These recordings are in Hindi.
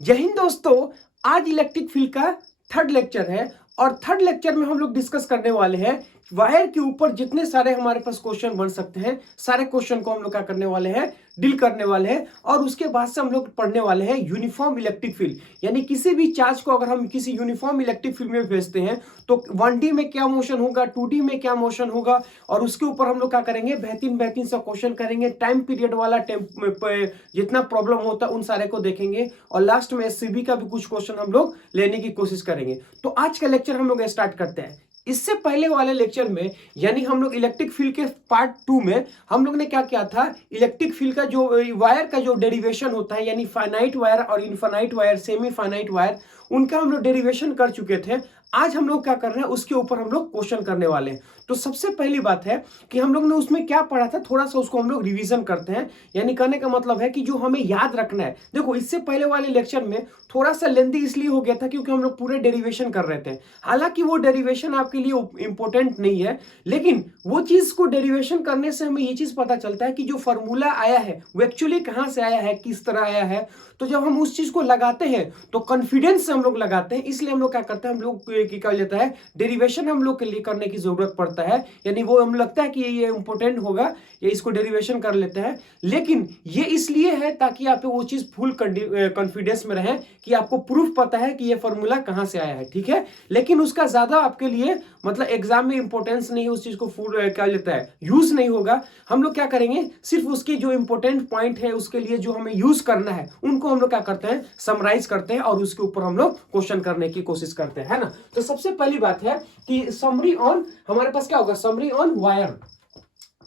जय हिंद दोस्तों। आज इलेक्ट्रिक फील्ड का थर्ड लेक्चर है और थर्ड लेक्चर में हम लोग डिस्कस करने वाले हैं वायर के ऊपर जितने सारे हमारे पास क्वेश्चन बन सकते हैं, सारे क्वेश्चन को हम लोग क्या करने वाले हैं, डील करने वाले हैं। और उसके बाद से हम लोग पढ़ने वाले हैं यूनिफॉर्म इलेक्ट्रिक फील्ड, यानी किसी भी चार्ज को अगर हम किसी यूनिफॉर्म इलेक्ट्रिक फील्ड में भेजते हैं तो 1D में क्या मोशन होगा, 2D में क्या मोशन होगा, और उसके ऊपर हम लोग क्या करेंगे, बेहतरीन बेहतरीन सा क्वेश्चन करेंगे। टाइम पीरियड वाला जितना प्रॉब्लम होता है उन सारे को देखेंगे और लास्ट में एससीबी का भी कुछ क्वेश्चन हम लोग लेने की कोशिश करेंगे। तो आज का लेक्चर हम लोग स्टार्ट करते हैं। इससे पहले वाले लेक्चर में यानी हम लोग इलेक्ट्रिक फील्ड के पार्ट 2 में हम लोग ने क्या किया था, इलेक्ट्रिक फील्ड का जो वायर का जो डेरिवेशन होता है, यानी फाइनाइट वायर और infinite wire, semi finite wire, उनका हम लोग डेरिवेशन कर चुके थे। आज हम लोग क्या कर रहे हैं, उसके ऊपर हम लोग क्वेश्चन करने वाले हैं। तो सबसे पहली बात है कि हम लोग ने उसमें क्या पढ़ा था, थोड़ा सा उसको हम लोग रिवीजन करते हैं। यानी कहने का मतलब है कि जो हमें याद रखना है, देखो इससे पहले वाले लेक्चर में थोड़ा सा लेंथी इसलिए हो गया था क्योंकि हम लोग पूरे डेरिवेशन कर रहे थे। हालांकि वो डेरिवेशन आपके लिए इंपॉर्टेंट नहीं है, लेकिन वो चीज को डेरिवेशन करने से हमें ये चीज पता चलता है कि जो फॉर्मूला आया है वो एक्चुअली कहां से आया है, किस तरह आया है। तो जब हम उस चीज को लगाते हैं तो कॉन्फिडेंस से हम लोग लगाते हैं, इसलिए हम लोग क्या करते हैं, हम लोग क्या लेता है, डेरिवेशन हम लोग के लिए करने की जरूरत पड़ता है। यानी वो हम लगता है कि ये इंपॉर्टेंट होगा, ये इसको डेरिवेशन कर लेते हैं। लेकिन ये इसलिए है ताकि आप वो चीज फुल कॉन्फिडेंस में रहे कि आपको प्रूफ पता है कि ये फॉर्मूला कहां से आया है, ठीक है। लेकिन उसका ज्यादा आपके लिए मतलब एग्जाम में इंपॉर्टेंस नहीं है, उस चीज को फुल क्या लेता है, यूज नहीं होगा। हम लोग क्या करेंगे, सिर्फ उसके जो इंपॉर्टेंट पॉइंट है उसके लिए जो हमें यूज करना है उनको हम लोग क्या करते हैं, समराइज करते हैं और उसके ऊपर हम लोग क्वेश्चन करने की कोशिश करते हैं, है ना। तो सबसे पहली बात है कि समरी ऑन, हमारे पास क्या होगा, समरी ऑन वायर।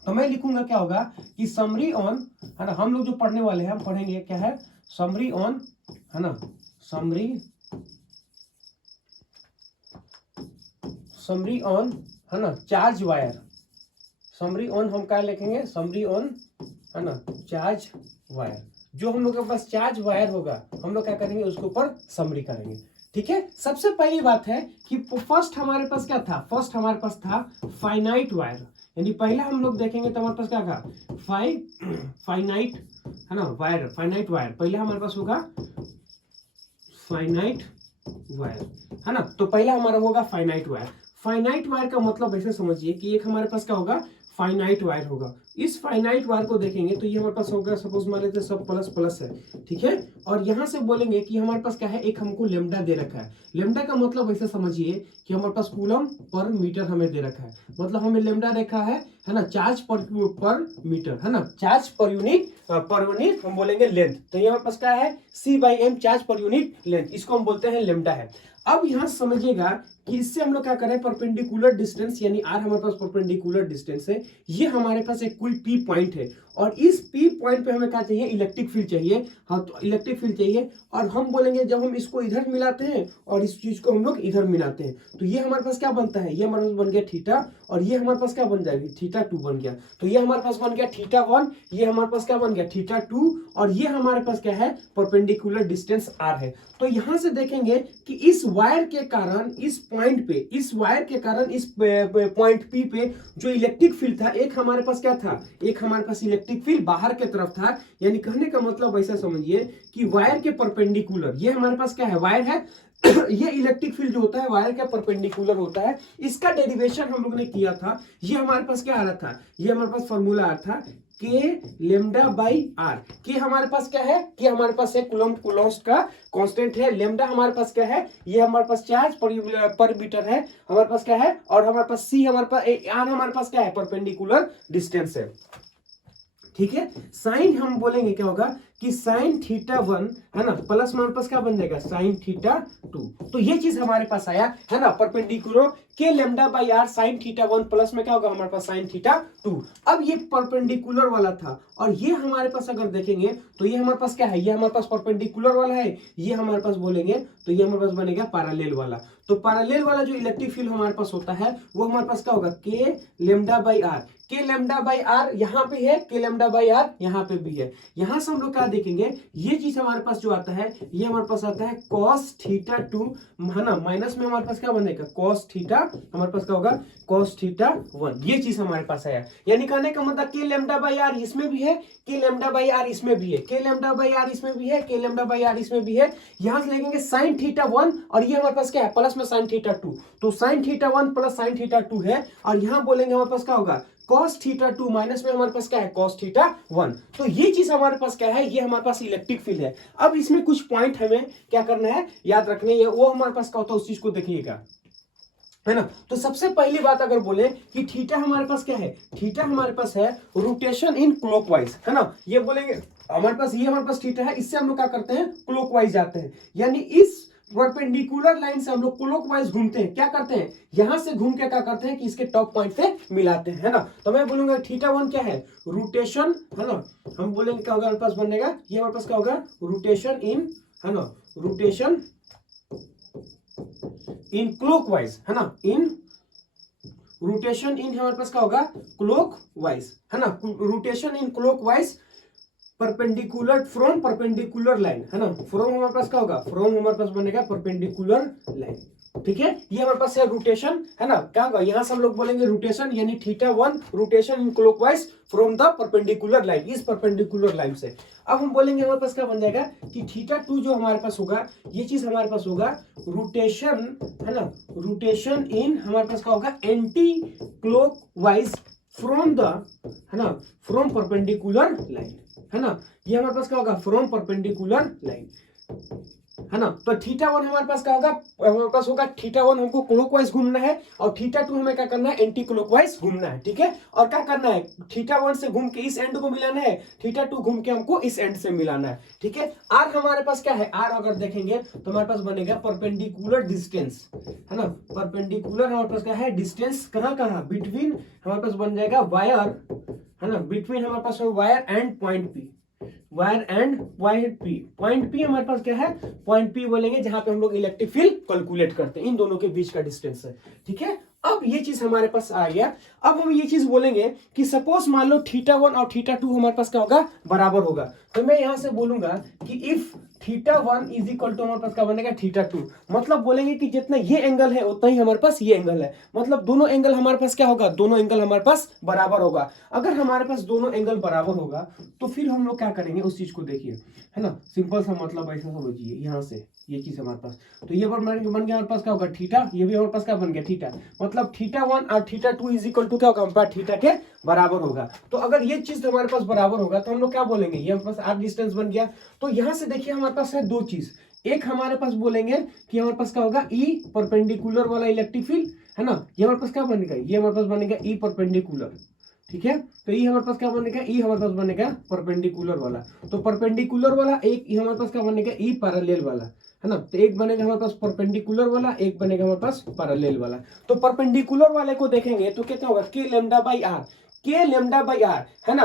तो मैं लिखूंगा क्या होगा कि समरी ऑन, है ना, हम लोग जो पढ़ने वाले हैं हम पढ़ेंगे क्या है, समरी ऑन, है ना, समरी ऑन, है ना, चार्ज वायर। समरी ऑन हम क्या लिखेंगे, समरी ऑन, है ना, चार्ज वायर। जो हम लोग के पास चार्ज वायर होगा हम लोग क्या करेंगे, उसके ऊपर समरी करेंगे, ठीक है। सबसे पहली बात है कि फर्स्ट हमारे पास क्या था, फर्स्ट हमारे पास था फाइनाइट वायर। यानी पहले हम लोग देखेंगे तो हमारे पास क्या था, फाइनाइट, है ना, वायर, फाइनाइट वायर। पहले हमारे पास होगा फाइनाइट वायर, है ना। तो पहला हमारा होगा फाइनाइट वायर। फाइनाइट वायर का मतलब ऐसे समझिए कि एक हमारे पास क्या होगा, फाइनाइट वायर होगा। इस फाइनाइट वायर को देखेंगे तो ये हमारे पास होगा, सपोज मान लेते हैं सब प्लस प्लस है, ठीक है। और यहां से बोलेंगे कि हमारे पास क्या है, एक हमको लेमडा दे रखा है। लेमडा का मतलब ऐसे समझिए कि हमारे पास कूलम पर मीटर हमें दे रखा है, मतलब हमें लेमडा देखा है ना, चार्ज पर मीटर, है ना, चार्ज पर यूनिट हम बोलेंगे लेंथ। तो ये हमारे पास क्या है, C/m, charge per unit length, इसको हम बोलते हैं लेमडा है। अब यहां समझिएगा कि इससे हम लोग क्या करें, परपेंडिकुलर डिस्टेंस, यानी आर हमारे पास परपेंडिकुलर डिस्टेंस है, ये हमारे पास एक कोई पी पॉइंट है और इस पी पॉइंट पे हमें क्या चाहिए, इलेक्ट्रिक फील्ड चाहिए। हाँ, तो इलेक्ट्रिक फील्ड चाहिए और हम बोलेंगे जब हम इसको इधर मिलाते हैं और इस चीज को हम लोग इधर मिलाते हैं तो ये हमारे पास क्या बनता है, ये हमारे पास बन गया थीटा, और ये हमारे पास क्या बन जाएगी, थीटा 2 बन गया। तो ये हमारे पास बन गया थीटा 1, ये हमारे पास क्या बन गया, थीटा 2, और ये हमारे पास क्या है, परपेंडिकुलर डिस्टेंस आर है। तो यहां से देखेंगे कि इस वायर के कारण, इस पॉइंट पे, इस वायर के कारण इस पॉइंट पी पे जो इलेक्ट्रिक फील्ड था, एक हमारे पास क्या था, एक हमारे पास इलेक्ट्रिक फील्ड बाहर के तरफ था। यानी कहने का मतलब ऐसा समझिए कि वायर के परपेंडिकुलर, ये हमारे पास क्या है, वायर है ये इलेक्ट्रिक फील्ड जो होता है वायर के परपेंडिकुलर होता है। इसका डेरिवेशन हम लोग ने किया था, ये हमारे पास क्या आ रहा था, ये हमारे पास फॉर्मूला आ रहा था के लेमडा बाई आर। के हमारे पास क्या है, कि हमारे पास है कूलम्ब का कांस्टेंट है। लेमडा हमारे पास क्या है, ये हमारे पास चार्ज पर मीटर है हमारे पास क्या है, और हमारे पास सी हमारे पास आर हमारे पास क्या है, परपेंडिकुलर डिस्टेंस है, ठीक है। साइन हम बोलेंगे क्या होगा कि साइन थीटा 1, है ना, प्लस हमारे पास क्या बन जाएगा, साइन थीटा 2। तो ये चीज हमारे पास आया, है ना, परपेंडिकुलर के lambda by are sine theta 1 plus में क्या होगा हमारे पास साइन थीटा 2। अब ये परपेंडिकुलर वाला था और ये हमारे पास अगर देखेंगे तो ये हमारे पास क्या है, ये हमारे पास परपेंडिकुलर वाला है, ये हमारे पास बोलेंगे तो ये हमारे पास बनेगा पैरेलल वाला। तो पैरेलल वाला जो इलेक्ट्रिक फील्ड हमारे पास होता है वो हमारे पास क्या होगा, के लेमडा बाई आर। के लेमडा बाई आर यहाँ पे है, के लेमडा बाई आर यहाँ पे भी है। यहां से हम लोग क्या क्या देखेंगे, ये चीज हमारे पास जो आता है ये हमारे पास आता है cos थीटा 2, है ना, माइनस में हमारे पास क्या बनेगा cos थीटा, हमारे पास क्या होगा cos थीटा 1, ये चीज हमारे पास आया। यानी कहने का मतलब k लैम्डा बाई आर इसमें भी है, k लैम्डा बाई आर इसमें भी है, k लैम्डा बाई आर इसमें भी है, k लैम्डा बाई आर इसमें भी है। यहां से लेंगे sin थीटा 1 और ये हमारे पास क्या है प्लस में sin थीटा 2, तो sin theta 1 plus sin theta 2 है, और यहां बोलेंगे हमारे पास क्या होगा cos थीटा 2 माइनस में हमारे पास क्या है cos थीटा 1। तो ये चीज हमारे पास क्या है, ये हमारे पास इलेक्ट्रिक फील्ड है। अब इसमें कुछ पॉइंट हमें क्या करना है, याद रखने है, वो हमारे पास क्या होता है उस चीज को देखिएगा, है ना। तो सबसे पहली बात अगर बोले कि थीटा हमारे पास क्या है, थीटा हमारे पास है रोटेशन इन क्लॉकवाइज, है ना। ये बोलेंगे हमारे पास, ये हमारे पास थीटा है, इससे हम लोग क्या करते हैं क्लॉकवाइज जाते हैं, यानी इस परपेंडिकुलर लाइन से हम लोग क्लॉकवाइज घूमते हैं, क्या करते हैं यहां से घूम के क्या करते हैं कि इसके टॉप पॉइंट से मिलाते हैं, है ना। तो मैं बोलूंगा थीटा 1 क्या है रोटेशन, है ना। हम बोलेंगे क्या होगा हमारे पास बनेगा, ये हमारे पास क्या होगा रोटेशन इन, है ना, रोटेशन इन क्लॉकवाइज, है ना, इन रोटेशन इन हमारे पास क्या होगा क्लॉकवाइज, है ना, rotation in clockwise perpendicular from perpendicular line, है ना। फ्रॉम हमारे पास क्या होगा, फ्रॉम हमारे पास बनेगा परपेंडिकुलर लाइन, ठीक है। ये हमारे पास है रोटेशन, है ना, क्या होगा यहां से हम लोग बोलेंगे रोटेशन, यानी theta 1 rotation in clockwise from the perpendicular line, इस परपेंडिकुलर लाइन से। अब हम बोलेंगे हमारे पास क्या बन जाएगा कि थीटा 2 जो हमारे पास होगा, ये चीज हमारे पास होगा रोटेशन, है ना, रोटेशन इन हमारे पास क्या होगा एंटी क्लॉकवाइज फ्रॉम द, है ना, फ्रॉम परपेंडिकुलर लाइन, है ना। ये हमारे पास क्या होगा फ्रॉम परपेंडिकुलर लाइन, है ना। तो थीटा 1 हमारे पास क्या होगा, हमारे पास होगा थीटा 1 हमको क्लॉकवाइज घूमना है, और थीटा 2 हमें क्या करना है एंटी क्लॉकवाइज घूमना है, ठीक है। और क्या करना है थीटा 1 से घूम के इस एंड को मिलाना है, थीटा 2 घूम के हमको इस एंड से मिलाना है, ठीक है। आर हमारे पास क्या है, आर अगर देखेंगे तो हमारे पास बनेगा परपेंडिकुलर डिस्टेंस, है ना, परपेंडिकुलर हमारे पास क्या है डिस्टेंस, कहां कहां बिटवीन हमारे पास बन जाएगा वायर, है ना, बिटवीन हमारे पास wire end point P, wire end point P, point P हमारे पास क्या है पॉइंट पी बोलेंगे जहां पे हम लोग इलेक्ट्रिक फील्ड कैलकुलेट करते हैं, इन दोनों के बीच का डिस्टेंस है, ठीक है। अब ये चीज हमारे पास आ गया। अब हम ये चीज बोलेंगे कि सपोज मान लो थीटा 1 और थीटा 2 हमारे पास क्या होगा बराबर होगा, तो मैं यहां से बोलूंगा कि if theta 1 is equal to हमारे पास क्या बनेगा थीटा 2, मतलब बोलेंगे कि जितना ये एंगल है उतना ही हमारे पास ये एंगल है, मतलब दोनों एंगल हमारे पास क्या होगा, दोनों एंगल हमारे पास बराबर होगा। अगर हमारे पास दोनों एंगल बराबर होगा तो फिर हम लोग क्या करेंगे उस चीज को देखिए, है ना, सिंपल सा मतलब ऐसा समझिए, यहां से ये चीज हमारे पास, तो ये बन गया हमारे पास क्या होगा थीटा, ये भी हमारे पास क्या बन गया थीटा, मतलब थीटा 1 और थीटा 2 इज इक्वल टू क्या होगा हमारे पास थीटा के बराबर होगा। तो अगर ये चीज हमारे पास बराबर होगा तो हम लोग क्या बोलेंगे, ये हमारे पास आर डिस्टेंस बन गया। तो यहां से देखिए हमारे पास है दो चीज, एक हमारे पास बोलेंगे कि हमारे पास क्या होगा ई परपेंडिकुलर वाला इलेक्ट्रिक फील्ड, है ना, ये हमारे पास क्या बनेगा, ये हमारे पास बनेगा ई परपेंडिकुलर, ठीक है। तो ये हमारे पास क्या बनेगा ई हमारे पास बनेगा परपेंडिकुलर वाला, तो परपेंडिकुलर वाला एक हमारे पास क्या बनेगा ई पैरेलल वाला, है ना। तो एक बनेगा हमारे पास परपेंडिकुलर वाला, एक बनेगा हमारे पास पैरेलल वाला। तो परपेंडिकुलर वाले को देखेंगे तो कितना होगा के लैम्डा बाई आर, के लैम्डा बाई आर, है ना,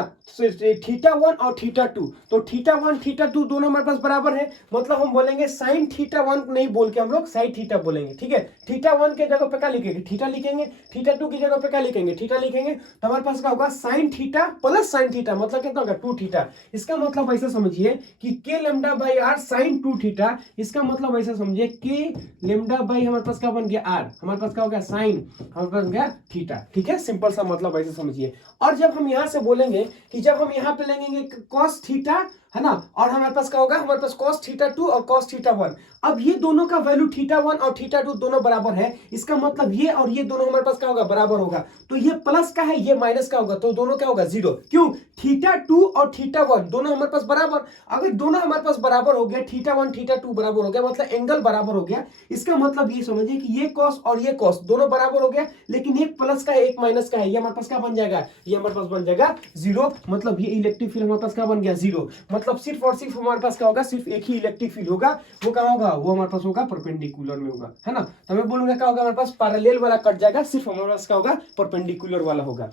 थीटा 1 और थीटा 2, तो थीटा 1 थीटा 2 दोनों हमारे पास बराबर है, मतलब हम बोलेंगे साइन थीटा 1 नहीं बोल के हम लोग साइन थीटा बोलेंगे, ठीक है। थीटा 1 के जगह पे क्या लिखेंगे थीटा लिखेंगे, थीटा 2 की जगह पे क्या लिखेंगे थीटा लिखेंगे, तो हमारे पास क्या होगा sine theta plus sine theta, मतलब कितना होगा 2 थीटा। इसका मतलब ऐसा समझिए कि k lambda by are sine 2 theta, इसका मतलब ऐसा समझिए के लैम्डा बाई हमारे पास क्या बन गया आर, हमारे पास क्या हो गया साइन, हमारे पास बन गया थीटा, ठीक है। सिंपल सा मतलब ऐसे समझिए। और जब हम यहां से बोलेंगे कि जब हम यहां पे लेंगे cos थीटा, है ना, और हमारे पास क्या होगा हमारे पास cos थीटा 2 और cos थीटा 1, अब ये दोनों का वैल्यू थीटा 1 और थीटा 2 दोनों बराबर है, इसका मतलब ये और ये दोनों हमारे पास क्या होगा बराबर होगा, तो ये प्लस का है ये माइनस का होगा, तो दोनों क्या होगा जीरो, क्यों थीटा 2 और थीटा 1 दोनों हमारे पास बराबर, अगर दोनों हमारे पास बराबर हो गया थीटा 1 थीटा 2 बराबर हो गया, मतलब एंगल बराबर हो गया, इसका मतलब ये समझिए कि ये cos और ये cos दोनों बराबर हो गया, लेकिन एक प्लस का है एक माइनस का है, ये हमारे पास क्या बन जाएगा, ये हमारे पास बन जाएगा जीरो, मतलब ये इलेक्ट्रिक फील्ड हमारे पास क्या बन गया जीरो, मतलब सिर्फ और सिर्फ हमारे पास क्या होगा सिर्फ एक ही इलेक्ट्रिक फील्ड होगा, वो कहां होगा वो हमारे पास होगा परपेंडिकुलर में होगा, है ना। तो मैं बोलूंगा क्या होगा हमारे पास पैरेलल वाला कट जाएगा, सिर्फ हमारे पास क्या होगा परपेंडिकुलर वाला होगा।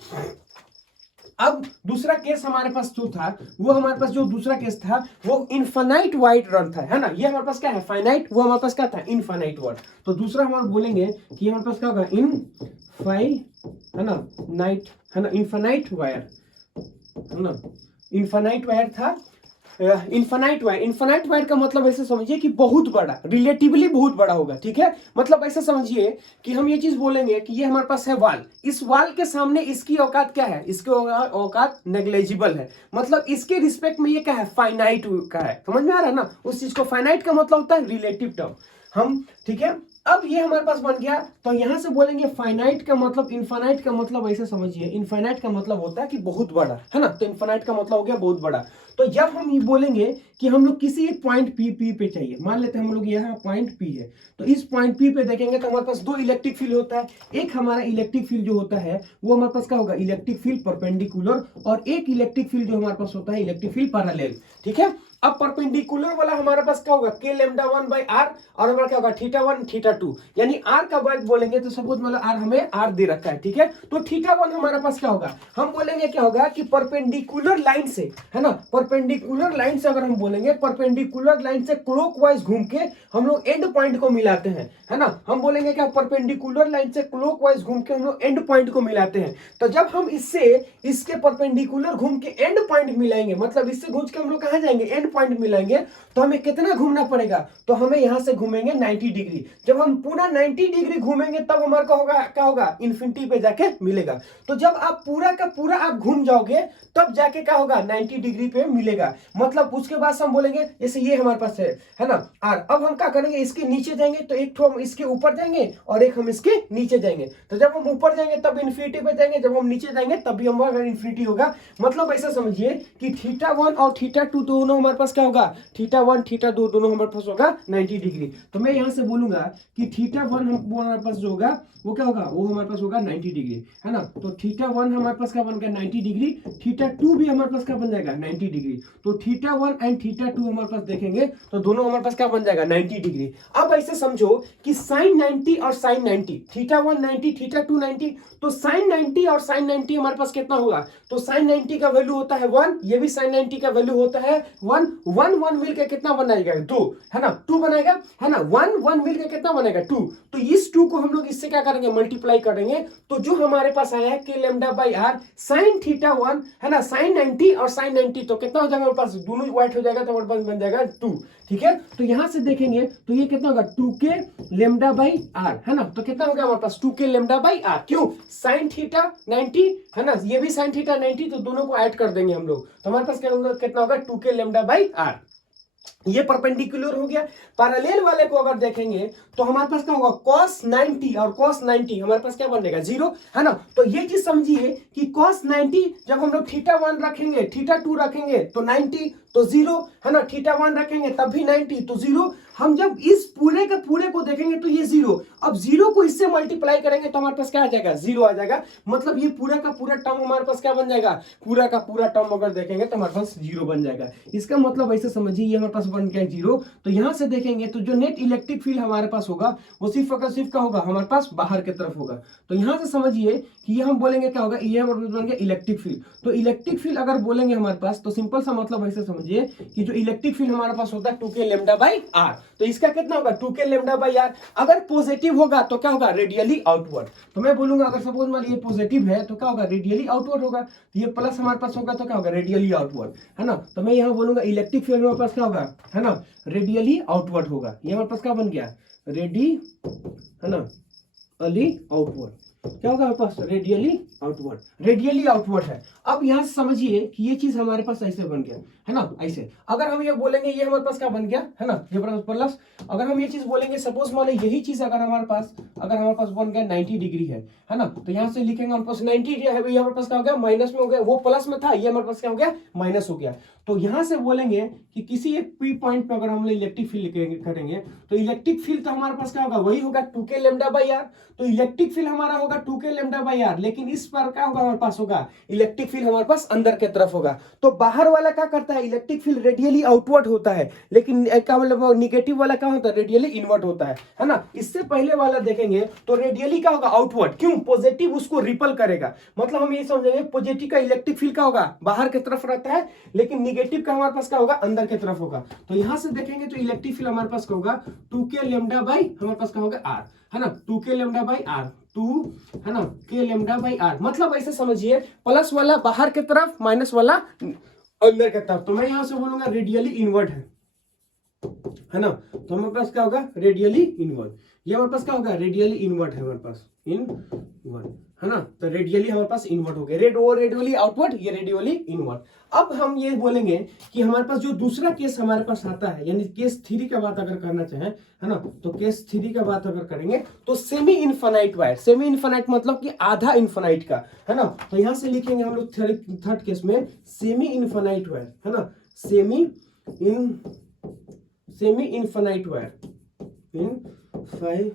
अब दूसरा केस हमारे पास जो था वो हमारे पास जो दूसरा केस था वो इनफाइनाइट वाइड रन था, है ना, ये हमारे पास क्या है फाइनाइट, वो हमारे पास क्या था इनफाइनाइट वर्ड। तो दूसरा हम बोलेंगे कि हमारे पास क्या होगा है ना नाइट, है ना, इनफाइनाइट वायर, है ना, इनफाइनाइट वायर था, इन्फिनाइट वायर, इन्फिनाइट वायर का मतलब ऐसे समझिए कि बहुत बड़ा, रिलेटिवली बहुत बड़ा होगा, ठीक है। मतलब ऐसे समझिए कि हम ये चीज बोलेंगे कि ये हमारे पास है वाल, इस वाल के सामने इसकी औकात क्या है, इसकी औकात नेग्लेजिबल है, मतलब इसके रिस्पेक्ट में ये क्या है, फाइनाइट का है। समझ में आ रहा है ना उस चीज को। फाइनाइट का मतलब होता है रिलेटिव टर्म हम, ठीक है। अब ये हमारे पास बन गया, तो यहां से बोलेंगे फाइनाइट का मतलब, इनफाइनाइट का मतलब ऐसे समझिए, इनफाइनाइट का मतलब होता है कि बहुत बड़ा, है ना। तो इनफाइनाइट का मतलब हो गया बहुत बड़ा। तो जब हम ये बोलेंगे कि हम लोग किसी एक पॉइंट पी पे चाहिए, मान लेते हैं हम लोग यहाँ पॉइंट पी है, तो इस पॉइंट पी पे देखेंगे तो हमारे पास दो इलेक्ट्रिक फील्ड होता है। एक हमारा इलेक्ट्रिक फील्ड जो होता है वो हमारे पास क्या होगा, इलेक्ट्रिक फील्ड परपेंडिकुलर, और एक इलेक्ट्रिक फील्ड जो हमारे पास होता है इलेक्ट्रिक फील्ड पैरेलल, ठीक है। अब परपेंडिकुलर वाला हमारे पास क्या होगा, k लैम्डा 1 बाई आर, और हमारा क्या होगा थीटा 1 थीटा 2, यानी r का वर्ग बोलेंगे तो सपोज मतलब r हमें r दे रखा है, ठीक है। तो थीटा 1 हमारे पास क्या होगा, हम बोलेंगे क्या होगा कि परपेंडिकुलर लाइन से, है ना, परपेंडिकुलर लाइन से अगर हम बोलेंगे, परपेंडिकुलर लाइन से क्लॉकवाइज घूम के हम लोग एंड पॉइंट को मिलाते हैं, है ना। हम बोलेंगे क्या, परपेंडिकुलर लाइन से क्लॉकवाइज घूम के हम लोग एंड पॉइंट को मिलाते हैं। तो जब हम इससे इसके परपेंडिकुलर घूम के एंड पॉइंट मिलाएंगे, मतलब इससे घूम के हम लोग कहां जाएंगे, एंड पॉइंट मिलाएंगे, तो हमें कितना घूमना पड़ेगा, तो हमें यहां से घूमेंगे 90 डिग्री। जब हम पूरा 90 डिग्री घूमेंगे तब हमारा क्या होगा, इन्फिनिटी पे जाके मिलेगा। तो जब आप पूरा का पूरा आप घूम जाओगे तब जाके क्या होगा, 90 डिग्री पे मिलेगा। मतलब उसके बाद हम बोलेंगे जैसे ये हमारे पास है ना आर। अब हम क्या करेंगे, इसके नीचे जाएंगे तो एक तो हम इसके ऊपर जाएंगे और एक हम इसके नीचे जाएंगे। तो जब हम ऊपर जाएंगे तब इन्फिनिटी पे जाएंगे, जब हम नीचे जाएंगे तब भी हमारा इन्फिनिटी होगा। मतलब ऐसा समझिए कि थीटा 1 और थीटा 2 दोनों हमारे पास क्या होगा, थीटा 1 थीटा 2 दोनों हमारे पास होगा 90 डिग्री। तो मैं यहां से बोलूंगा कि थीटा 1 हमारे पास जो होगा वो क्या होगा, वो हमारे पास होगा 90 डिग्री, है ना। तो थीटा 1 हमारे पास क्या बन गया 90 डिग्री, थीटा 2 भी हमारे पास क्या बन जाएगा 90 डिग्री। तो थीटा 1 एंड थीटा 2 हमारे पास देखेंगे तो दोनों हमारे पास क्या बन जाएगा 90 डिग्री। अब ऐसे समझो कि साइन 90 और साइन 90, थीटा 1 90 थीटा 2 90, तो साइन 90 और साइन 90 हमारे पास कितना होगा, तो साइन 90 का वैल्यू होता है 1, ये भी साइन 90 का वैल्यू होता है 1, 1 1 मिलकर कितना बनाएगा 2, है ना, 2 बनाएगा, है ना, 1 1 मिलकर कितना बनेगा 2। तो इस 2 को हम लोग इससे क्या करेंगे, मल्टीप्लाई करेंगे। तो जो हमारे पास आया है k lambda by are sine theta 1, है ना, साइन 90 और साइन 90, तो कितना हो जाएगा हमारे पास, दोनों व्हाइट हो जाएगा तो हमारे पास बन जाएगा 2, ठीक है। तो यहां से देखेंगे तो ये कितना होगा 2k लैम्डा बाई आर, है ना। तो कितना हो गया हमारे पास 2k लैम्डा बाई आर, क्यों, साइन थीटा 90, है ना, ये भी साइन थीटा 90, तो दोनों को ऐड कर देंगे हम लोग, तो हमारे पास कितना होगा 2k लैम्डा बाई आर। ये परपेंडिकुलर हो गया। पैरेलल वाले को अगर देखेंगे तो हमारे पास क्या होगा, cos 90 और cos 90 हमारे पास क्या बनेगा 0, है ना। तो ये चीज समझिए कि cos 90 जब हम लोग थीटा 1 रखेंगे थीटा 2 रखेंगे तो 90 तो 0, है ना, थीटा 1 रखेंगे तब भी 90 तो 0। हम जब इस पूरे के पूरे को देखेंगे तो ये 0, अब 0 को इससे मल्टीप्लाई करेंगे तो हमारे पास क्या आ जाएगा 0 आ जाएगा। मतलब ये पूरा का पूरा टर्म हमारे पास क्या बन जाएगा, पूरा का पूरा टर्म अगर देखेंगे तो हमारे पास 0 बन जाएगा। इसका मतलब ऐसे समझिए ये हमारे पास बन गया 0। तो यहां से देखेंगे तो जो नेट इलेक्ट्रिक फील्ड हमारे पास होगा वो सिर्फ अगर सिर्फ क्या होगा, हमारे पास बाहर की तरफ होगा। तो यहां से समझिए कि ये हम बोलेंगे क्या होगा, ये हमारे पास बन गया इलेक्ट्रिक फील्ड। तो इलेक्ट्रिक फील्ड अगर बोलेंगे हमारे पास तो सिंपल सा मतलब ऐसे समझिए कि जो इलेक्ट्रिक फील्ड हमारे पास होता है 2k लैम्डा बाई आर, तो इसका कितना होगा 2k लैम्डा बाई आर। अगर पॉजिटिव होगा तो क्या होगा, रेडियली आउटवर्ड। तो मैं बोलूंगा अगर सपोज मान ये पॉजिटिव है तो क्या होगा, रेडियली आउटवर्ड होगा। ये प्लस हमारे पास होगा तो क्या होगा, रेडियली आउटवर्ड, है ना। तो मैं यहाँ बोलूंगा इलेक्ट्रिक फील्ड हमारे पास क्या होगा, है ना, रेडियली आउटवर्ड होगा। ये हमारे पास क्या बन गया, रेडी, है ना, अली आउटवर्ड, क्या होगा हमारे पास, रेडियली आउटवर्ड, रेडियली आउटवर्ड है। अब यहां समझिए कि ये चीज हमारे पास ऐसे बन गया, है ना, ऐसे। अगर हम ये बोलेंगे ये हमारे पास क्या बन गया, है ना, ये प्लस। अगर हम ये चीज बोलेंगे सपोज मान लो यही चीज अगर हमारे पास बन गया 90 डिग्री है ना, तो यहां से लिखेंगे हमारे पास 90 है, हमारे पास क्या हो गया माइनस में हो गया, वो प्लस में था, ये हमारे पास क्या हो गया माइनस हो गया। तो यहां से बोलेंगे कि किसी एक पी पॉइंट पे अगर हम इलेक्ट्रिक फील्ड करेंगे तो इलेक्ट्रिक फील्ड तो हमारे पास क्या होगा, वही होगा 2k लैम्डा बाई आर। तो इलेक्ट्रिक फील्ड हमारा होगा 2k लैम्डा बाई आर, लेकिन इस पर क्या होगा हमारे पास होगा, इलेक्ट्रिक फील्ड हमारे पास अंदर की तरफ होगा। तो बाहर वाला क्या करता है, इलेक्ट्रिक फील्ड रेडियली आउटवर्ड होता है, लेकिन क्या मतलब निगेटिव वाला क्या होता है, रेडियली इनवर्ट होता है ना। इससे पहले वाला देखेंगे तो रेडियली क्या होगा, आउटवर्ड, क्यों, पॉजिटिव उसको रिपल करेगा। मतलब हम ये समझेंगे पॉजिटिव का इलेक्ट्रिक फील्ड क्या होगा, बाहर की तरफ रहता है, लेकिन निगेटिव का हमारे पास क्या होगा, अंदर की तरफ होगा। तो यहां से देखेंगे तो इलेक्ट्रिक फील्ड हमारे पास क्या होगा 2k लैम्डा बाई हमारे पास क्या होगा आर, है ना, 2k लैम्डा बाई आर, 2, है ना, k लैम्डा बाई आर। मतलब ऐसे समझिए प्लस वाला बाहर की तरफ, माइनस वाला अंदर की तरफ, तो मैं यहां से बोलूंगा रेडियली इनवर्ट है ना। तो हमारे पास क्या होगा, रेडियली इनवर्ट। ये हमारे पास क्या होगा, रेडियली इनवर्ट है हमारे पास, इनवर्ट है ना। तो रेडियली हमारे पास इनवर्ट हो गया, रेडियली आउटवर्ड, ये रेडियली इनवर्ट। अब हम ये बोलेंगे कि हमारे पास जो दूसरा केस हमारे पास आता है, यानी केस 3 का बात अगर करना चाहें, है ना, तो केस 3 का बात अगर करेंगे तो semi infinite wire, semi infinite मतलब कि आधा इनफाइनाइट का, है ना। तो यहां से लिखेंगे हम लोग थर्ड केस में सेमी इनफाइनाइट वायर, है ना, semi infinite wire, infinite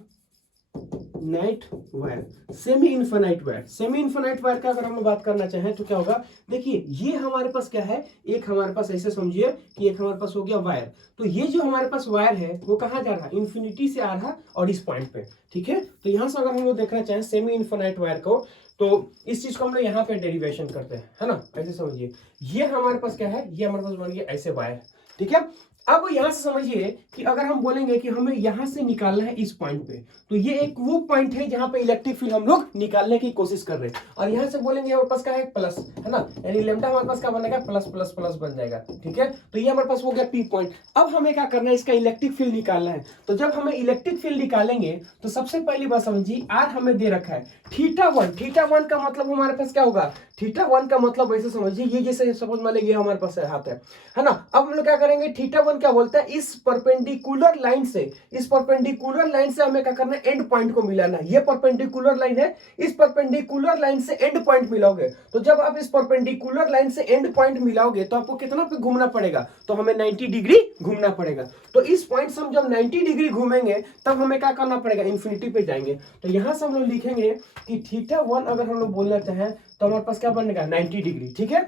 wire, semi infinite wire. Semi infinite wire का अगर हम बात करना चाहें तो क्या होगा, देखिए ये हमारे पास क्या है, एक हमारे पास ऐसे समझिए कि एक हमारे पास हो गया वायर, तो ये जो हमारे पास वायर है वो कहां जा रहा है, इंफिनिटी से आ रहा और इस पॉइंट पे, ठीक है। तो यहां से अगर हम लोग देखना चाहें सेमी इनफाइनाइट वायर को, तो इस चीज को हम लोग यहाँ पे डेरिवेशन करते हैं, है ना, ऐसे समझिए। ये हमारे पास क्या है, ये हमारे पास बन गया ऐसे वायर, ठीक है। अब यहां से समझिए कि अगर हम बोलेंगे कि हमें यहां से निकालना है इस पॉइंट पे, तो ये एक वो पॉइंट है जहां पे इलेक्ट्रिक फील्ड हम लोग निकालने की कोशिश कर रहे हैं, और यहां से बोलेंगे हमारे पास क्या है, प्लस, है ना, यानी लेमडा हमारे पास क्या बनेगा, प्लस प्लस प्लस बन जाएगा, ठीक है। तो ये हमारे पास हो गया पी पॉइंट। अब हमें क्या करना है, इसका इलेक्ट्रिक फील्ड निकालना है। तो जब हमें इलेक्ट्रिक फील्ड निकालेंगे तो सबसे पहली बात समझिए, आर हमें दे रखा है θ1, θ1 का मतलब हमारे पास क्या होगा, θ1 का मतलब ऐसे समझिए, ये जैसे सपोज मान लीजिए ये हमारे पास हाथ है ना। अब हम लोग क्या करेंगे, θ1 क्या बोलता है, इस परपेंडिकुलर लाइन से, इस परपेंडिकुलर लाइन से हमें क्या करना है, एंड पॉइंट को मिलाना है। ये परपेंडिकुलर लाइन है, इस परपेंडिकुलर लाइन से एंड पॉइंट मिलाओगे, तो जब आप इस परपेंडिकुलर लाइन से एंड पॉइंट मिलाओगे तो आपको कितना पे घूमना पड़ेगा, तो हमें 90 डिग्री घूमना पड़ेगा। तो इस पॉइंट से हम जब 90 डिग्री घूमेंगे तब हमें क्या करना पड़ेगा, इंफिनिटी पे जाएंगे। तो यहां से हम लोग लिखेंगे कि θ1 अगर हम लोग बोलना चाहें तो हमारे पास क्या बनेगा, 90 डिग्री, ठीक है।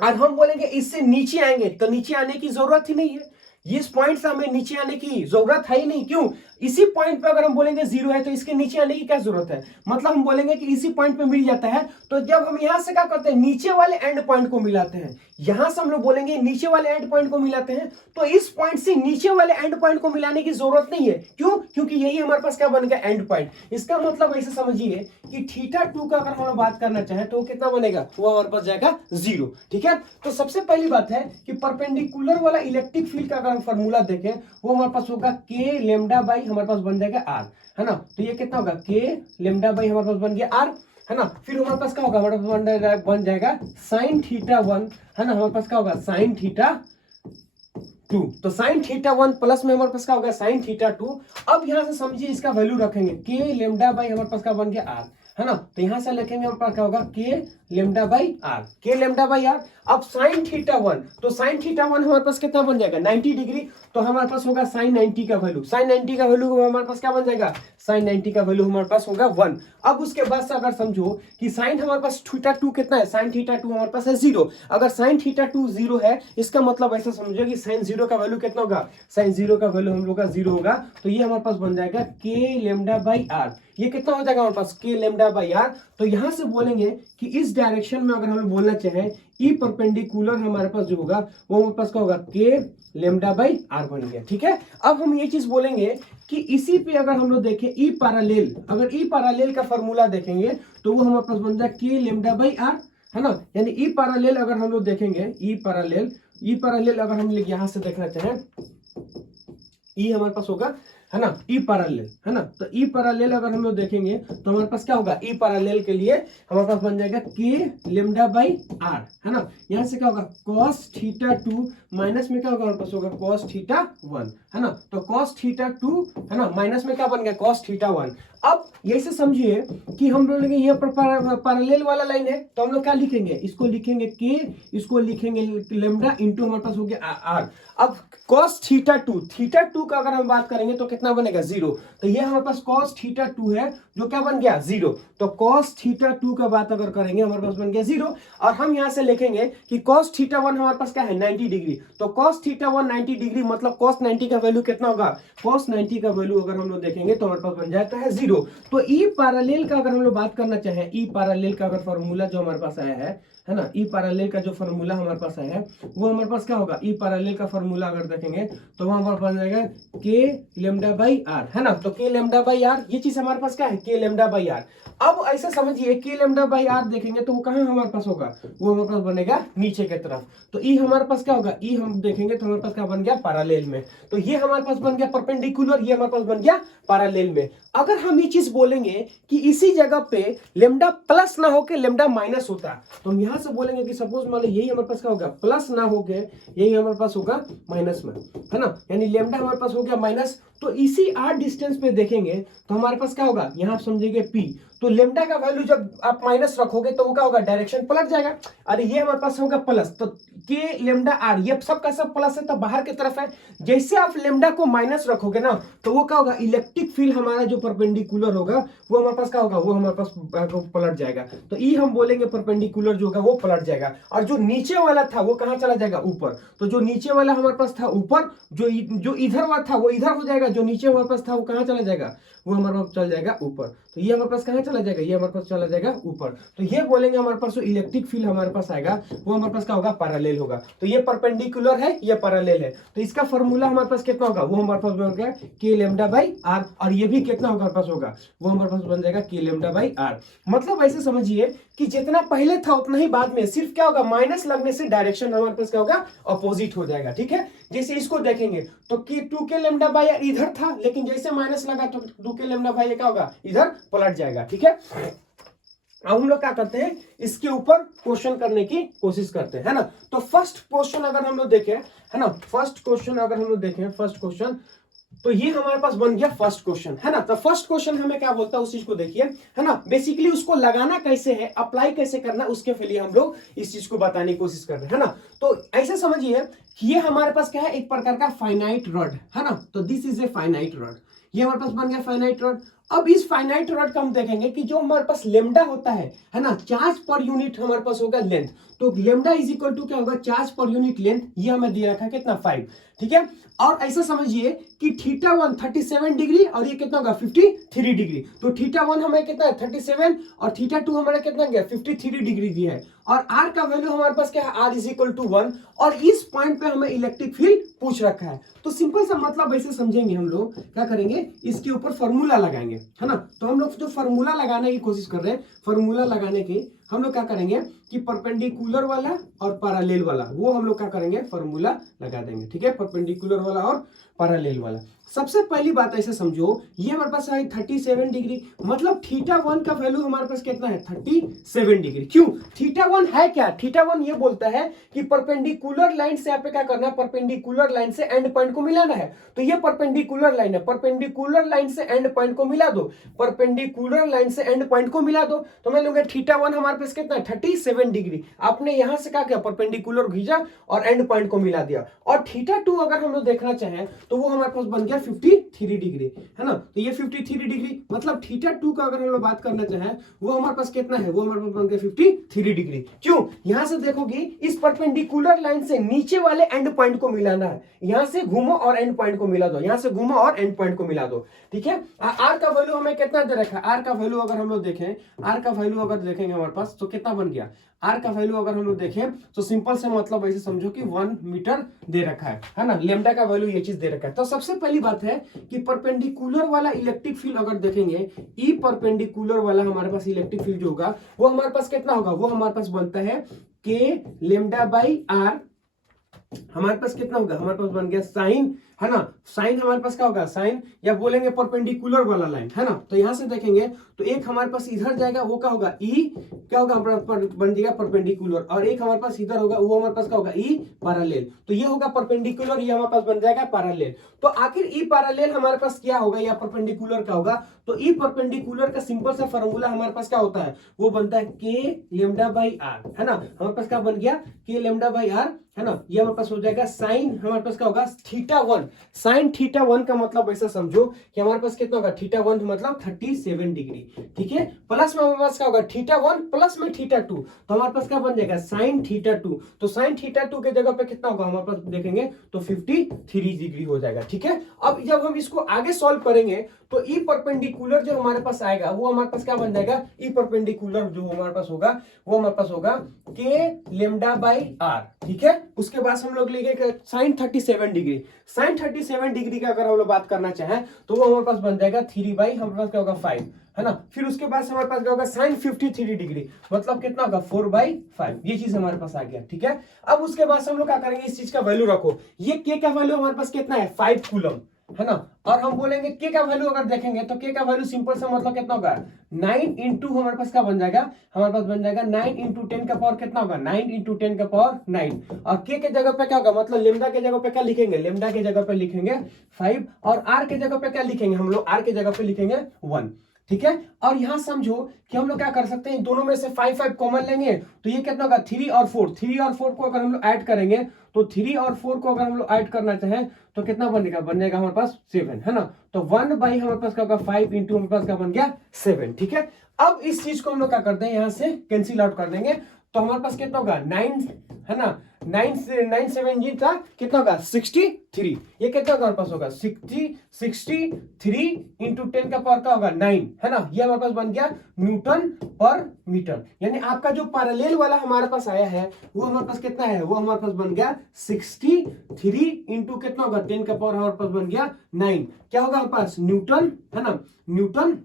और हम बोलेंगे इससे नीचे आएंगे तो नीचे आने की जरूरत ही नहीं है, इस पॉइंट से हमें नीचे आने की जरूरत है ही नहीं। क्यों, इसी पॉइंट पे अगर हम बोलेंगे 0 है तो इसके नीचे आने की क्या जरूरत है, मतलब हम बोलेंगे कि इसी पॉइंट पे मिल जाता है। तो जब हम यहां से क्या करते हैं, नीचे वाले एंड पॉइंट को मिलाते हैं, यहां से हम लोग बोलेंगे नीचे वाले एंड पॉइंट को मिलाते हैं, तो इस पॉइंट से नीचे वाले एंड पॉइंट को मिलाने की जरूरत नहीं है। क्यों, क्योंकि यही हमारे पास क्या बन गया, एंड पॉइंट। इसका मतलब ऐसे समझिए कि θ2 का अगर हम बात करना चाहें तो कितना बनेगा, वो हमारे पास जाएगा 0, ठीक है। तो सबसे पहली बात है कि परपेंडिकुलर वाला इलेक्ट्रिक फील्ड का अगर हम फॉर्मूला देखें, वो हमारे पास होगा k लेमडा बाई हमारे पास बन जाएगा r, है ना। तो ये कितना होगा, k लेमडा बाई हमारे पास बन गया r, है ना। फिर हमारे पास क्या होगा, हमारे पास बन जाएगा sin θ1, है ना, हमारे पास क्या होगा sin θ2। तो sin θ1 प्लस में हमारे पास क्या होगा sin θ2। अब यहां से समझिए इसका वैल्यू रखेंगे, k लेमडा बाई हमारे पास क्या बन गया r, है ना। तो यहां से लिखेंगे हमारे पास क्या होगा, k lambda by r, k lambda by r। अब sin θ1, तो sin θ1 हमारे पास कितना बन जाएगा, 90 डिग्री। तो हमारे पास होगा sin 90 का वैल्यू, sin 90 का वैल्यू हमारे पास क्या बन जाएगा, sin 90 का वैल्यू हमारे पास होगा 1। अब उसके बाद से अगर समझो कि sin हमारे पास θ2 कितना है, sin θ2 हमारे पास है 0। अगर sin θ2 0 है, इसका मतलब ऐसा समझो कि sin 0 का वैल्यू कितना होगा, sin 0 का वैल्यू हम लोग का 0 होगा। तो ये हमारे पास बन जाएगा k लेमडा बाई r, ये कितना हो जाएगा हमारे पास, k लेमडा बाई r। तो यहां से बोलेंगे कि इस डायरेक्शन में अगर हम बोलना चाहें, ई परपेंडिकुलर हमारे पास जो होगा वो हमारे पास क्या होगा, k लेमडा बाई r बन गया, ठीक है। अब हम ये चीज बोलेंगे कि इसी पे अगर हम लोग देखें ई पैरेलल, अगर ई पैरेलल का फॉर्मूला देखेंगे तो वो हमारे पास बन जाए k लेमडा बाई r, है ना। यानी ई पैरेलल अगर हम लोग देखेंगे, ई पैरेलल अगर हम लोग यहां से देखना चाहें, ई हमारे पास होगा, है ना, ई पैरेलल, है ना। तो ई पैरेलल अगर हम लोग देखेंगे तो हमारे पास क्या होगा, ई पैरेलल के लिए हमारे पास बन जाएगा k लेमडा बाई r, है ना। यहां से क्या होगा, cos θ2 माइनस में क्या होगा, हमारे पास होगा cos θ1, है ना। तो cos θ2, है ना, माइनस में क्या बन गया, cos θ1। अब यही समझिए कि हम लोग ये पैरेलल वाला लाइन है, तो हम लोग क्या लिखेंगे, इसको लिखेंगे k, इसको लिखेंगे लेमडा इंटू हमारे पास हो गया r। अब cos θ2 का अगर हम बात करेंगे तो कितना बनेगा, 0। तो ये हमारे पास cos θ2 है जो क्या बन गया, 0। तो cos θ2 का बात अगर करेंगे हमारे पास बन गया 0। और हम यहां से लिखेंगे कि cos θ1 हमारे पास क्या है, 90 डिग्री। तो cos θ1 90 डिग्री मतलब cos 90 का वैल्यू कितना होगा, cos 90 का वैल्यू अगर हम लोग देखेंगे तो हमारे पास बन जाता है 0। तो ई पैरेलल का अगर हम लोग बात करना चाहें, ई पैरेलल का अगर फॉर्मूला जो हमारे पास आया है है ना, ई पैरेलल का जो फॉर्मूला हमारे पास है वो हमारे पास क्या होगा, ई पैरेलल का फॉर्मूला अगर देखेंगे तो वो हमारे पास जाएगा के लेमडा बाई आर, है ना। तो के लेमडा बाई आर ये चीज हमारे पास क्या है, के लेमडा बाई आर। अब ऐसे समझिए के लेमडा बाई आर देखेंगे तो वो कहाँ हमारे पास होगा, वो हमारे पास बनेगा नीचे की तरफ। तो ई हमारे पास क्या होगा, ई हम देखेंगे तो हमारे पास क्या बन गया, पैरेलल में। तो ये हमारे पास बन गया परपेंडिकुलर, ये हमारे पास बन गया पैरेलल में। अगर हम ये चीज बोलेंगे कि इसी जगह पे लेमडा प्लस ना होके लेमडा माइनस होता, तो हम यहां से बोलेंगे कि सपोज मान लो यही हमारे पास क्या होगा, प्लस ना होके यही हमारे पास होगा माइनस में, है ना। यानी लेमडा हमारे पास हो गया माइनस। तो इसी आर डिस्टेंस पे देखेंगे तो हमारे पास क्या होगा, यहां आप समझेंगे पी, तो लेमडा का वैल्यू जब आप माइनस रखोगे तो वो क्या होगा, डायरेक्शन पलट जाएगा। अरे ये हमारे पास होगा प्लस, तो के लेमडा आर ये सब का सब प्लस है तो बाहर की तरफ है। जैसे आप लेमडा को माइनस रखोगे ना तो वो क्या होगा, इलेक्ट्रिक फील्ड हमारा जो परपेंडिकुलर होगा वो हमारे पास क्या होगा, वो हमारे पास पलट जाएगा। तो ई हम बोलेंगे परपेंडिकुलर जो होगा वो पलट जाएगा। और जो नीचे वाला था वो कहां चला जाएगा, ऊपर। तो जो नीचे वाला हमारे पास था ऊपर, जो इधर वाला था वो इधर हो जाएगा, जो नीचे हमारे पास था वो कहां चला जाएगा, वो हमारे पास चल जाएगा ऊपर। तो ये हमारे पास कहां चला जाएगा, ये हमारे पास चला जाएगा ऊपर। तो ये बोलेंगे हमारे पास जो इलेक्ट्रिक फील्ड हमारे पास आएगा वो हमारे पास क्या होगा, पैरेलल होगा। तो ये परपेंडिकुलर है, ये पैरेलल है। तो इसका फॉर्मूला हमारे पास कितना होगा, वो हमारे पास बन गया के लेमडा बाई आर। और ये भी कितना हमारे पास होगा, वो हमारे पास बन जाएगा के लेमडा बाई आर। मतलब ऐसे समझिए कि जितना पहले था उतना ही बाद में, सिर्फ क्या होगा, माइनस लगने से डायरेक्शन हमारे पास क्या होगा, अपोजिट हो जाएगा। ठीक है, जैसे इसको देखेंगे तो कि 2 के लेमडा बाई आर इधर था, लेकिन जैसे माइनस लगा तो 2 के लेमडा बाई क्या होगा, इधर पलट जाएगा। ठीक है, अब हम लोग क्या करते हैं, इसके ऊपर क्वेश्चन करने की कोशिश करते हैं, है ना। तो फर्स्ट क्वेश्चन अगर हम लोग देखें, है ना, फर्स्ट क्वेश्चन अगर हम लोग देखें, फर्स्ट क्वेश्चन, तो ये हमारे पास बन गया फर्स्ट क्वेश्चन, है ना। तो फर्स्ट क्वेश्चन हमें क्या बोलता है उस चीज को देखिए, है ना। बेसिकली उसको लगाना कैसे है, अप्लाई कैसे करना, उसके लिए हम लोग इस चीज को बताने की कोशिश कर रहे हैं, है ना। तो ऐसे समझिए कि ये हमारे पास क्या है, एक प्रकार का फाइनाइट रॉड, है ना। तो this is a finite rod, ये हमारे पास बन गया फाइनाइट रॉड। अब इस फाइनाइट रॉड का हम देखेंगे कि जो हमारे पास लेमडा होता है ना, चार्ज पर यूनिट हमारे पास होगा लेंथ। तो लेमडा इज इक्वल टू क्या होगा, चार्ज पर यूनिट लेंथ, ये हमें दिया रखा है कितना, 5। ठीक है, और ऐसा समझिए कि थीटा 1 37 डिग्री और ये कितना होगा, 53 डिग्री। तो थीटा 1 हमें कितना है, 37, और थीटा 2 हमारा कितना गया, 53 डिग्री दिया है। और आर का वैल्यू हमारे पास क्या है, आर इज इक्वल टू 1। और इस पॉइंट पे हमें इलेक्ट्रिक फील्ड पूछ रखा है। तो सिंपल सा मतलब ऐसे समझेंगे, हम लोग क्या करेंगे, इसके ऊपर फॉर्मूला लगाएंगे, है ना। तो हम लोग जो फॉर्मूला लगाने की कोशिश कर रहे हैं, फॉर्मूला लगाने की हम लोग क्या करेंगे कि परपेंडिकुलर वाला और पैरेलल वाला वो हम लोग क्या करेंगे, फॉर्मूला लगा देंगे। ठीक है, परपेंडिकुलर वाला और पैरेलल वाला। सबसे पहली बात ऐसे समझो, ये हमारे पास है 37 डिग्री, मतलब थीटा 1 का वैल्यू हमारे पास कितना है, 37 डिग्री। क्यों, थीटा 1 है क्या, थीटा 1 ये बोलता है कि परपेंडिकुलर लाइन से यहाँ पे क्या करना है, परपेंडिकुलर लाइन से एंड पॉइंट को मिलाना है। तो ये परपेंडिकुलर लाइन है, परपेंडिकुलर लाइन से एंड पॉइंट को मिला दो, परपेंडिकुलर लाइन से एंड पॉइंट को मिला दो। तो मैं लूंगा थीटा 1 हमारे पास कितना है, 37 डिग्री। आपने यहां से क्या किया, परपेंडिकुलर खींचा और एंड पॉइंट को मिला दिया। और थीटा 2 अगर हम लोग देखना चाहें तो वो हमारे पास बन गया 53 डिग्री, है ना। तो ये 53 डिग्री, मतलब थीटा 2 का अगर हम लोग बात करना चाहें वो हमारे पास कितना है, वो हमारे पास बन गया 53 डिग्री। क्यों, यहां से देखोगे इस परपेंडिकुलर लाइन से नीचे वाले एंड पॉइंट को मिलाना है, यहां से घूमो और एंड पॉइंट को मिला दो, यहां से घूमो और एंड पॉइंट को मिला दो। ठीक है, आर का वैल्यू हमें कितना दे रखा है, आर का वैल्यू अगर हम लोग देखें, आर का वैल्यू अगर देखेंगे हमारे पास तो कितना बन गया, आर का वैल्यू अगर हम लोग देखें तो सिंपल से मतलब ऐसे समझो कि 1 मीटर दे रखा है ना। लेमडा का वैल्यू ये चीज दे रखा है। तो सबसे पहली बात है कि परपेंडिकुलर वाला इलेक्ट्रिक फील्ड अगर देखेंगे, ई परपेंडिकुलर वाला हमारे पास इलेक्ट्रिक फील्ड जो होगा वो हमारे पास कितना होगा, वो हमारे पास बनता है के लेमडा बाई आर। हमारे पास कितना होगा, हमारे पास बन गया साइन, है ना। साइन हमारे पास क्या होगा, साइन या बोलेंगे परपेंडिकुलर वाला लाइन, है ना। तो यहां से देखेंगे तो एक हमारे पास इधर जाएगा, वो क्या होगा, ई क्या होगा हमारे पास बन जाएगा परपेंडिकुलर, और एक हमारे पास इधर होगा वो हमारे पास क्या होगा, ई पैरेलल। तो ये होगा परपेंडिकुलर, ये हमारे पास बन जाएगा पैरेलल। तो आखिर ई पैरेलल हमारे पास क्या होगा या परपेंडिकुलर क्या होगा, तो ई परपेंडिकुलर का सिंपल सा फॉर्मूला हमारे पास क्या होता है, वो बनता है के लेमडा बाई आर, है ना। हमारे पास क्या बन गया, के लेमडा बाई आर, है ना, ये हमारे पास हो जाएगा साइन, हमारे पास क्या होगा θ1, साइन θ1 का मतलब ऐसा समझो कि हमारे पास कितना होगा θ1 मतलब 37 डिग्री, ठीक है, प्लस में हमारे पास क्या होगा θ1 प्लस में θ2, तो हमारे पास क्या बन जाएगा साइन θ2, तो साइन θ2 के जगह पे कितना होगा हमारे पास देखेंगे तो 53 डिग्री हो जाएगा, ठीक है। अब जब हम इसको आगे सॉल्व करेंगे तो ई परपेंडिकुलर जो हमारे पास आएगा वो हमारे पास क्या बन जाएगा, ई परपेंडिकुलर जो हमारे पास होगा वो हमारे पास होगा के लेमडा बाई आर, ठीक है। उसके बाद हम लोग लिखेंगे साइन 37 डिग्री, साइन 37 डिग्री का अगर हम लोग बात करना चाहें तो वो हमारे पास बन जाएगा 3 बाई हमारे पास क्या होगा 5, है ना। फिर उसके बाद हमारे पास क्या होगा साइन 53 डिग्री मतलब कितना होगा 4/5, ये चीज हमारे पास आ गया, ठीक है। अब उसके बाद हम लोग क्या करेंगे, इस चीज का वैल्यू रखो, ये के का वैल्यू हमारे पास कितना है 5 कूलम, है ना, और हम बोलेंगे के का वैल्यू अगर देखेंगे तो के का वैल्यू सिंपल सा मतलब कितना होगा 9 इंटू हमारे पास क्या बन जाएगा, हमारे पास बन जाएगा 9 इंटू 10 का पावर कितना होगा 9 इंटू 10 का पावर 9, और के जगह पे क्या होगा मतलब लेमडा के जगह पे क्या लिखेंगे, लेमडा के जगह पे लिखेंगे 5, और आर के जगह पे क्या लिखेंगे हम लोग, आर के जगह पे लिखेंगे 1, ठीक है। और यहां समझो कि हम लोग क्या कर सकते हैं, दोनों में से 5 कॉमन लेंगे तो ये कितना होगा 3 और 4 को अगर हम लोग ऐड करेंगे तो 3 और 4 को अगर हम लोग ऐड करना चाहें तो कितना बनेगा, बनेगा हमारे पास 7, है ना। तो 1 बाई हमारे पास क्या होगा 5 इंटू हमारे पास क्या बन गया 7, ठीक है। अब इस चीज को हम लोग क्या करते हैं, यहां से कैंसिल आउट कर देंगे तो हमारे पास कितना होगा 9, है ना, 9 7 जी था कितना होगा 63, ये कितना हमारे पास होगा 63 इंटू 10 का पावर का होगा 9, है ना, ये हमारे पास बन गया न्यूटन पर मीटर। यानी आपका जो पैरेलल वाला हमारे पास आया है वो हमारे पास कितना है, वो हमारे पास बन गया 63 इंटू कितना होगा 10 का पावर हमारे पास बन गया 9, क्या होगा हमारे पास न्यूटन, है ना, न्यूटन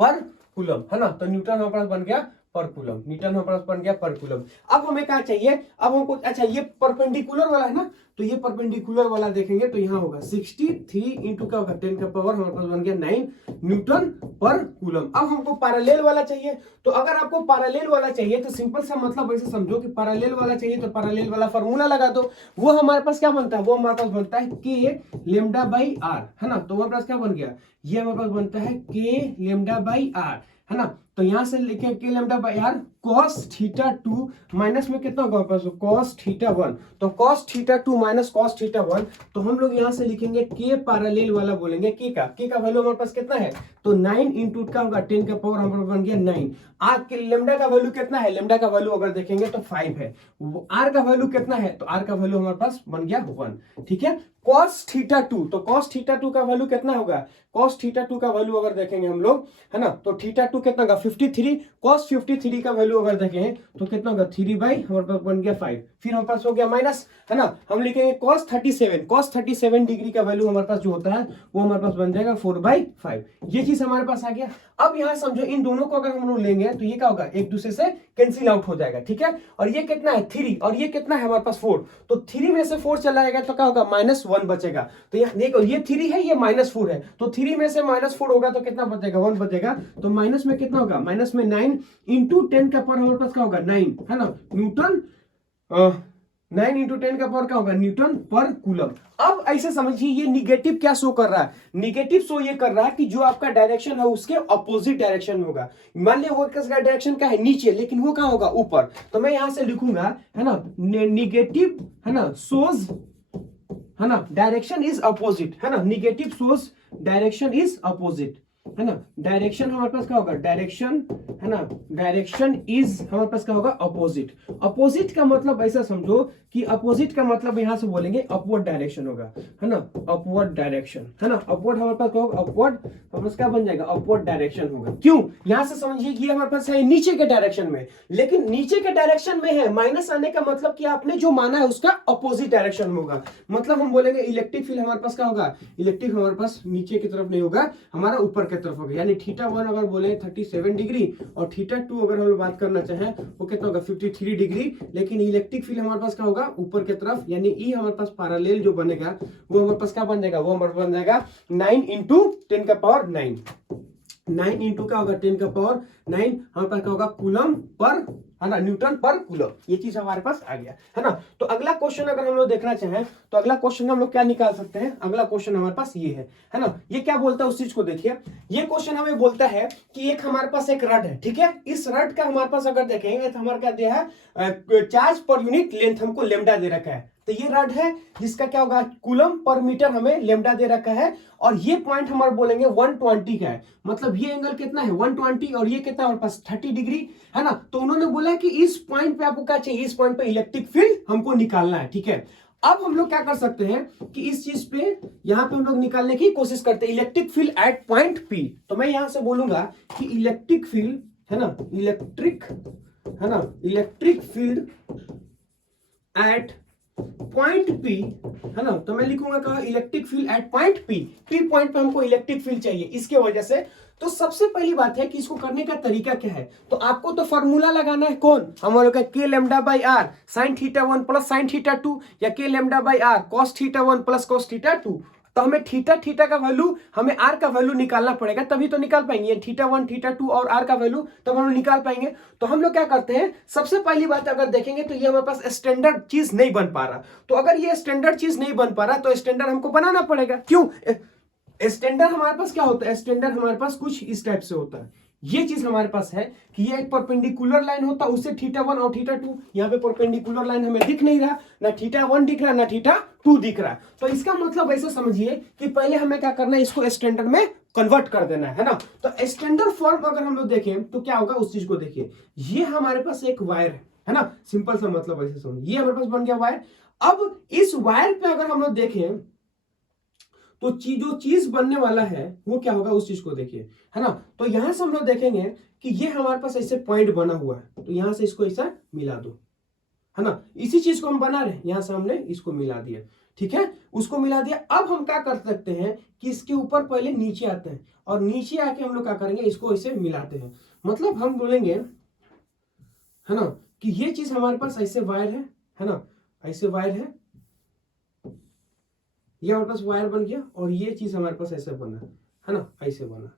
पर कूलम, है ना, तो न्यूटन हमारे पास बन गया पर कूलम, न्यूटन हमारे पास बन गया पर कूलम। अब हमें क्या चाहिए, अब हमको अच्छा ये परपेंडिकुलर वाला है ना, तो ये परपेंडिकुलर वाला देखेंगे तो यहाँ होगा 63 इंटू क्या होगा 10 का पावर हमारे पास बन गया 9 न्यूटन पर कूलम। अब हमको पैरेलल वाला चाहिए, तो अगर आपको पैरेलल वाला चाहिए तो सिंपल सा मतलब ऐसे समझो कि पैरेलल वाला चाहिए तो पैरेलल वाला फार्मूला लगा दो, वो हमारे पास क्या बनता है, वो हमारे पास बनता है के लेमडा बाई आर, है ना, तो हमारे पास क्या बन गया, ये हमारे पास बनता है के लेमडा बाई आर, है ना। तो यहां से लिखे के lambda by R cos θ2 minus में कितना होगा पास cos θ1, तो cos θ2 माइनस cos θ1, तो हम लोग यहां से लिखेंगे के पैरेलल वाला बोलेंगे के का वैल्यू हमारे पास कितना है, तो 9 इंटू का होगा 10 का पावर हमारे बन गया 9, आर के लेमडा का वैल्यू कितना है, लेमडा का वैल्यू अगर देखेंगे तो 5 है, आर का वैल्यू कितना है, तो आर का वैल्यू हमारे पास बन गया 1, ठीक है। cos θ2, तो cos θ2 का वैल्यू कितना होगा, cos θ2 का वैल्यू अगर देखेंगे हम लोग, है ना, तो θ2 कितना होगा 53, cos 53 का वैल्यू अगर देखें तो कितना होगा 3 बाई हमारे पास बन गया 5, फिर हमारे पास हो गया माइनस, है ना, हम लिखेंगे cos 37 डिग्री का वैल्यू हमारे पास जो होता है वो हमारे पास बन जाएगा 4/5, ये चीज हमारे पास आ गया। अब यहां समझो इन दोनों को अगर हम लोग लेंगे तो ये क्या होगा एक दूसरे से कैंसिल आउट हो जाएगा, ठीक है। और ये कितना है 3 और ये कितना है हमारे पास 4, तो 3 में से 4 चला जाएगा तो क्या होगा -1 बचेगा, तो यहाँ देखो ये 3 है ये -4 है, तो 3 में से -4 होगा तो कितना बचेगा 1 बचेगा, तो माइनस में कितना होगा, माइनस में 9 इंटू 10 का पावर हमारे पास क्या होगा 9, है ना, न्यूटन 9 इंटू 10 का पावर क्या होगा न्यूटन पर कूलम। अब ऐसे समझिए ये निगेटिव क्या शो कर रहा है, निगेटिव शो ये कर रहा है कि जो आपका डायरेक्शन है उसके अपोजिट डायरेक्शन होगा, मान लिया वो किसका डायरेक्शन का है नीचे लेकिन वो कहाँ होगा ऊपर, तो मैं यहां से लिखूंगा, है ना, निगेटिव, है ना, सोज, है ना, डायरेक्शन इज अपोजिट, है ना, negative shows direction is opposite, है ना, डायरेक्शन हमारे पास क्या होगा, डायरेक्शन, है ना, डायरेक्शन इज हमारे पास क्या होगा अपोजिट, अपोजिट का मतलब ऐसा समझो कि अपोजिट का मतलब यहां से बोलेंगे अपवर्ड डायरेक्शन होगा, है ना, अपवर्ड डायरेक्शन, है ना, अपवर्ड हमारे पास क्या होगा, अपवर्ड हमारे पास क्या बन जाएगा अपवर्ड डायरेक्शन होगा। क्यों, यहां से समझिए कि हमारे पास है नीचे के डायरेक्शन में, लेकिन नीचे के डायरेक्शन में है, माइनस आने का मतलब कि आपने जो माना है उसका अपोजिट डायरेक्शन में होगा, मतलब हम बोलेंगे इलेक्ट्रिक फील्ड हमारे पास क्या होगा, इलेक्ट्रिक हमारे पास नीचे की तरफ नहीं होगा, हमारा ऊपर की तरफ होगा, यानी θ1 अगर बोले 37 डिग्री और θ2 अगर हम बात करना चाहें वो कितना होगा 53 डिग्री, लेकिन इलेक्ट्रिक फील्ड हमारे पास क्या होगा ऊपर की तरफ, यानी ई हमारे पास पैरेलल जो बनेगा वो हमारे पास क्या बन जाएगा, वो हमारे पास बन जाएगा 9 इंटू 10 का पावर 9, 9 इंटू क्या होगा 10 का पावर 9, हमारे पास क्या होगा कूलम पर, है ना, न्यूटन पर कूलम, ये चीज हमारे पास आ गया, है ना। तो अगला क्वेश्चन अगर हम लोग देखना चाहें तो अगला क्वेश्चन हम लोग क्या निकाल सकते हैं, अगला क्वेश्चन हमारे पास ये है ना। ये क्या बोलता है उस चीज को देखिए, ये क्वेश्चन हमें बोलता है कि एक हमारे पास एक रड है, ठीक है, इस रड का हमारे पास अगर देखेंगे तो हमारा क्या दिया है, चार्ज पर यूनिट लेंथ हमको लेमडा दे रखा है। तो ये रड है जिसका क्या होगा कूलम पर मीटर हमें लेमडा दे रखा है, और ये पॉइंट हमारे बोलेंगे 120 का है, मतलब ये एंगल कितना है 120, और ये कितना हमारे पास 30 डिग्री, है ना। तो उन्होंने बोला कि इस पॉइंट पे आपको क्या चाहिए, इस पॉइंट पे इलेक्ट्रिक फील्ड हमको निकालना है, ठीक है। अब हम लोग क्या कर सकते हैं कि इस चीज पे यहां पे हम लोग निकालने की कोशिश करते हैं electric field at point P. तो मैं यहां से बोलूंगा कि इलेक्ट्रिक फील्ड, है ना, electric field at point P, है ना। तो मैं लिखूंगा कहा electric field at point P, P point पे हमको इलेक्ट्रिक फील्ड चाहिए इसके वजह से। तो सबसे पहली बात है कि इसको करने का तरीका क्या है, तो आपको तो फॉर्मूला लगाना है, कौन, हम लोग का k lambda by are sine theta 1 plus sine theta 2, या k lambda by r cos theta 1 plus cos theta 2। तो हमें थीटा का वैल्यू, हमें आर का वैल्यू निकालना पड़ेगा, तभी तो निकाल पाएंगे थीटा 1 थीटा 2 और आर का वैल्यू, तब हम लोग निकाल पाएंगे। तो हम लोग क्या करते हैं, सबसे पहली बात अगर देखेंगे तो ये हमारे पास स्टैंडर्ड चीज नहीं बन पा रहा। तो अगर ये स्टैंडर्ड चीज नहीं बन पा रहा तो स्टैंडर्ड हमको बनाना पड़ेगा। क्यों, स्टैंडर्ड हमारे पास क्या होता है, स्टैंडर्ड हमारे पास कुछ इस टाइप से होता है। ये चीज हमारे पास है कि ये एक परपेंडिकुलर लाइन होता है, उससे थीटा 1 और थीटा 2, यहाँ पे परपेंडिकुलर लाइन हमें दिख नहीं रहा, ना थीटा 1 दिख रहा ना थीटा 2 दिख रहा। तो इसका मतलब ऐसे समझिए कि पहले हमें क्या करना है, इसको स्टैंडर्ड में कन्वर्ट कर देना है ना। तो स्टैंडर्ड फॉर्म अगर हम लोग देखें तो क्या होगा उस चीज को देखिए, ये हमारे पास एक वायर है ना, सिंपल सा मतलब ऐसे समझिए, ये हमारे पास बन गया वायर। अब इस वायर पे अगर हम लोग देखें तो जो चीज बनने वाला है वो क्या होगा उस चीज को देखिए, है ना। तो यहां से हम लोग देखेंगे कि ये हमारे पास ऐसे पॉइंट बना हुआ है, तो यहां से इसको ऐसा मिला दो, है ना, इसी चीज को हम बना रहे हैं, यहां से हमने इसको मिला दिया, ठीक है, उसको मिला दिया। अब हम क्या कर सकते हैं कि इसके ऊपर पहले नीचे आते हैं, और नीचे आके हम लोग क्या करेंगे, इसको ऐसे मिलाते हैं। मतलब हम बोलेंगे, है ना, कि ये चीज हमारे पास ऐसे वायर है ना, ऐसे वायर ये हमारे पास वायर बन गया, और ये चीज हमारे पास ऐसे बना, है ना, ऐसे बना।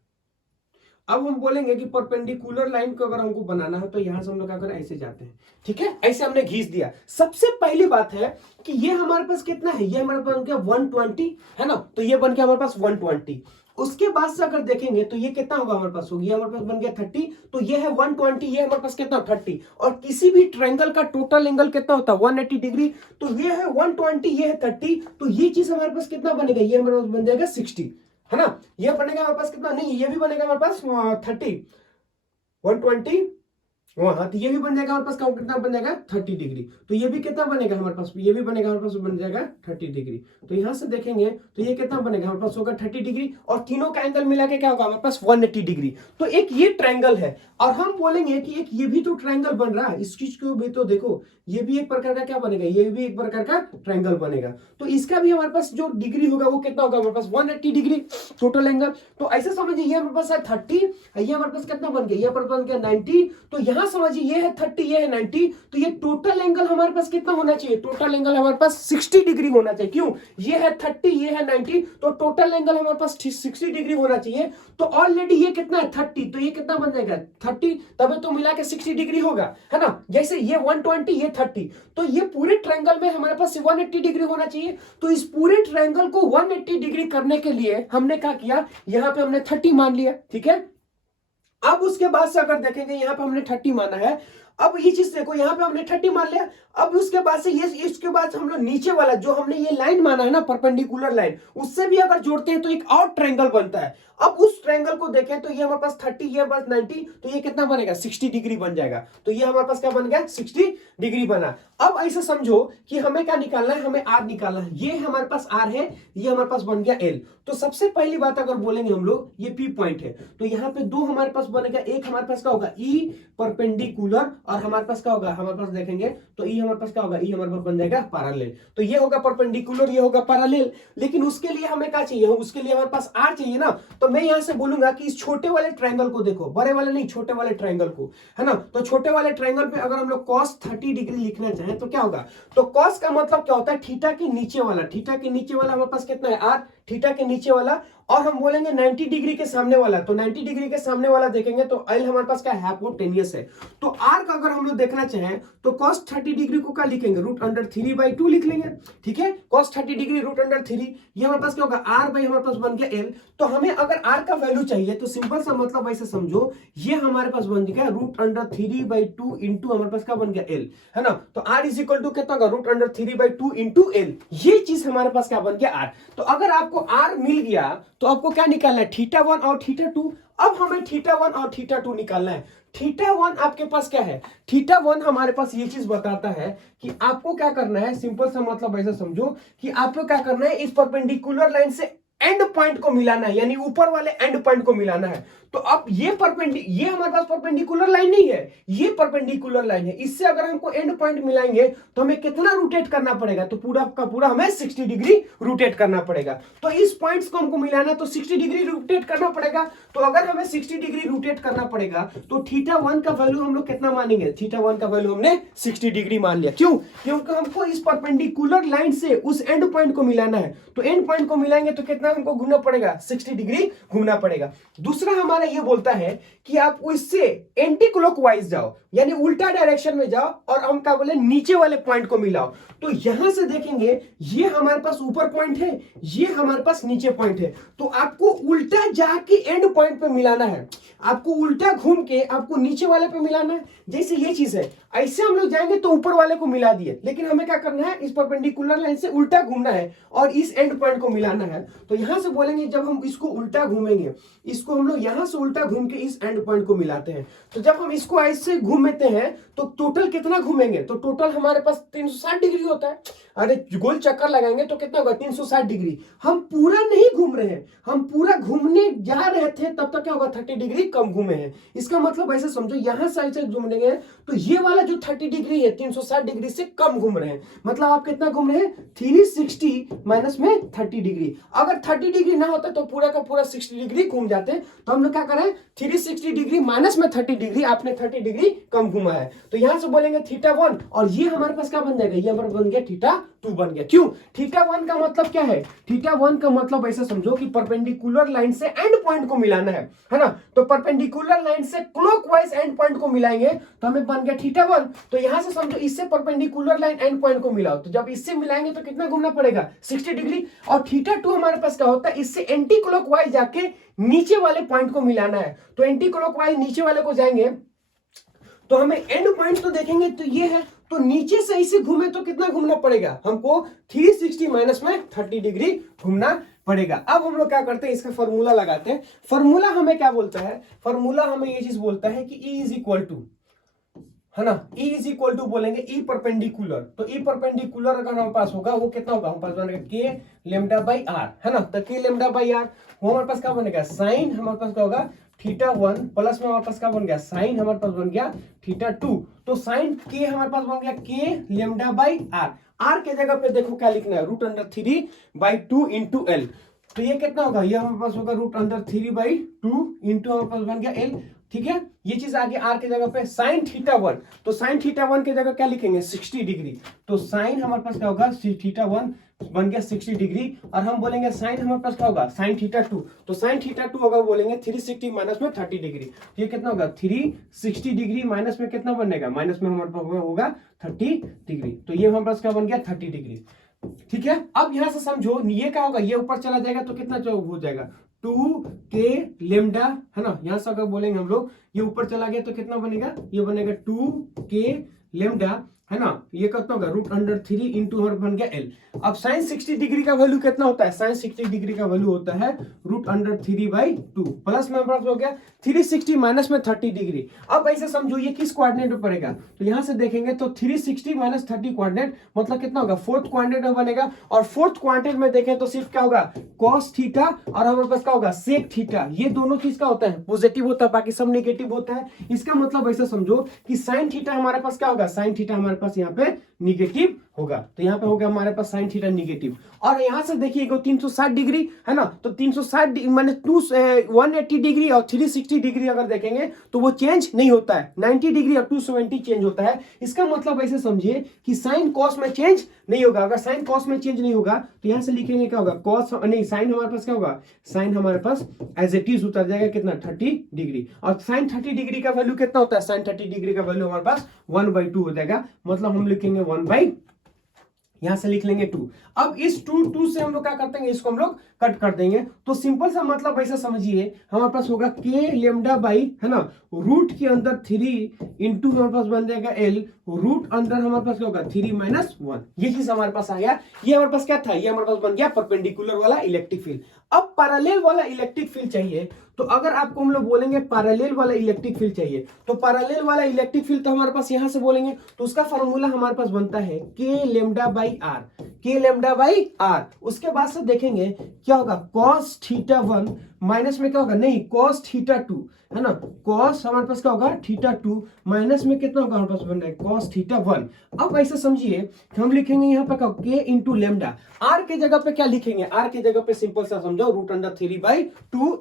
अब हम बोलेंगे कि परपेंडिकुलर लाइन को अगर हमको बनाना है तो यहां से हम लोग क्या करें, ऐसे जाते हैं, ठीक है, ऐसे हमने घींच दिया। सबसे पहली बात है कि ये हमारे पास कितना है, ये हमारे पास बन गया 120, है ना, तो ये बन गया हमारे पास 120। उसके बाद से अगर देखेंगे तो ये कितना होगा हमारे पास, होगी हमारे पास बन गया 30, तो ये है 120, ये हमारे पास कितना 30, और किसी भी ट्रायंगल का टोटल एंगल कितना होता है 180 डिग्री, तो ये है 120, ये है 30, तो ये चीज हमारे पास कितना बनेगा, ये हमारे पास बन जाएगा 60, है ना। ये बनेगा हमारे पास कितना, नहीं ये भी बनेगा हमारे पास 30, 120, हाँ, तो ये भी बन जाएगा हमारे पास कितना बन जाएगा 30 डिग्री। तो ये भी कितना बनेगा हमारे पास, ये भी बनेगा हमारे पास बन जाएगा 30 डिग्री। तो यहां से देखेंगे तो ये कितना बनेगा हमारे पास होगा 30 डिग्री, और तीनों का एंगल मिला के क्या होगा हमारे पास 180 डिग्री। तो एक ये ट्रायंगल है, और हम बोलेंगे कि एक ये भी तो ट्रायंगल बन रहा है, इस चीज को भी तो देखो, ये भी एक प्रकार का क्या बनेगा, ये भी एक प्रकार का ट्रायंगल बनेगा। तो इसका भी हमारे पास जो डिग्री होगा वो कितना होगा हमारे पास 180 डिग्री टोटल एंगल। तो ऐसे समझिए ये हमारे पास है 30, ये हमारे पास कितना बन गया, ये हमारे पास बन गया 90। तो यहां समझिए ये है 30, ये है 90, तो ये टोटल एंगल हमारे पास कितना होना चाहिए, टोटल एंगल हमारे पास 60 डिग्री होना चाहिए। क्यों, ये है 30, ये है 90, तो टोटल एंगल हमारे पास 60 डिग्री होना चाहिए। तो ऑलरेडी ये कितना है 30, तो ये कितना बन जाएगा 30, तब तो मिला के 60 डिग्री होगा, है ना। जैसे ये 120, ये 30, तो ये पूरे ट्रायंगल में हमारे पास 180 डिग्री होना चाहिए। तो इस पूरे ट्रायंगल को 180 डिग्री करने के लिए हमने क्या किया, यहां पे हमने 30 मान लिया, ठीक है। अब उसके बाद से अगर देखेंगे यहां पे हमने 30 माना है, अब ये चीज देखो यहां पे हमने 30 मान लिया। अब उसके बाद से ये, इसके बाद हम लोग नीचे वाला जो हमने ये लाइन माना है ना परपेंडिकुलर लाइन, उससे भी अगर जोड़ते हैं तो एक और ट्रायंगल बनता है। अब उस ट्रायंगल को देखें तो ये हमारे पास 30, ये हमारे पास 90, तो ये कितना बनेगा 60 डिग्री बन जाएगा। तो ये हमारे पास क्या बन गया 60 डिग्री बना। अब ऐसे समझो कि हमें क्या निकालना है, हमें आर निकालना है। ये हमारे पास आर है, ये हमारे पास बन गया एल। तो सबसे पहली बात अगर बोलेंगे हम लोग, ये पी पॉइंट है, तो यहाँ पे दो हमारे पास बनेगा, एक हमारे पास क्या होगा ई परपेंडिकुलर, और हमारे पास क्या होगा, हमारे पास देखेंगे तो ई हमारे पास क्या होगा, ई हमारे पास बन जाएगा पैरेलल। तो ये होगा परपेंडिकुलर, ये होगा पैरेलल। लेकिन उसके लिए हमें क्या चाहिए, उसके लिए हमारे पास आर चाहिए ना। तो मैं यहां से बोलूंगा कि इस छोटे वाले ट्रायंगल को देखो, बड़े वाले नहीं, छोटे वाले ट्रायंगल को, है ना। तो छोटे वाले ट्रायंगल पे अगर हम लोग cos 30 डिग्री लिखना चाहें तो क्या होगा, तो cos का मतलब क्या होता है, थीटा के नीचे वाला, थीटा के नीचे वाला हमारे पास कितना है आर, थीटा के नीचे वाला, और हम बोलेंगे 90 डिग्री के सामने वाला, तो 90 डिग्री के सामने वाला देखेंगे तो एल हमारे पास क्या है, हाइपोटेन्यूस है। तो आर का अगर हम लोग देखना चाहें तो cos 30 डिग्री को क्या लिखेंगे, √3/2 लिख लेंगे, ठीक है। cos 30 डिग्री √3, ये हमारे पास क्या होगा, आर बाई हमारे पास बन गया एल। तो हमें अगर आर का वैल्यू चाहिए तो सिंपल सा मतलब ऐसे समझो, ये हमारे पास बन गया √3/2 इंटू हमारे पास क्या बन गया एल, है ना। तो आर इज इक्वल टू कितना होगा, √3/2 इंटू एल, ये चीज हमारे पास क्या बन गया आर। तो अगर आपको आर मिल गया तो आपको क्या निकालना है, θ1 और θ2। अब हमें θ1 और θ2 निकालना है। θ1 आपके पास क्या है, θ1 हमारे पास ये चीज बताता है कि आपको क्या करना है, सिंपल सा मतलब ऐसा समझो कि आपको क्या करना है, इस परपेंडिकुलर लाइन से एंड पॉइंट को मिलाना है, यानी ऊपर वाले एंड पॉइंट को मिलाना है। तो अब ये हमारे पास परपेंडिकुलर लाइन नहीं है, ये परपेंडिकुलर लाइन है। इससे अगर हमको एंड पॉइंट मिलाएंगे तो हमें कितना रोटेट करना पड़ेगा, तो पूरा का पूरा हमें 60 डिग्री रोटेट करना पड़ेगा। तो इस पॉइंट्स को हमको मिलाना तो 60 डिग्री रोटेट करना पड़ेगा। तो अगर हमें 60 डिग्री रोटेट करना पड़ेगा तो θ1 का वैल्यू हम लोग कितना मानेंगे, θ1 का वैल्यू हमने 60 डिग्री मान लिया। क्यों, क्योंकि हमको इस परपेंडिकुलर लाइन से उस एंड पॉइंट को मिलाना है। तो एंड पॉइंट को मिलाएंगे तो कितना हमको घूमना पड़ेगा, 60 डिग्री घूमना पड़ेगा। दूसरा हमारा ये बोलता है कि आप इससे एंटी क्लॉकवाइज जाओ, यानी उल्टा डायरेक्शन में जाओ, और हम क्या बोले, नीचे वाले पॉइंट को मिलाओ। तो यहां से देखेंगे ये हमारे पास ऊपर पॉइंट है, ये हमारे पास नीचे पॉइंट है। तो आपको उल्टा जाके एंड पॉइंट पे मिलाना है, आपको उल्टा घूम के आपको नीचे वाले पे मिलाना है। जैसे ये चीज है, ऐसे हम लोग जाएंगे तो ऊपर वाले को मिला दिए, लेकिन हमें क्या करना है, इस परपेंडिकुलर लाइन से उल्टा घूमना है और इस एंड पॉइंट को मिलाना है। तो यहां से बोलेंगे जब हम इसको उल्टा घूमेंगे, इसको हम लोग यहां से उल्टा घूम के इस एंड पॉइंट को मिलाते हैं। तो जब हम इसको ऐसे घूमते हैं तो टोटल कितना घूमेंगे, तो टोटल हमारे पास 360 डिग्री होता है। अरे गोल चक्कर लगाएंगे तो कितना होगा, 360 डिग्री। हम पूरा नहीं घूम रहे हैं, हम पूरा घूमने जा रहे थे, तब तक क्या होगा, 30 डिग्री कम घूमे हैं। इसका मतलब ऐसे समझो, यहां से ऐसे घूमेंगे तो ये वाला जो 30 डिग्री है 360 डिग्री से कम घूम रहे हैं। मतलब आप कितना घूम रहे हैं, 360 माइनस में 30 डिग्री। अगर 30 डिग्री ना होता तो पूरा का पूरा 60 डिग्री घूम जाते। तो हम लोग क्या करें, 360 डिग्री माइनस में 30 डिग्री, आपने 30 डिग्री कम घुमा है। तो यहां से बोलेंगे θ1, और ये हमारे पास क्या बन जाएगा, ये हमारा बन गया θ2 बन गया। क्यों, θ1 का मतलब क्या है, θ1 का मतलब ऐसा समझो कि परपेंडिकुलर लाइन से एंड पॉइंट को मिलाना है ना। तो परपेंडिकुलर लाइन से क्लॉकवाइज एंड पॉइंट को मिलाएंगे तो हमें बन गया θ1। तो यहां से समझो इससे परपेंडिकुलर लाइन एंड पॉइंट को मिलाओ, तो जब इससे मिलाएंगे तो कितना घूमना पड़ेगा, 60 डिग्री। और θ2 हमारे पास क्या होता है, इससे एंटी क्लॉकवाइज जाके नीचे वाले पॉइंट को मिलाना है। तो एंटी क्लॉकवाइज नीचे वाले को जाएंगे तो हमें एंड पॉइंट तो देखेंगे तो ये है, तो नीचे से इसे घूमे तो कितना घूमना पड़ेगा हमको, 360 माइनस में 30 डिग्री घूमना पड़ेगा। अब हम लोग क्या करते हैं, इसका फॉर्मूला लगाते हैं। फॉर्मूला हमें क्या बोलता है, फॉर्मूला हमें ये चीज बोलता है कि E इज इक्वल टू, है ना, E इज इक्वल टू बोलेंगे E परपेंडिकुलर। तो E परपेंडिकुलर अगर हमारे पास होगा वो कितना होगा, हमारे पास बनेगा K लेमडा बाई R, है ना। तो K लेमडा बाई R वो हमारे पास क्या बनेगा, साइन हमारे पास क्या होगा θ1 प्लस में हमारे पास क्या बन गया, साइन हमारे पास बन गया θ2। तो साइन K हमारे पास बन गया K lambda by R। R के जगह पे देखो क्या लिखना है, √3/2 इंटू L। तो ये कितना होगा, ये हमारे पास होगा √3/2 इंटू हमारे पास बन गया L, ठीक है। ये चीज आगे आर के जगह पे साइन θ1, तो साइन θ1 के जगह क्या लिखेंगे, 60 डिग्री। तो साइन हमारे पास क्या होगा, θ1 बन गया 60 डिग्री, और हम बोलेंगे साइन हमारे पास क्या होगा, साइन θ2। तो साइन θ2 होगा बोलेंगे 360 माइनस में 30 डिग्री। ये कितना होगा, 360 डिग्री माइनस में कितना बनेगा, माइनस में हमारे पास होगा 30 डिग्री। तो ये हमारे पास क्या बन गया, 30 डिग्री, ठीक है। अब यहां से समझो ये क्या होगा, ये ऊपर चला जाएगा तो कितना हो जाएगा, 2K लेमडा, है ना। यहां से अगर बोलेंगे हम लोग ये ऊपर चला गया तो कितना बनेगा, ये बनेगा 2K लेमडा, है ना। ये कितना होगा, √3 इंटू हमारा बन गया L। अब साइन 60 डिग्री का वैल्यू कितना होता है, साइन 60 डिग्री का वैल्यू होता है √3/2 प्लस में हमारा हो गया 360 माइनस में 30 डिग्री। अब ऐसे समझो ये किस कोऑर्डिनेट में पड़ेगा, तो यहां से देखेंगे तो 360 माइनस 30 कोऑर्डिनेट मतलब कितना होगा, फोर्थ कोऑर्डिनेट में बनेगा। और फोर्थ कोऑर्डिनेट में देखें तो सिर्फ क्या होगा, cos थीटा, और हमारे पास क्या होगा, sec थीटा। ये दोनों चीज का होता है, पॉजिटिव होता है, बाकी सब नेगेटिव होता है। इसका मतलब ऐसा समझो कि साइन थीटा हमारे पास क्या होगा, साइन थीटा हमारे पास यहाँ पे निगेटिव होगा। तो यहाँ पे हो गया हमारे पास साइन थीटा निगेटिव। और यहाँ से देखिएगा 360 डिग्री है ना, तो 360 माने 180 डिग्री और 360 डिग्री अगर देखेंगे तो वो चेंज नहीं होता है, 90 डिग्री और 270 चेंज होता है। इसका मतलब ऐसे समझिए कि साइन कॉस में चेंज नहीं होगा। अगर साइन कॉस में चेंज नहीं होगा तो यहाँ से लिखेंगे क्या होगा, कॉस नहीं साइन हमारे पास क्या होगा, साइन हमारे पास एज इट इज उतर जाएगा कितना 30 डिग्री। और साइन 30 डिग्री का वैल्यू कितना होता है, साइन 30 डिग्री का वैल्यू हमारे पास 1/2 हो जाएगा। मतलब हम लिखेंगे 1/, यहां से लिख लेंगे 2। अब इस 2 से हम लोग क्या करते हैं, इसको हम लोग कट कर देंगे। तो सिंपल सा मतलब ऐसा समझिए हमारे पास होगा के लेमडा बाई है ना रूट के अंदर 3 इंटू हमारे पास बन जाएगा एल रूट अंदर हमारे पास क्या होगा 3 - 1। ये चीज हमारे पास आ गया। ये हमारे पास क्या था, ये हमारे पास बन गया परपेंडिकुलर वाला इलेक्ट्रिक फील्ड। अब पैरेलल वाला इलेक्ट्रिक फील्ड चाहिए, तो अगर आपको हम लोग बोलेंगे पैरेलल वाला इलेक्ट्रिक फील्ड चाहिए, तो पैरेलल वाला इलेक्ट्रिक फील्ड तो हमारे पास यहां से बोलेंगे तो उसका फार्मूला हमारे पास बनता है के लेमडा बाई आर, के लेमडा बाई आर। उसके बाद से देखेंगे क्या होगा, कॉस थीटा 1 माइनस में क्या होगा, नहीं कॉस थीटा 2 है ना, कॉस हमारे पास क्या होगा थीटा 2 माइनस में कितना होगा हमारे पास बन रहा है कॉस थीटा 1। अब ऐसा समझिए कि हम लिखेंगे यहाँ पे क्या के इंटू लेमडा, आर के जगह पे क्या लिखेंगे, आर के जगह पे सिंपल सा समझो √3/2l। तो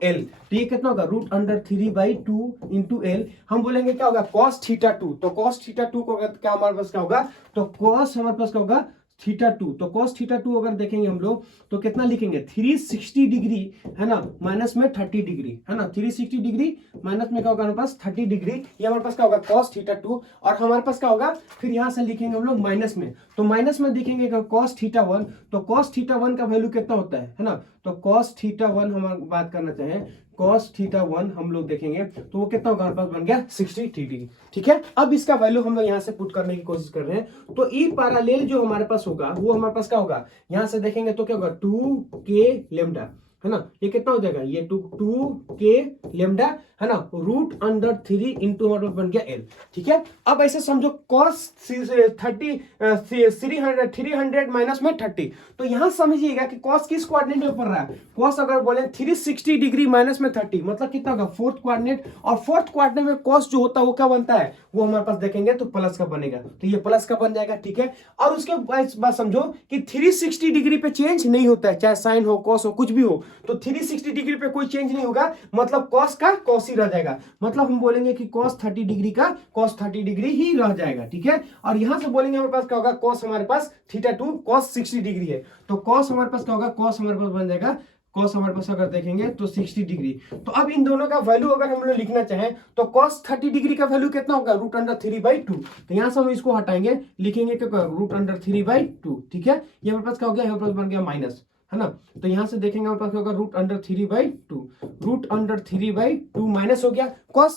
ये कितना होगा √3/2 इंटू एल। हम बोलेंगे क्या होगा कॉस थीटा 2, तो कॉस थीटा 2 को क्या हमारे पास क्या होगा, तो कॉस हमारे पास क्या होगा थीटा 2, तो कॉस थीटा 2 अगर देखेंगे हम लोग तो कितना लिखेंगे 360 डिग्री है ना माइनस में 30 डिग्री है ना, 360 डिग्री माइनस में क्या होगा हमारे पास 30 डिग्री। ये हमारे पास क्या होगा कॉस थीटा 2। और हमारे पास क्या होगा फिर यहां से लिखेंगे हम लोग माइनस में, तो माइनस में देखेंगे कॉस थीटा 1, तो कॉस थीटा 1 का वैल्यू कितना होता है ना, तो कॉस थीटा 1 हम बात करना चाहें कॉस थीटा 1 हम लोग देखेंगे तो वो कितना होगा हमारे पास बन गया 60 डिग्री। ठीक है, अब इसका वैल्यू हम लोग यहाँ से पुट करने की कोशिश कर रहे हैं। तो ई पैरेलल जो हमारे पास होगा वो हमारे पास क्या होगा, यहाँ से देखेंगे तो क्या होगा 2k लेमडा है ना, ये कितना हो जाएगा ये 2k लेमडा है ना √3 इंटू हमारे पास बन गया एल। ठीक है, अब ऐसे समझो cos 300 माइनस में 30, तो यहां समझिएगा कि cos किस कोऑर्डिनेट में पड़ रहा है, cos अगर बोले 360 डिग्री माइनस में 30 मतलब कितना होगा फोर्थ कोऑर्डिनेट। और फोर्थ कोऑर्डिनेट में cos जो होता है वो क्या बनता है, वो हमारे पास देखेंगे तो प्लस का बनेगा, तो ये प्लस का बन जाएगा। ठीक है, और उसके बाद समझो कि 360 डिग्री पे चेंज नहीं होता है, चाहे साइन हो cos हो कुछ भी हो, तो 360 डिग्री पे कोई चेंज नहीं होगा, मतलब cos का cos ही रह जाएगा। मतलब हम बोलेंगे कि cos 30 डिग्री का cos 30 डिग्री ही रह जाएगा। ठीक है, और यहां से बोलेंगे हमारे पास क्या होगा cos हमारे पास थीटा 2 cos 60 डिग्री है, तो cos हमारे पास क्या होगा cos हमारे पास बन जाएगा cos हमारे पास अगर देखेंगे तो 60 डिग्री। तो अब इन दोनों का वैल्यू अगर हम लोग लिखना चाहें तो cos 30 डिग्री का वैल्यू कितना होगा √3/2। तो यहां से हम इसको हटाएंगे, लिखेंगे क्या √3/2। ठीक है, ये हमारे पास क्या हो गया, हमारे पास बन गया माइनस है ना, तो यहां से देखेंगे हमारे पास क्या होगा √3/2, √3/2 माइनस हो गया cos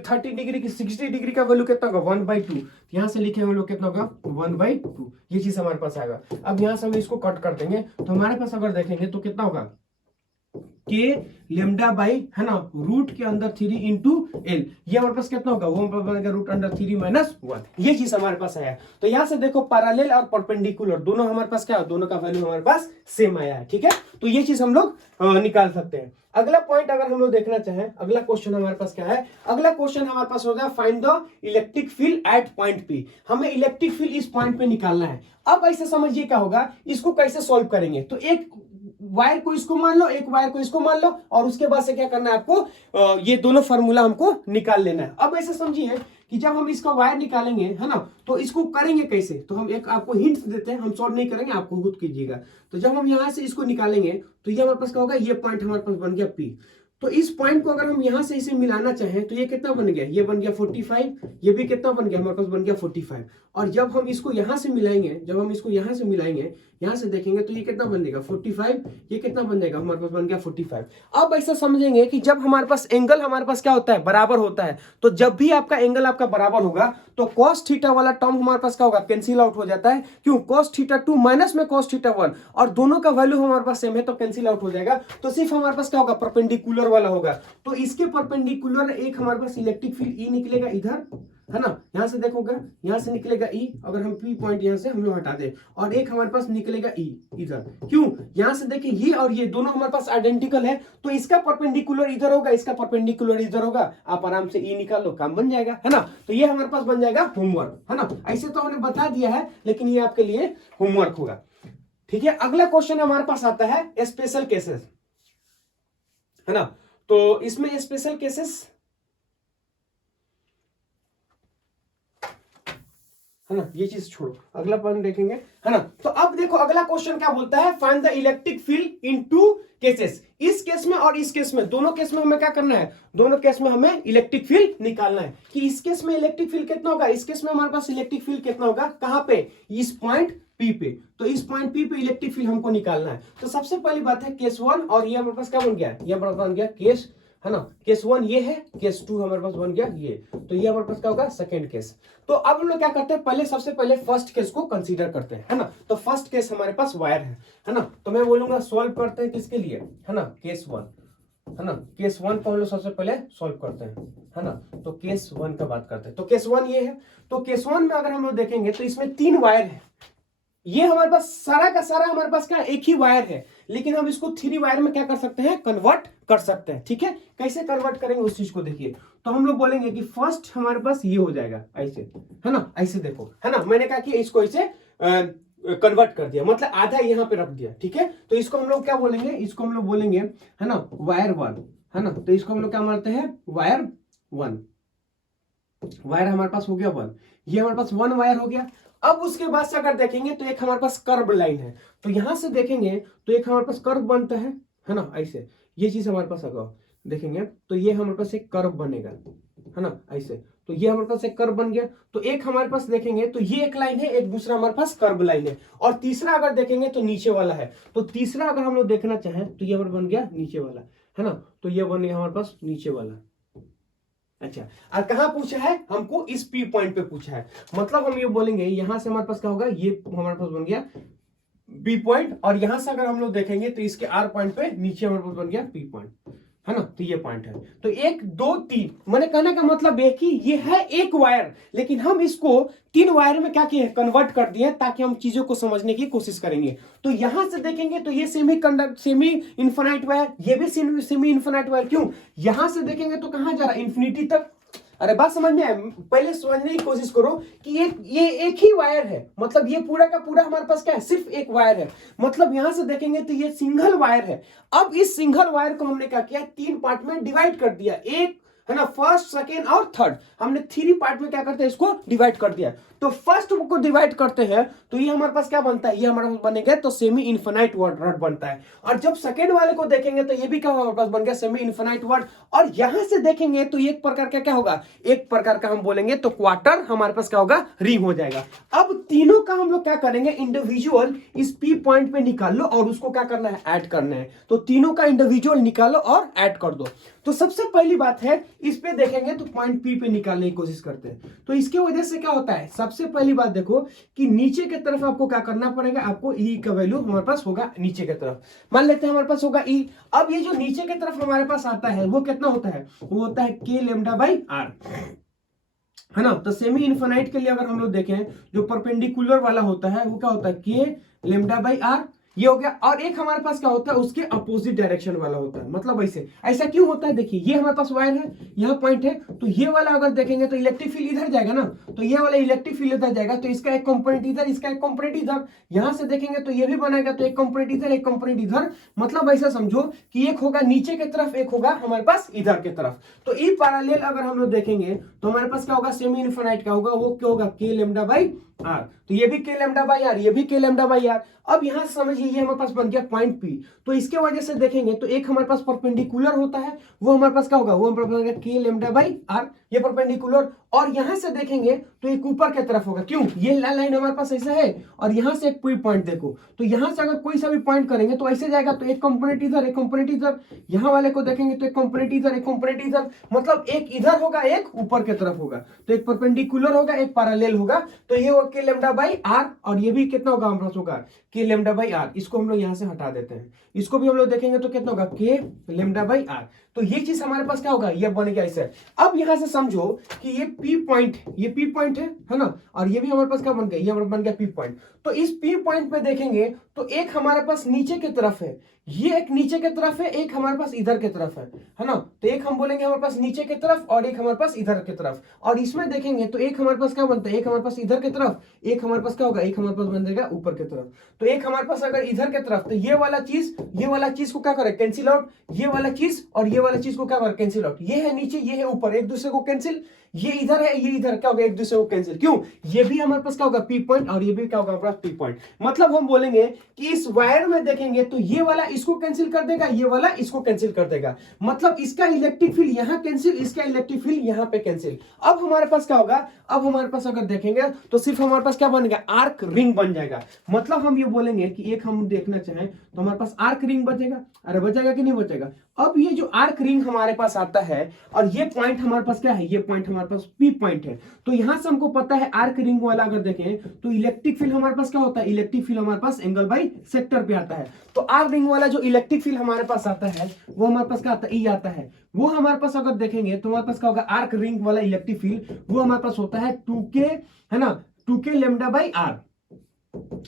30 डिग्री की 60 डिग्री का वैल्यू कितना होगा 1/2। यहां से लिखेंगे हम लोग कितना होगा 1/2, ये चीज हमारे पास आएगा। अब यहां से हम इसको कट कर देंगे तो हमारे पास अगर देखेंगे तो कितना होगा के लेमडा बाई है ना रूट के अंदर 3 इंटू एल, ये हमारे पास कितना होगा वो बनेगा √3 - 1। ये चीज हमारे पास आया। तो यहां से देखो पैरेलल और परपेंडिकुलर दोनों हमारे पास क्या है, दोनों का वैल्यू हमारे पास सेम आया है। ठीक है, तो ये चीज हम लोग निकाल सकते हैं। अगला पॉइंट अगर हम लोग देखना चाहें, अगला क्वेश्चन हमारे पास क्या है, अगला क्वेश्चन हमारे पास होगा find the electric field at point P. हमें इलेक्ट्रिक फील्ड इस पॉइंट पे निकालना है। अब ऐसे समझिए क्या होगा, इसको कैसे सॉल्व करेंगे, तो एक वायर को इसको मान लो, एक वायर को इसको मान लो, और उसके बाद से क्या करना है आपको, ये दोनों फार्मूला हमको निकाल लेना है। अब ऐसे समझिए कि जब हम इसका वायर निकालेंगे है ना, तो इसको करेंगे कैसे, तो हम एक आपको हिंट देते हैं, हम सॉल्व नहीं करेंगे, आपको खुद कीजिएगा। तो जब हम यहां से इसको निकालेंगे तो ये हमारे पास क्या होगा, ये पॉइंट हमारे पास बन गया पी। तो इस पॉइंट को अगर हम यहां से इसे मिलाना चाहें तो ये कितना बन गया, ये बन गया 45, ये भी कितना बन गया हमारे पास बन गया 45। और जब हम इसको यहां से मिलाएंगे, जब हम इसको यहां से मिलाएंगे, यहां से देखेंगे तो ये कितना बन जाएगा 45, ये कितना बन जाएगा हमारे पास बन गया 45। अब ऐसा समझेंगे कि जब हमारे पास एंगल हमारे पास क्या होता है, बराबर होता है, तो जब भी आपका एंगल आपका बराबर होगा तो cos थीटा वाला टर्म हमारे पास क्या होगा, कैंसिल आउट हो जाता है। क्यों, cos थीटा 2 माइनस में cos थीटा 1, और दोनों का वैल्यू हमारे पास सेम है तो कैंसिल आउट हो जाएगा। तो सिर्फ हमारे पास क्या होगा, परपेंडिकुलर वाला होगा। तो इसके परपेंडिकुलर एक हमारे पास इलेक्ट्रिक फील्ड ई निकलेगा इधर, है ना, यहाँ से देखोगे यहाँ से निकलेगा ई, अगर हम पी पॉइंट यहाँ से हम लोग हटा दें, और एक हमारे पास निकलेगा ई इधर। क्यों, यहाँ से देखिए ये और ये दोनों हमारे पास आइडेंटिकल है, तो इसका परपेंडिकुलर इधर होगा, इसका परपेंडिकुलर इधर होगा, आप आराम से ई निकाल लो, काम बन जाएगा, है ना। तो ये हमारे पास बन जाएगा होमवर्क, है ना। ऐसे तो हमने बता दिया है, लेकिन ये आपके लिए होमवर्क होगा, ठीक है। अगला क्वेश्चन हमारे पास आता है स्पेशल केसेस, है ना। तो इसमें स्पेशल केसेस, है ना, ये चीज छोड़ो, अगला पॉइंट देखेंगे, है ना। तो अब देखो अगला क्वेश्चन क्या बोलता है, find the electric field in two cases. इस केस में और इस केस में, दोनों केस में हमें क्या करना है, दोनों केस में हमें इलेक्ट्रिक फील्ड निकालना है कि इस केस में इलेक्ट्रिक फील्ड कितना होगा, इस केस में हमारे पास इलेक्ट्रिक फील्ड कितना होगा, कहां पे, इस पॉइंट पी पे। तो इस पॉइंट पी पे इलेक्ट्रिक फील्ड हमको निकालना है। तो सबसे पहली बात है केस 1, और ये हमारे पास क्या बन गया, ये हमारे पास बन गया केस, है ना। केस 1 ये है, केस 2 हमारे पास बन गया ये, तो ये हमारे पास क्या होगा, सेकंड केस। तो अब हम लोग क्या करते हैं, पहले सबसे पहले फर्स्ट केस को कंसीडर करते हैं, है ना। तो फर्स्ट केस हमारे पास वायर है ना। तो मैं बोलूंगा सॉल्व करते हैं किसके लिए, है ना, केस 1, है ना। केस 1 को हम लोग सबसे पहले सॉल्व करते हैं, है ना। तो केस 1 का बात करते हैं। तो केस 1 ये है, तो केस 1 में अगर हम लोग देखेंगे तो इसमें 3 वायर है। ये हमारे पास सारा का सारा हमारे पास क्या, एक ही वायर है, लेकिन हम इसको 3 वायर में क्या कर सकते हैं, कन्वर्ट कर सकते हैं, ठीक है। कैसे कन्वर्ट करेंगे उस चीज को देखिए। तो हम लोग बोलेंगे कि फर्स्ट हमारे पास ये हो जाएगा ऐसे, है ना, ऐसे देखो, है ना। मैंने कहा कि इसको ऐसे कन्वर्ट कर दिया, मतलब आधा यहाँ पे रख दिया, ठीक है। तो इसको हम लोग क्या बोलेंगे, इसको हम लोग बोलेंगे, है ना, वायर 1, है ना। तो इसको हम लोग क्या मानते हैं, वायर 1, वायर हमारे पास हो गया 1, ये हमारे पास 1 वायर हो गया। अब उसके बाद से अगर देखेंगे तो एक हमारे पास कर्व लाइन है, तो यहां से देखेंगे तो एक हमारे पास कर्व बनता है ना, ऐसे ये चीज हमारे पास अगर देखेंगे तो ये हमारे पास एक कर्व बनेगा, है ना, ऐसे। तो ये हमारे पास एक कर्व बन गया। तो एक हमारे पास देखेंगे तो ये एक लाइन है, एक दूसरा हमारे पास कर्व लाइन है, और तीसरा अगर देखेंगे तो नीचे वाला है। तो तीसरा अगर हम लोग देखना चाहें तो ये हमारे बन गया नीचे वाला, है ना। तो ये बन गया हमारे पास नीचे वाला। अच्छा, और कहां पूछा है हमको, इस पी पॉइंट पे पूछा है, मतलब हम ये बोलेंगे यहां से हमारे पास क्या होगा, ये हमारे पास बन गया बी पॉइंट, और यहां से अगर हम लोग देखेंगे तो इसके आर पॉइंट पे नीचे हमारे पास बन गया पी पॉइंट, है ना। तो ये पॉइंट है। तो 1 2 3, मैंने कहने का मतलब है कि ये है एक वायर, लेकिन हम इसको 3 वायर में क्या किए, कन्वर्ट कर दिए, ताकि हम चीजों को समझने की कोशिश करेंगे। तो यहां से देखेंगे तो ये सेमी इन्फिनाइट वायर, ये भी सेमी इन्फिनाइट वायर। क्यों, यहां से देखेंगे तो कहां जा रहा है, इंफिनिटी तक। अरे बात समझ में आए, पहले समझने की कोशिश करो कि ये एक ही वायर है, मतलब ये पूरा का पूरा हमारे पास क्या है, सिर्फ एक वायर है। मतलब यहां से देखेंगे तो ये सिंगल वायर है। अब इस सिंगल वायर को हमने क्या किया, 3 पार्ट में डिवाइड कर दिया, एक, है ना, फर्स्ट सेकेंड और थर्ड, हमने 3 पार्ट में क्या करते हैं, इसको डिवाइड कर दिया। तो फर्स्ट को डिवाइड करते हैं तो ये हमारे पास क्या बनता है, ये हमारे पास बनेगा तो सेमी इन्फिनाइट रड बनता है। और जब सेकेंड वाले को देखेंगे तो ये भी क्या हमारे पास बन गया, सेमी इन्फिनाइट वर्ड। और यहां से देखेंगे तो एक प्रकार का क्या होगा, एक प्रकार का हम बोलेंगे तो क्वार्टर हमारे पास क्या होगा, रिंग हो जाएगा। अब तीनों का हम लोग क्या करेंगे, इंडिविजुअल इस पी पॉइंट पे निकाल लो और उसको क्या करना है, ऐड करना है। तो तीनों का इंडिविजुअल निकालो और ऐड कर दो। तो सबसे पहली बात है, इस पे देखेंगे तो पॉइंट पी पे निकालने की कोशिश करते हैं। तो इसके वजह से क्या होता है, सबसे पहली बात देखो कि नीचे की तरफ आपको क्या करना पड़ेगा, आपको ई का वैल्यू हमारे पास होगा नीचे की तरफ, मान लेते हैं हमारे पास होगा ई। अब ये जो नीचे की तरफ हमारे पास आता है वो कितना होता है, वो होता है के लेमडा बाई आर, है ना। तो सेमी इन्फिनाइट के लिए अगर हम लोग देखें, जो परपेंडिकुलर वाला होता है वो क्या होता है, के लेमडा बाई आर, ये हो गया। और एक हमारे पास क्या होता है, उसके अपोजिट डायरेक्शन वाला होता है, मतलब ऐसे। ऐसा क्यों होता है, देखिए ये हमारे पास वायर है, यहाँ पॉइंट है, तो ये वाला अगर देखेंगे तो इलेक्ट्रिक फील्ड इधर जाएगा ना, तो ये वाला इलेक्ट्रिक फील्ड इधर जाएगा, तो इसका एक कंपोनेंट इधर, इसका एक कंपोनेंट इधर। यहां से देखेंगे तो ये भी बनाएगा, तो एक कंपोनेंट इधर, एक कंपोनेंट इधर। मतलब ऐसा समझो कि एक होगा नीचे की तरफ, एक होगा हमारे पास इधर की तरफ। तो ई पैरेलल अगर हम लोग देखेंगे तो हमारे पास क्या होगा, सेमी इन्फिनाइट का होगा, वो क्या होगा, के लेमडा बाई आर। तो ये भी के लेमडा बाई आर, ये भी के लेमडा बाई आर। अब यहां से समझिए ये हमारे पास बन गया पॉइंट पी। तो इसके वजह से देखेंगे तो एक हमारे पास परपेंडिकुलर होता है, वो हमारे पास क्या होगा, वो हमारे पास बन गया के लेमडा बाई आर, ये परपेंडिकुलर। और यहां से देखेंगे तो एक ऊपर की तरफ होगा, क्यों, ये लाइन हमारे पास ऐसा है, और यहां से एक कोई पॉइंट देखो, तो यहां से अगर कोई सा भी पॉइंट करेंगे तो ऐसे जाएगा, तो एक कंपोनेंट इधर, एक कंपोनेंट इधर। यहां वाले को देखेंगे तो एक कंपोनेंट इधर, एक कंपोनेंट इधर, मतलब एक इधर होगा, एक ऊपर की तरफ होगा। तो एक परपेंडिकुलर होगा, एक पैरेलल होगा। तो ये होगा के लेमडा बाई आर, और ये भी कितना होगा हमारे पास होगा, के लेमडा बाई आर। इसको हम लोग यहां से हटा देते हैं, इसको भी हम लोग देखेंगे तो कितना होगा, के लेमडा बाई आर। तो ये चीज हमारे पास क्या होगा, ये बन गया ऐसे। अब यहां से समझो कि ये पी पॉइंट, ये पी पॉइंट है ना, और ये भी हमारे पास क्या बन गया, ये हमारा बन गया पी पॉइंट। तो इस पी पॉइंट पे देखेंगे तो एक हमारे पास नीचे की तरफ है, ये एक नीचे की तरफ है, एक हमारे पास इधर की तरफ है ना। तो एक हम बोलेंगे हमारे पास नीचे की तरफ और एक हमारे पास इधर की तरफ। और इसमें देखेंगे तो एक हमारे पास क्या बनता है, एक हमारे पास इधर की तरफ, एक हमारे पास क्या होगा, एक हमारे पास बन जाएगा ऊपर की तरफ। तो एक हमारे पास अगर इधर की तरफ, तो ये वाला चीज को क्या करे, कैंसिल आउट, ये वाला चीज और ये वाला चीज को क्या करे, कैंसिल आउट। ये है नीचे, ये है ऊपर, एक दूसरे को कैंसिल, ये इधर है, ये इधर, क्या होगा, एक दूसरे को कैंसिल। क्यों, ये भी हमारे पास क्या होगा, पी पॉइंट, और ये भी क्या होगा हमारे पास पी पॉइंट। मतलब हम बोलेंगे कि इस वायर में देखेंगे तो ये वाला इसको कैंसिल कर देगा, ये वाला इसको कैंसिल कर देगा। मतलब इसका इलेक्ट्रिक फील्ड यहां कैंसिल, इसका इलेक्ट्रिक फील्ड यहां पे कैंसिल। अब हमारे पास क्या होगा, अब हमारे पास अगर देखेंगे तो सिर्फ हमारे पास क्या बनेगा, आर्क रिंग बन जाएगा। मतलब हम ये बोलेंगे कि एक हम देखना चाहें तो हमारे पास आर्क रिंग बचेगा। अरे बचेगा कि नहीं बचेगा। अब ये जो आर्क रिंग हमारे पास आता है और ये पॉइंट हमारे पास क्या है, ये पॉइंट हमारे पास पी पॉइंट है। तो यहां से हमको पता है आर्क रिंग वाला अगर देखें तो इलेक्ट्रिक फील्ड हमारे पास क्या होता है, इलेक्ट्रिक फील्ड हमारे पास एंगल बाई सेक्टर पे आता है। तो आर्क रिंग वाला जो इलेक्ट्रिक फील्ड हमारे पास आता है वो हमारे पास क्या आता है, ई आता है। वो हमारे पास अगर देखेंगे तो हमारे पास क्या होगा, आर्क रिंग वाला इलेक्ट्रिक फील्ड वो हमारे पास होता है 2k, है ना, 2k लेमडा बाई आर।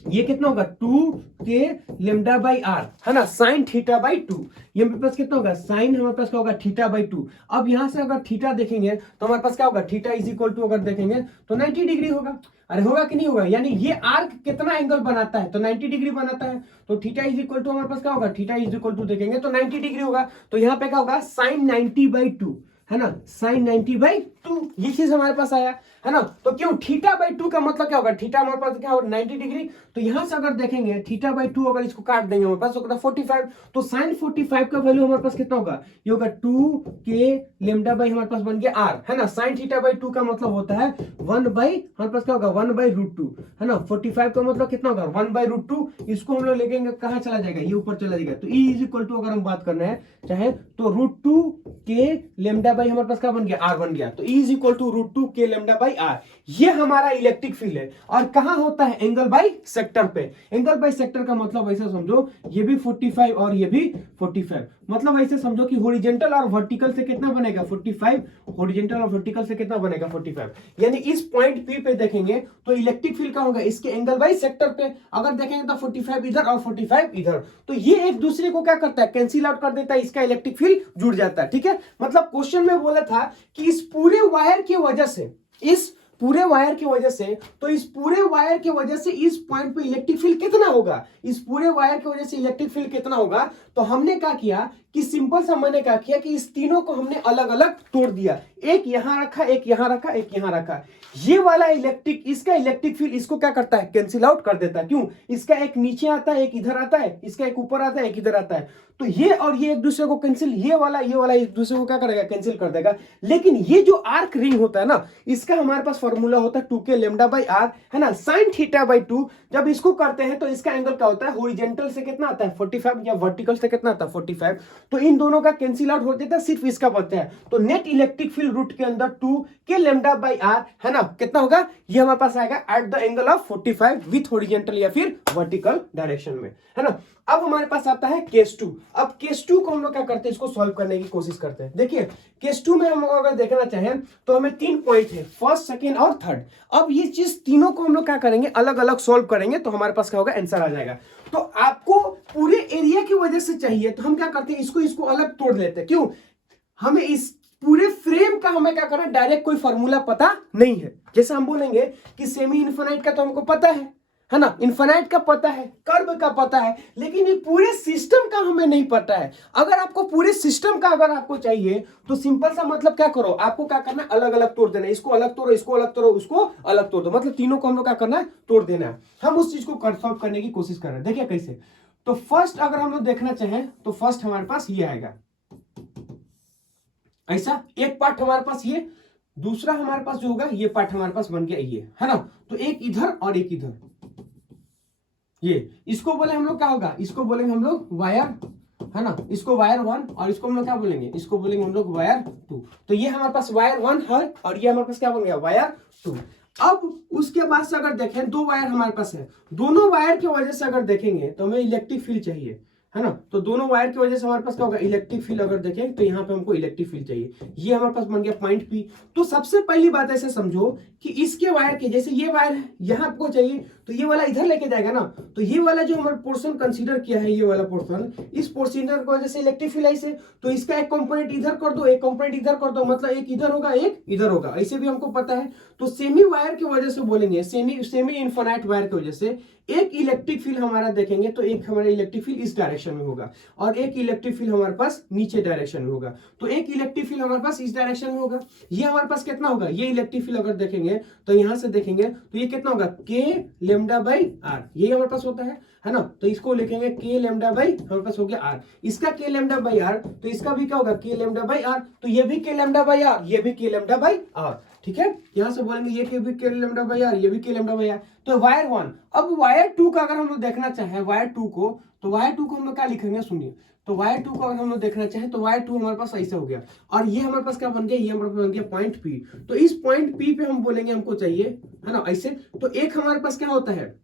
ये कितना होगा, 2k लेमडा बाई आर, है ना, साइन थीटा बाई 2। ये हमारे पास कितना होगा, साइन हमारे पास क्या होगा, थीटा बाई 2। अब यहां से अगर थीटा देखेंगे तो हमारे पास क्या होगा, थीटा इज इक्वल टू अगर देखेंगे तो 90 डिग्री होगा। अरे होगा कि नहीं होगा, यानी ये आर्क कितना एंगल बनाता है, तो 90 डिग्री बनाता है। तो थीटा इज इक्वल टू हमारे पास क्या होगा, थीटा इज इक्वल टू देखेंगे तो 90 डिग्री होगा। तो यहाँ पे क्या होगा, साइन 90 बाई 2, है ना, साइन 90 बाई 2, ये चीज हमारे पास आया, है ना। तो क्यों, थीटा बाई 2 का मतलब क्या होगा, थीटा हमारे पास क्या होगा 90 डिग्री। तो यहां से अगर देखेंगे थीटा बाई 2 अगर इसको काट देंगे हमारे पास होगा 45। तो साइन 45 का वैल्यू हमारे पास कितना होगा, ये होगा 2k लेमडा बाई हमारे पास बन गया आर, है ना। साइन थीटा बाई 2 का मतलब होता है 1 बाई हमारे पास क्या होगा, 1 बाई रूट 2, है ना। 45 का मतलब कितना होगा, 1 बाई रूट 2। इसको हम लोग लेंगे कहां चला जाएगा, ये ऊपर चला जाएगा। तो ई इज इक्वल टू अगर हम बात करना है चाहे तो रूट 2k लेमडा बाई हमारे पास क्या बन गया, आर बन गया। तो E is equal to root 2k lambda by r, ये हमारा इलेक्ट्रिक फील्ड है। और कहां होता है, एंगल बाई सेक्टर पे। एंगल बाई सेक्टर का मतलब ऐसा समझो, ये भी 45 और ये भी 45। मतलब ऐसे समझो कि हॉरिजॉन्टल और वर्टिकल से कितना बनेगा 45, हॉरिजॉन्टल और वर्टिकल से कितना बनेगा 45। यानी इस पॉइंट पी पे देखेंगे तो इलेक्ट्रिक फील्ड का होगा इसके एंगल बाई सेक्टर पे। अगर देखेंगे तो 45 इधर और 45 इधर, तो ये एक दूसरे को क्या करता है, कैंसिल आउट कर देता है, इसका इलेक्ट्रिक फील्ड जुड़ जाता है। ठीक है, मतलब क्वेश्चन में बोला था कि इस पूरे वायर की वजह से, इस पूरे वायर की वजह से, तो इस पूरे वायर की वजह से इस पॉइंट पे इलेक्ट्रिक फील्ड कितना होगा, इस पूरे वायर की वजह से इलेक्ट्रिक फील्ड कितना होगा। तो हमने क्या किया कि सिंपल सा मैंने क्या किया कि इस तीनों को हमने अलग अलग तोड़ दिया, एक यहां रखा, एक यहां रखा, एक यहां रखा। ये वाला इलेक्ट्रिक, इसका इलेक्ट्रिक फील्ड इसको क्या करता है, कैंसिल आउट कर देता है। क्यों, इसका एक नीचे आता है, एक इधर आता है, इसका एक ऊपर आता है, एक इधर आता है। तो ये और ये एक दूसरे को कैंसिल, ये वाला एक दूसरे को क्या करेगा, कैंसिल कर देगा। लेकिन ये जो आर्क रिंग होता है ना, इसका हमारे पास फॉर्मूला होता है 2k लेमडा बाई आर, है ना, साइन थीटा बाई 2। जब इसको करते हैं तो इसका एंगल क्या होता है, हॉरिजॉन्टल से कितना आता है 45 या वर्टिकल से कितना आता है 45। तो इन दोनों का कैंसिल आउट हो जाता है, सिर्फ इसका बचता है। तो नेट इलेक्ट्रिक फील्ड रूट के अंदर 2k लेमडा बाई आर, है ना, कितना होगा, ये हमारे पास आएगा at the angle of 45 with horizontal या फिर वर्टिकल डायरेक्शन में, है ना। अब हमारे पास आता है केस 2। अब केस 2 को हम लोग क्या करते हैं, इसको सॉल्व करने की कोशिश करते हैं। देखिए केस 2 में हम लोग अगर देखना चाहें तो हमें 3 पॉइंट है, फर्स्ट, सेकंड और थर्ड। अब ये चीज तीनों को हम लोग क्या करेंगे, अलग अलग सॉल्व करेंगे, तो हमारे पास क्या होगा, आंसर आ जाएगा। तो आपको पूरे एरिया की वजह से चाहिए तो हम क्या करते हैं, इसको अलग तोड़ लेते हैं। क्यों, हमें इस पूरे फ्रेम का हमें क्या करना, डायरेक्ट कोई फॉर्मूला पता नहीं है। जैसे हम बोलेंगे कि सेमी इनफिनाइट का तो हमको पता है ना, इनफिनाइट का पता है, कर्व का पता है, लेकिन ये पूरे सिस्टम का हमें नहीं पता है। अगर आपको पूरे सिस्टम का अगर आपको चाहिए तो सिंपल सा मतलब क्या करो, आपको क्या करना है, अलग अलग तोड़ देना है। इसको अलग तोड़ो, इसको अलग तोड़ो, उसको अलग तोड़ दो। मतलब तीनों को हम लोग क्या करना है, तोड़ देना है। हम उस चीज को सॉल्व करने की कोशिश कर रहे हैं। देखिए कैसे। तो फर्स्ट अगर हम लोग देखना चाहें तो फर्स्ट हमारे पास ये आएगा, ऐसा एक पार्ट हमारे पास ये, दूसरा हमारे पास जो होगा ये पार्ट हमारे पास बन गया ये, है ना। तो एक इधर और एक इधर, ये इसको बोले हम लोग क्या होगा, इसको बोलेंगे हम लोग वायर, है ना, इसको वायर 1 और इसको हम लोग क्या बोलेंगे, इसको बोलेंगे हम लोग वायर 2। तो ये हमारे पास वायर 1 है और ये हमारे पास क्या बन गया, वायर 2। अब उसके बाद से अगर देखें, 2 वायर हमारे पास है, दोनों वायर की वजह से अगर देखेंगे तो हमें इलेक्ट्रिक फील्ड चाहिए, है ना। तो दोनों वायर की वजह से हमारे पास क्या होगा, इलेक्ट्रिक फील्ड अगर देखें तो यहाँ पे हमको इलेक्ट्रिक फील्ड चाहिए, ये हमारे पास बन गया पॉइंट पी। तो सबसे पहली बात ऐसे समझो कि इसके वायर के जैसे ये वायर यहाँ आपको चाहिए तो ये वाला इधर लेके जाएगा ना, तो ये वाला जो हमारा पोर्शन कंसीडर किया है, ये वाला पोर्शन, इस पोर्शन की वजह से इलेक्ट्रिक फील्ड ऐसे, तो इसका एक कंपोनेंट इधर कर दो, एक कंपोनेंट इधर कर दो, मतलब एक इधर होगा एक इधर होगा, ऐसे भी हमको पता है। तो सेमी वायर की वजह से बोलेंगे, सेमी इनफिनिट वायर की वजह से एक इलेक्ट्रिक फील्ड हमारा देखेंगे तो एक हमारा इलेक्ट्रिक फील्ड इस डायरेक्शन में होगा और एक इलेक्ट्रिक फील्ड हमारे पास नीचे डायरेक्शन में होगा। तो एक इलेक्ट्रिक फील्ड हमारे पास इस डायरेक्शन में होगा, ये हमारे पास कितना होगा, ये इलेक्ट्रिक फील्ड अगर देखेंगे तो यहां से देखेंगे तो ये कितना होगा, के लेमडा बाई आर, यही हमारे पास होता है ना। तो इसको लिखेंगे के लेमडा बाई, हमारे पास हो गया आर, इसका के लेमडा बाई आर, तो इसका भी क्या होगा, के लेमडा बाई आर, तो ये भी के लेमडा बाई आर, ये भी के लेमडा बाई आर, ठीक है। यहां से बोलेंगे ये के भी के लेमडा बाई आर, ये भी के लेमडा बाई आर। तो वायर 1, अब वायर 2 का अगर हम लोग देखना चाहें वायर 2 को, तो वायर 2 को हम लोग क्या लिखेंगे, सुनिए। तो वायर 2 को अगर हम लोग देखना चाहें तो वायर 2 हमारे पास ऐसे हो गया, और ये हमारे पास क्या बन गया, ये हमारे पास बन गया पॉइंट पी। तो इस पॉइंट पी पे हम बोलेंगे हमको चाहिए, है ना, ऐसे। तो एक हमारे पास क्या होता है,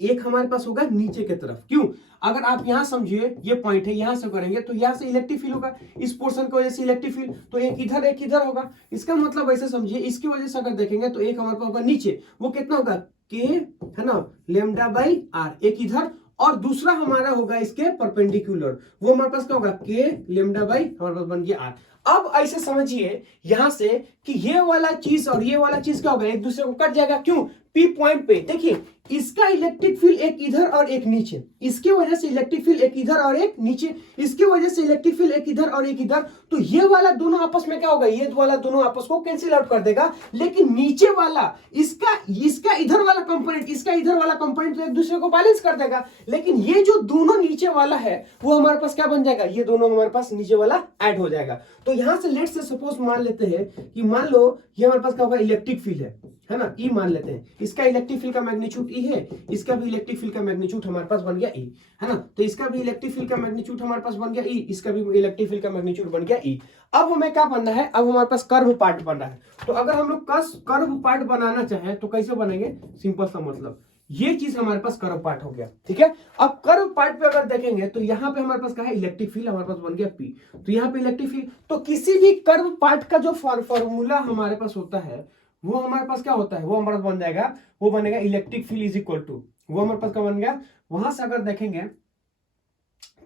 एक हमारे पास होगा नीचे की तरफ, क्यों, अगर आप यहां समझिए ये पॉइंट है, यहां से करेंगे तो यहां से इलेक्ट्रिक फील्ड होगा, इस पोर्शन की वजह से इलेक्ट्रिक फील्ड, तो एक इधर होगा, इसका मतलब ऐसे समझिए, इसकी वजह से अगर देखेंगे तो एक हमारे पास होगा नीचे, वो कितना होगा, के, है ना, लेमडा बाई आर, एक इधर, और दूसरा हमारा होगा इसके परपेंडिकुलर, वो हमारे पास क्या होगा, के लेमडा बाई हमारे पास बन गया आर। अब ऐसे समझिए यहां से कि ये वाला चीज और ये वाला चीज क्या होगा, एक दूसरे को कट जाएगा, क्यों, पी पॉइंट पे देखिए इसका इलेक्ट्रिक फील्ड एक इधर और एक नीचे, इसकी वजह से इलेक्ट्रिक फील्ड एक इधर और एक नीचे, इसकी वजह से इलेक्ट्रिक फील्ड एक इधर और एक इधर, तो ये वाला दोनों आपस में क्या होगा, ये वाला दोनों आपस को कैंसिल आउट कर देगा, लेकिन नीचे वाला इसका इधर वाला कंपोनेंट, इसका इधर वाला कंपोनेंट तो एक दूसरे को बैलेंस कर देगा, लेकिन ये जो दोनों नीचे वाला है वो हमारे पास क्या बन जाएगा, ये दोनों हमारे पास नीचे वाला ऐड हो जाएगा। तो यहां से लेट से सपोज मान लेते हैं कि मान लो ये हमारे पास क्या होगा, इलेक्ट्रिक फील्ड है ना, ई मान लेते हैं, इसका इलेक्ट्रिक फील्ड का मैग्नीट्यूड ई है, इसका भी इलेक्ट्रिक फील्ड का मैग्नीट्यूड हमारे पास बन गया ई, है ना। तो इसका भी इलेक्ट्रिक फील्ड का मैग्नीट्यूड हमारे पास बन गया ई, इसका भी इलेक्ट्रिक फील्ड का मैग्नीट्यूड बन गया ई। अब हमें क्या बनना है, अब हमारे पास कर्व पार्ट बनना है। तो अगर हम लोग कर्व पार्ट बनाना चाहें तो कैसे बनेंगे, सिंपल सा मतलब ये चीज हमारे पास कर्व पार्ट हो गया, ठीक है। अब कर्व पार्ट पे अगर देखेंगे तो यहाँ पे हमारे पास क्या है, इलेक्ट्रिक फील्ड हमारे पास बन गया पी, तो यहाँ पे इलेक्ट्रिक फील्ड, तो किसी भी कर्व पार्ट का जो फॉर्मूला हमारे पास होता है वो हमारे पास क्या होता है, वो हमारे पास बन जाएगा, वो बनेगा electric field is equal to, वो हमारे पास क्या बन गया, वहां से अगर देखेंगे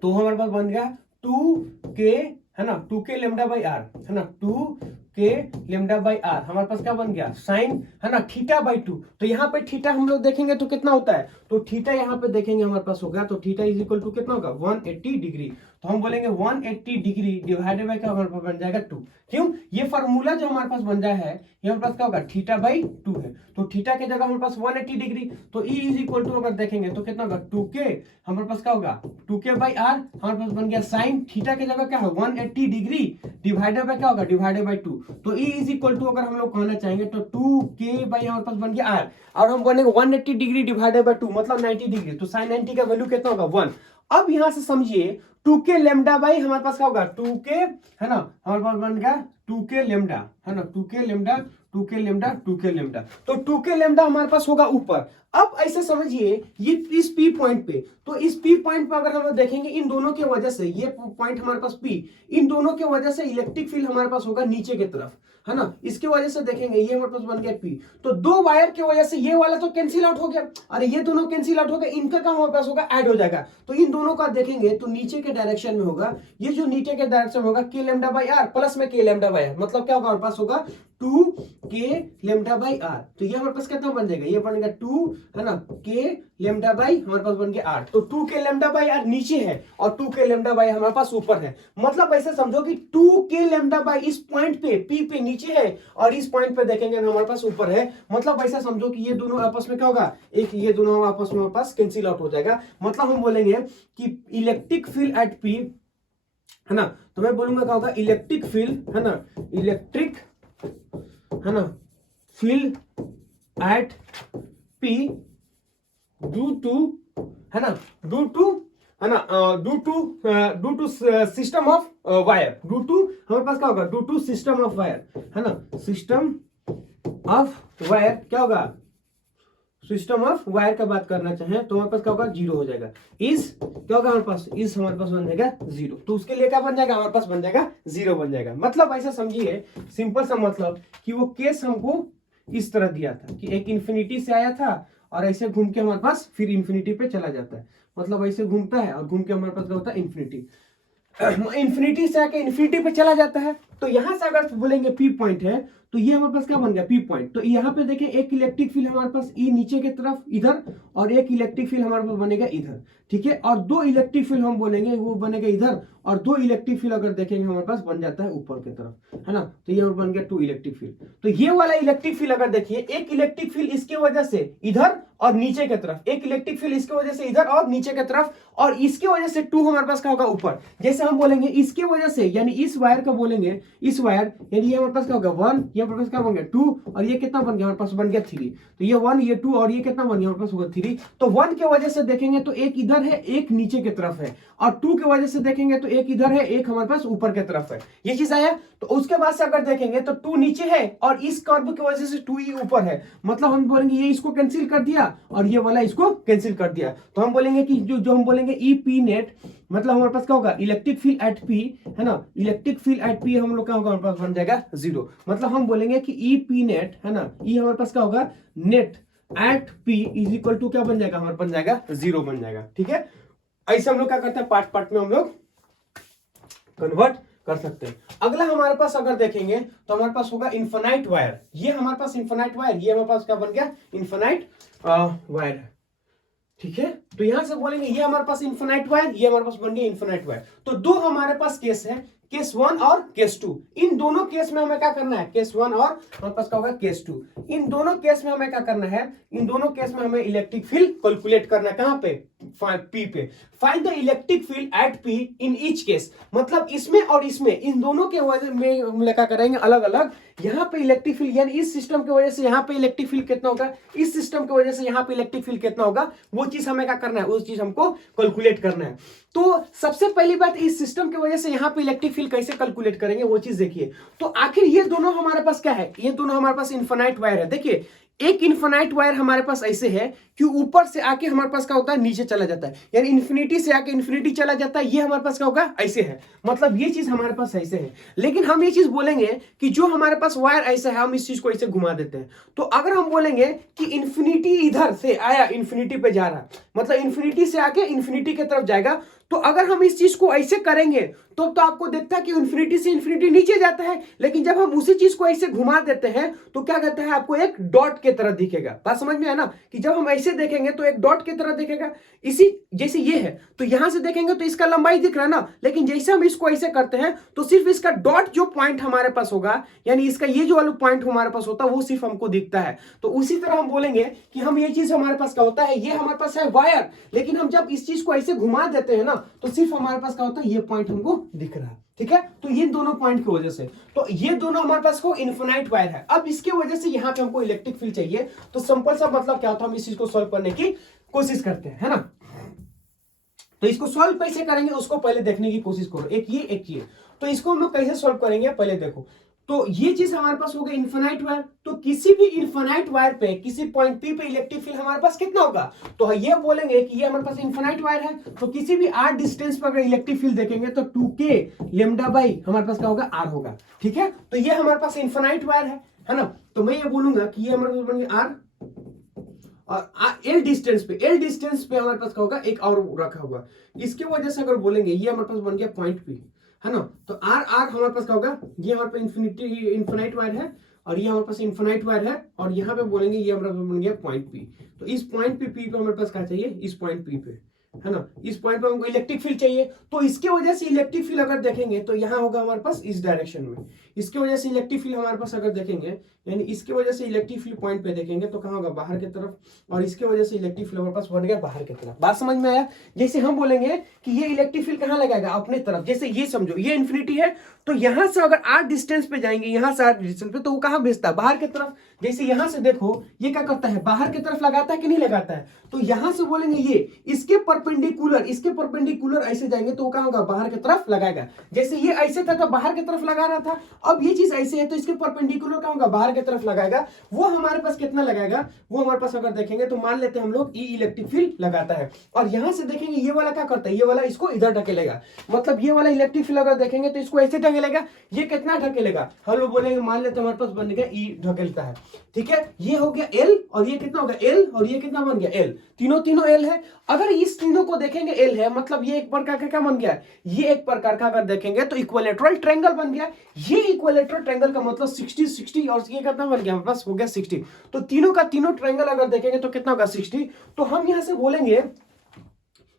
तो हमारे पास बन गया 2k, है ना, 2k लेमडा बाई आर, है ना, 2k लेमडा बाई आर हमारे पास क्या बन गया, साइन, है ना, थीटा बाई 2। तो यहाँ पे थीटा हम लोग देखेंगे तो कितना होता है, तो थीटा यहाँ पे देखेंगे हमारे पास होगा, तो थीटा इज इक्वल टू कितना होगा, 180 डिग्री। तो हम बोलेंगे 180 डिग्री डिवाइडेड बाय क्या हमारे पास बन जाएगा 2, क्यों, ये फार्मूला जो हमारे पास बन जाए है ये हमारे पास क्या होगा, थीटा बाई 2 है, तो थीटा के जगह हमारे पास 180 डिग्री, तो ई इज इक्वल टू अगर देखेंगे तो कितना होगा, 2k, हमारे पास क्या होगा 2k बाई आर, हमारे पास बन गया साइन थीटा के जगह क्या है 180 डिग्री डिवाइडेड बाय क्या होगा, डिवाइडेड बाय 2। तो ई इज इक्वल टू अगर हम लोग कहना चाहेंगे तो 2k बाई हमारे पास बन गया आर, और हम बनेंगे 180 डिग्री डिवाइडेड बाय 2 मतलब 90 डिग्री, तो साइन 90 का वैल्यू कितना होगा 1। अब यहां से समझिए 2k लेमडा बाई हमारे पास क्या होगा 2k, है ना, हमारे पास बन गया 2k लेमडा, है ना, 2k lambda 2k lambda 2k lambda, तो 2k लेमडा हमारे पास होगा ऊपर। अब ऐसे समझिए ये इस P पॉइंट पे, तो इस P पॉइंट पे अगर हम लोग देखेंगे इन दोनों की वजह से, ये पॉइंट हमारे पास P, इन दोनों की वजह से इलेक्ट्रिक फील्ड हमारे पास होगा नीचे की तरफ, है ना, इसकी वजह से देखेंगे ये हमारे पास बन गया P, तो दो वायर की वजह से ये वाला तो कैंसिल आउट हो गया, अरे ये दोनों कैंसिल आउट हो गए, इनका क्या हमारे पास होगा, ऐड हो जाएगा। तो इन दोनों का देखेंगे तो नीचे के डायरेक्शन में होगा, ये जो नीचे के डायरेक्शन में होगा के लेमडा बाई आर प्लस में के लेमडा बाई आर, मतलब क्या होगा हमारे पास होगा 2k लेमडा बाई आर, तो ये हमारे पास कितना बन जाएगा, ये बन गया 2, है ना, k लेमडा बाई हमारे पास बन गया आर, तो 2k लेमडा बाई आर नीचे है और 2k लेमडा बाई हमारे पास ऊपर है, मतलब ऐसे समझो कि 2k लेमडा बाई इस पॉइंट पे P पे नीचे है और इस पॉइंट पे देखेंगे हमारे पास ऊपर है, मतलब ऐसा समझो कि ये दोनों आपस में क्या होगा, एक ये दोनों आपस में हमारे पास कैंसिल आउट हो जाएगा। मतलब हम बोलेंगे कि इलेक्ट्रिक फील्ड एट P, है ना, तो मैं बोलूंगा क्या होगा, इलेक्ट्रिक फील्ड, है ना, इलेक्ट्रिक, है ना, field at P due to, है ना, ड्यू टू, है ना, due to system of wire, due to हमारे पास क्या होगा, due to system of wire, है ना, सिस्टम ऑफ वायर क्या होगा, सिस्टम ऑफ वायर का बात करना चाहें तो हमारे पास क्या होगा, 0 हो जाएगा। इस क्या होगा हमारे पास, इस हमारे पास बन जाएगा 0, तो उसके लिए क्या बन जाएगा, हमारे पास बन जाएगा 0 बन जाएगा। मतलब ऐसा समझिए, सिंपल सा मतलब कि वो केस हमको इस तरह दिया था कि एक इंफिनिटी से आया था और ऐसे घूम के हमारे पास फिर इंफिनिटी पे चला जाता है, मतलब ऐसे घूमता है और घूम के हमारे पास क्या होता है, इंफिनिटी, इंफिनिटी से आके इंफिनिटी पे चला जाता है। तो यहां से अगर बोलेंगे पी पॉइंट है तो ये हमारे पास क्या बन गया, पी पॉइंट। तो यहाँ पे देखिए एक इलेक्ट्रिक फील्ड हमारे पास ई नीचे की तरफ इधर, और एक इलेक्ट्रिक फील्ड हमारे पास बनेगा इधर, ठीक है। और दो इलेक्ट्रिक फील्ड हम बोलेंगे वो बनेगा इधर, और दो इलेक्ट्रिक फील्ड अगर देखेंगे हमारे पास बन जाता है ऊपर की तरफ, है ना। तो ये बन गया 2 इलेक्ट्रिक फील्ड। तो ये वाला इलेक्ट्रिक फील्ड अगर देखिए, एक इलेक्ट्रिक फील्ड इसकी वजह से इधर और नीचे की तरफ, एक इलेक्ट्रिक फील्ड इसकी वजह से इधर और नीचे की तरफ, और इसकी वजह से 2 हमारे पास क्या होगा, ऊपर। जैसे हम बोलेंगे इसकी वजह से, यानी इस वायर का बोलेंगे, इस वायर यानी ये हमारे पास क्या होगा 1, ये हमारे पास क्या बन गया 2, और ये कितना बन गया हमारे पास बन गया 3। तो ये 1, ये 2 और ये कितना बन गया हमारे पास होगा 3। तो 1 की वजह से देखेंगे तो एक इधर है, एक नीचे की तरफ है, और 2 की वजह से देखेंगे तो एक इधर है, एक हमारे पास ऊपर की तरफ है। ये चीज आया। तो उसके बाद से अगर देखेंगे तो 2 नीचे है और इस कर्व की वजह से 2 ही ऊपर है, मतलब हम बोलेंगे ये इसको कैंसिल कर दिया और ये वाला इसको कैंसिल कर दिया। तो हम बोलेंगे कि जो हम बोलेंगे ई पी नेट, मतलब हमारे पास क्या होगा, इलेक्ट्रिक फील्ड एट पी, है ना, इलेक्ट्रिक फील्ड एट पी हम लोग क्या होगा, हमारे पास बन जाएगा 0। मतलब हम बोलेंगे कि ई पी नेट, है ना, ई हमारे पास क्या होगा, net at P is equal to क्या बन जाएगा, हमारे बन जाएगा 0 बन जाएगा, ठीक है। ऐसे हम लोग क्या करते हैं, पार्ट पार्ट में हम लोग कन्वर्ट कर सकते हैं। अगला हमारे पास अगर देखेंगे तो हमारे पास होगा इन्फिनाइट वायर। ये हमारे पास इन्फिनाइट वायर, ये हमारे पास क्या बन गया, इन्फिनाइट वायर है, ठीक है। तो यहां से बोलेंगे ये हमारे पास इन्फिनाइट वायर, ये हमारे पास बन गया इन्फिनाइट वायर। तो दो हमारे पास केस है, केस 1 और केस 2। इन दोनों केस में हमें क्या करना है, केस 1 और हमारे पास क्या होगा केस 2। इन दोनों केस में हमें क्या करना है, इन दोनों केस में हमें इलेक्ट्रिक फील्ड कैलकुलेट करना है। कहां पे, पी पे। Find the electric field at P in each case, मतलब इसमें और इसमें, इन दोनों के वजह में हम क्या करेंगे अलग अलग। यहाँ पे इलेक्ट्रिक फील्ड यानी इस सिस्टम की वजह से यहाँ पे इलेक्ट्रिक फील्ड कितना होगा, इस सिस्टम की वजह से यहाँ पे इलेक्ट्रिक फील्ड कितना होगा, वो चीज हमें क्या करना है, उस चीज हमको कैलकुलेट करना है। तो सबसे पहली बात, इस सिस्टम की वजह से यहाँ पे इलेक्ट्रिक फील्ड कैसे कैलकुलेट करेंगे वो चीज देखिए। तो आखिर ये दोनों हमारे पास क्या है, ये दोनों हमारे पास इन्फिनाइट वायर है। देखिए एक इन्फिनाइट वायर हमारे पास ऐसे है कि ऊपर से आके हमारे पास क्या होता है, नीचे चला जाता है, यानी इन्फिनिटी से आके इन्फिनिटी चला जाता है। ये हमारे पास क्या होगा, ऐसे है, मतलब ये चीज हमारे पास ऐसे है। लेकिन हम ये चीज बोलेंगे कि जो हमारे पास वायर ऐसा है, हम इस चीज को ऐसे घुमा देते हैं। तो अगर हम बोलेंगे कि इन्फिनिटी इधर से आया, इन्फिनिटी पे जा रहा, मतलब इन्फिनिटी से आके इन्फिनिटी की तरफ जाएगा, तो अगर हम इस चीज को ऐसे करेंगे तो आपको देखता है कि इन्फिनिटी से इन्फिनिटी नीचे जाता है। लेकिन जब हम उसी चीज को ऐसे घुमा देते हैं तो क्या कहता है, आपको एक डॉट की तरह दिखेगा। बात समझ में है ना, कि जब हम ऐसे देखेंगे तो एक डॉट की तरह दिखेगा। इसी जैसे ये है तो यहां से देखेंगे तो इसका लंबाई दिख रहा है ना, लेकिन जैसे हम इसको ऐसे करते हैं तो सिर्फ इसका डॉट जो पॉइंट हमारे पास होगा, यानी इसका ये जो वाला पॉइंट हमारे पास होता है वो सिर्फ हमको दिखता है। तो उसी तरह हम बोलेंगे कि हम ये चीज हमारे पास क्या होता है, ये हमारे पास है वायर, लेकिन हम जब इस चीज को ऐसे घुमा देते हैं ना तो सिर्फ हमारे पास क्या होता है, ये पॉइंट हमको दिख रहा है, ठीक है। तो ये दोनों पॉइंट की वजह से, तो ये दोनों हमारे पास को इन्फिनाइट वायर है। अब इसके वजह से यहां पे हमको इलेक्ट्रिक फील्ड चाहिए। तो सिंपल सा मतलब क्या होता है, हम इस चीज को सॉल्व करने की कोशिश करते हैं, है ना। तो इसको सॉल्व कैसे करेंगे उसको पहले देखने की कोशिश करो, एक ये। तो इसको हम लोग कैसे सॉल्व करेंगे पहले देखो। तो ये चीज हमारे पास हो गई इन्फिनाइट वायर। तो किसी भी इन्फिनाइट वायर पे किसी पॉइंट पी पे इलेक्ट्रिक फील्ड हमारे पास कितना होगा, तो ये बोलेंगे कि ये हमारे पास इन्फिनाइट वायर है। तो किसी भी r डिस्टेंस पर अगर इलेक्ट्रिक फील्ड देखेंगे तो 2k लैम्डा बाई हमारे पास क्या होगा, r होगा, ठीक है। तो ये हमारे पास इन्फिनाइट वायर है ना। तो मैं ये बोलूंगा कि ये हमारे पास बन गया r, और एल डिस्टेंस पे हमारे पास क्या होगा, एक और रखा हुआ। इसकी वजह से अगर बोलेंगे ये हमारे पास बन गया पॉइंट पी, है ना। तो आर हमारे पास क्या होगा, ये हमारे पास इन्फिनाइट वायर है, और ये हमारे पास इन्फिनाइट वायर है, और यहाँ पे बोलेंगे ये हमारे पास बन गया पॉइंट पी। तो इस पॉइंट पी पे हमारे पास क्या चाहिए, इस पॉइंट पी पे, है ना, इस पॉइंट पे हमको इलेक्ट्रिक फील्ड चाहिए। तो इसके वजह से इलेक्ट्रिक फील्ड अगर देखेंगे तो यहाँ होगा हमारे पास इस डायरेक्शन में। इसके वजह से इलेक्ट्रिक फील्ड हमारे पास अगर देखेंगे, यानी इसके वजह से इलेक्ट्रिक फील्ड पॉइंट पे देखेंगे तो कहाँ होगा, बाहर की तरफ, और इसके वजह से इलेक्ट्रिक फील्ड हमारे पास बन गया बाहर की तरफ। बात समझ में आया। जैसे हम बोलेंगे कि ये इलेक्ट्रिक फील्ड कहाँ लगाएगा, अपने तरफ। जैसे ये समझो ये इन्फिनिटी है, तो यहां से अगर r डिस्टेंस पे जाएंगे, यहां से r डिस्टेंस पे, तो वो कहां भेजता है, बाहर की तरफ। जैसे यहां से देखो ये क्या करता है, बाहर की तरफ लगाता है कि नहीं लगाता है। तो यहां से बोलेंगे ये इसके परपेंडिकुलर ऐसे जाएंगे तो क्या होगा, बाहर की तरफ लगाएगा। जैसे ये ऐसे था तो बाहर की तरफ लगा रहा था, अब ये चीज ऐसे है तो इसके परपेंडिकुलर क्या होगा, बाहर की तरफ लगाएगा। वो हमारे पास कितना लगाएगा, वो हमारे पास अगर देखेंगे तो मान लेते हैं हम लोग ई इलेक्ट्रिक फील्ड लगाता है, और यहां से देखेंगे ये वाला क्या करता है, ये वाला इसको इधर ढकेलेगा। मतलब ये वाला इलेक्ट्रिक फील्ड अगर देखेंगे तो इसको ऐसे ढकेलेगा, ये कितना ढकेलेगा, हम लोग बोलेंगे मान लेते हमारे पास बन गया ई ढकेलता है। ठीक है, ये हो गया एल, और ये कितना होगा एल, और ये कितना बन गया एल, तीनों एल है। अगर इस तीनों को देखेंगे एल है, मतलब ये एक प्रकार का क्या बन गया, ये एक प्रकार का अगर देखेंगे तो इक्विलैटरल ट्रायंगल बन गया। ये इक्विलैटरल ट्रायंगल का मतलब 60 और ये कितना बन गया, हमारे पास हो गया 60। तो तीनों का तीनों ट्रायंगल अगर देखेंगे तो कितना होगा 60। तो हम यहां से बोलेंगे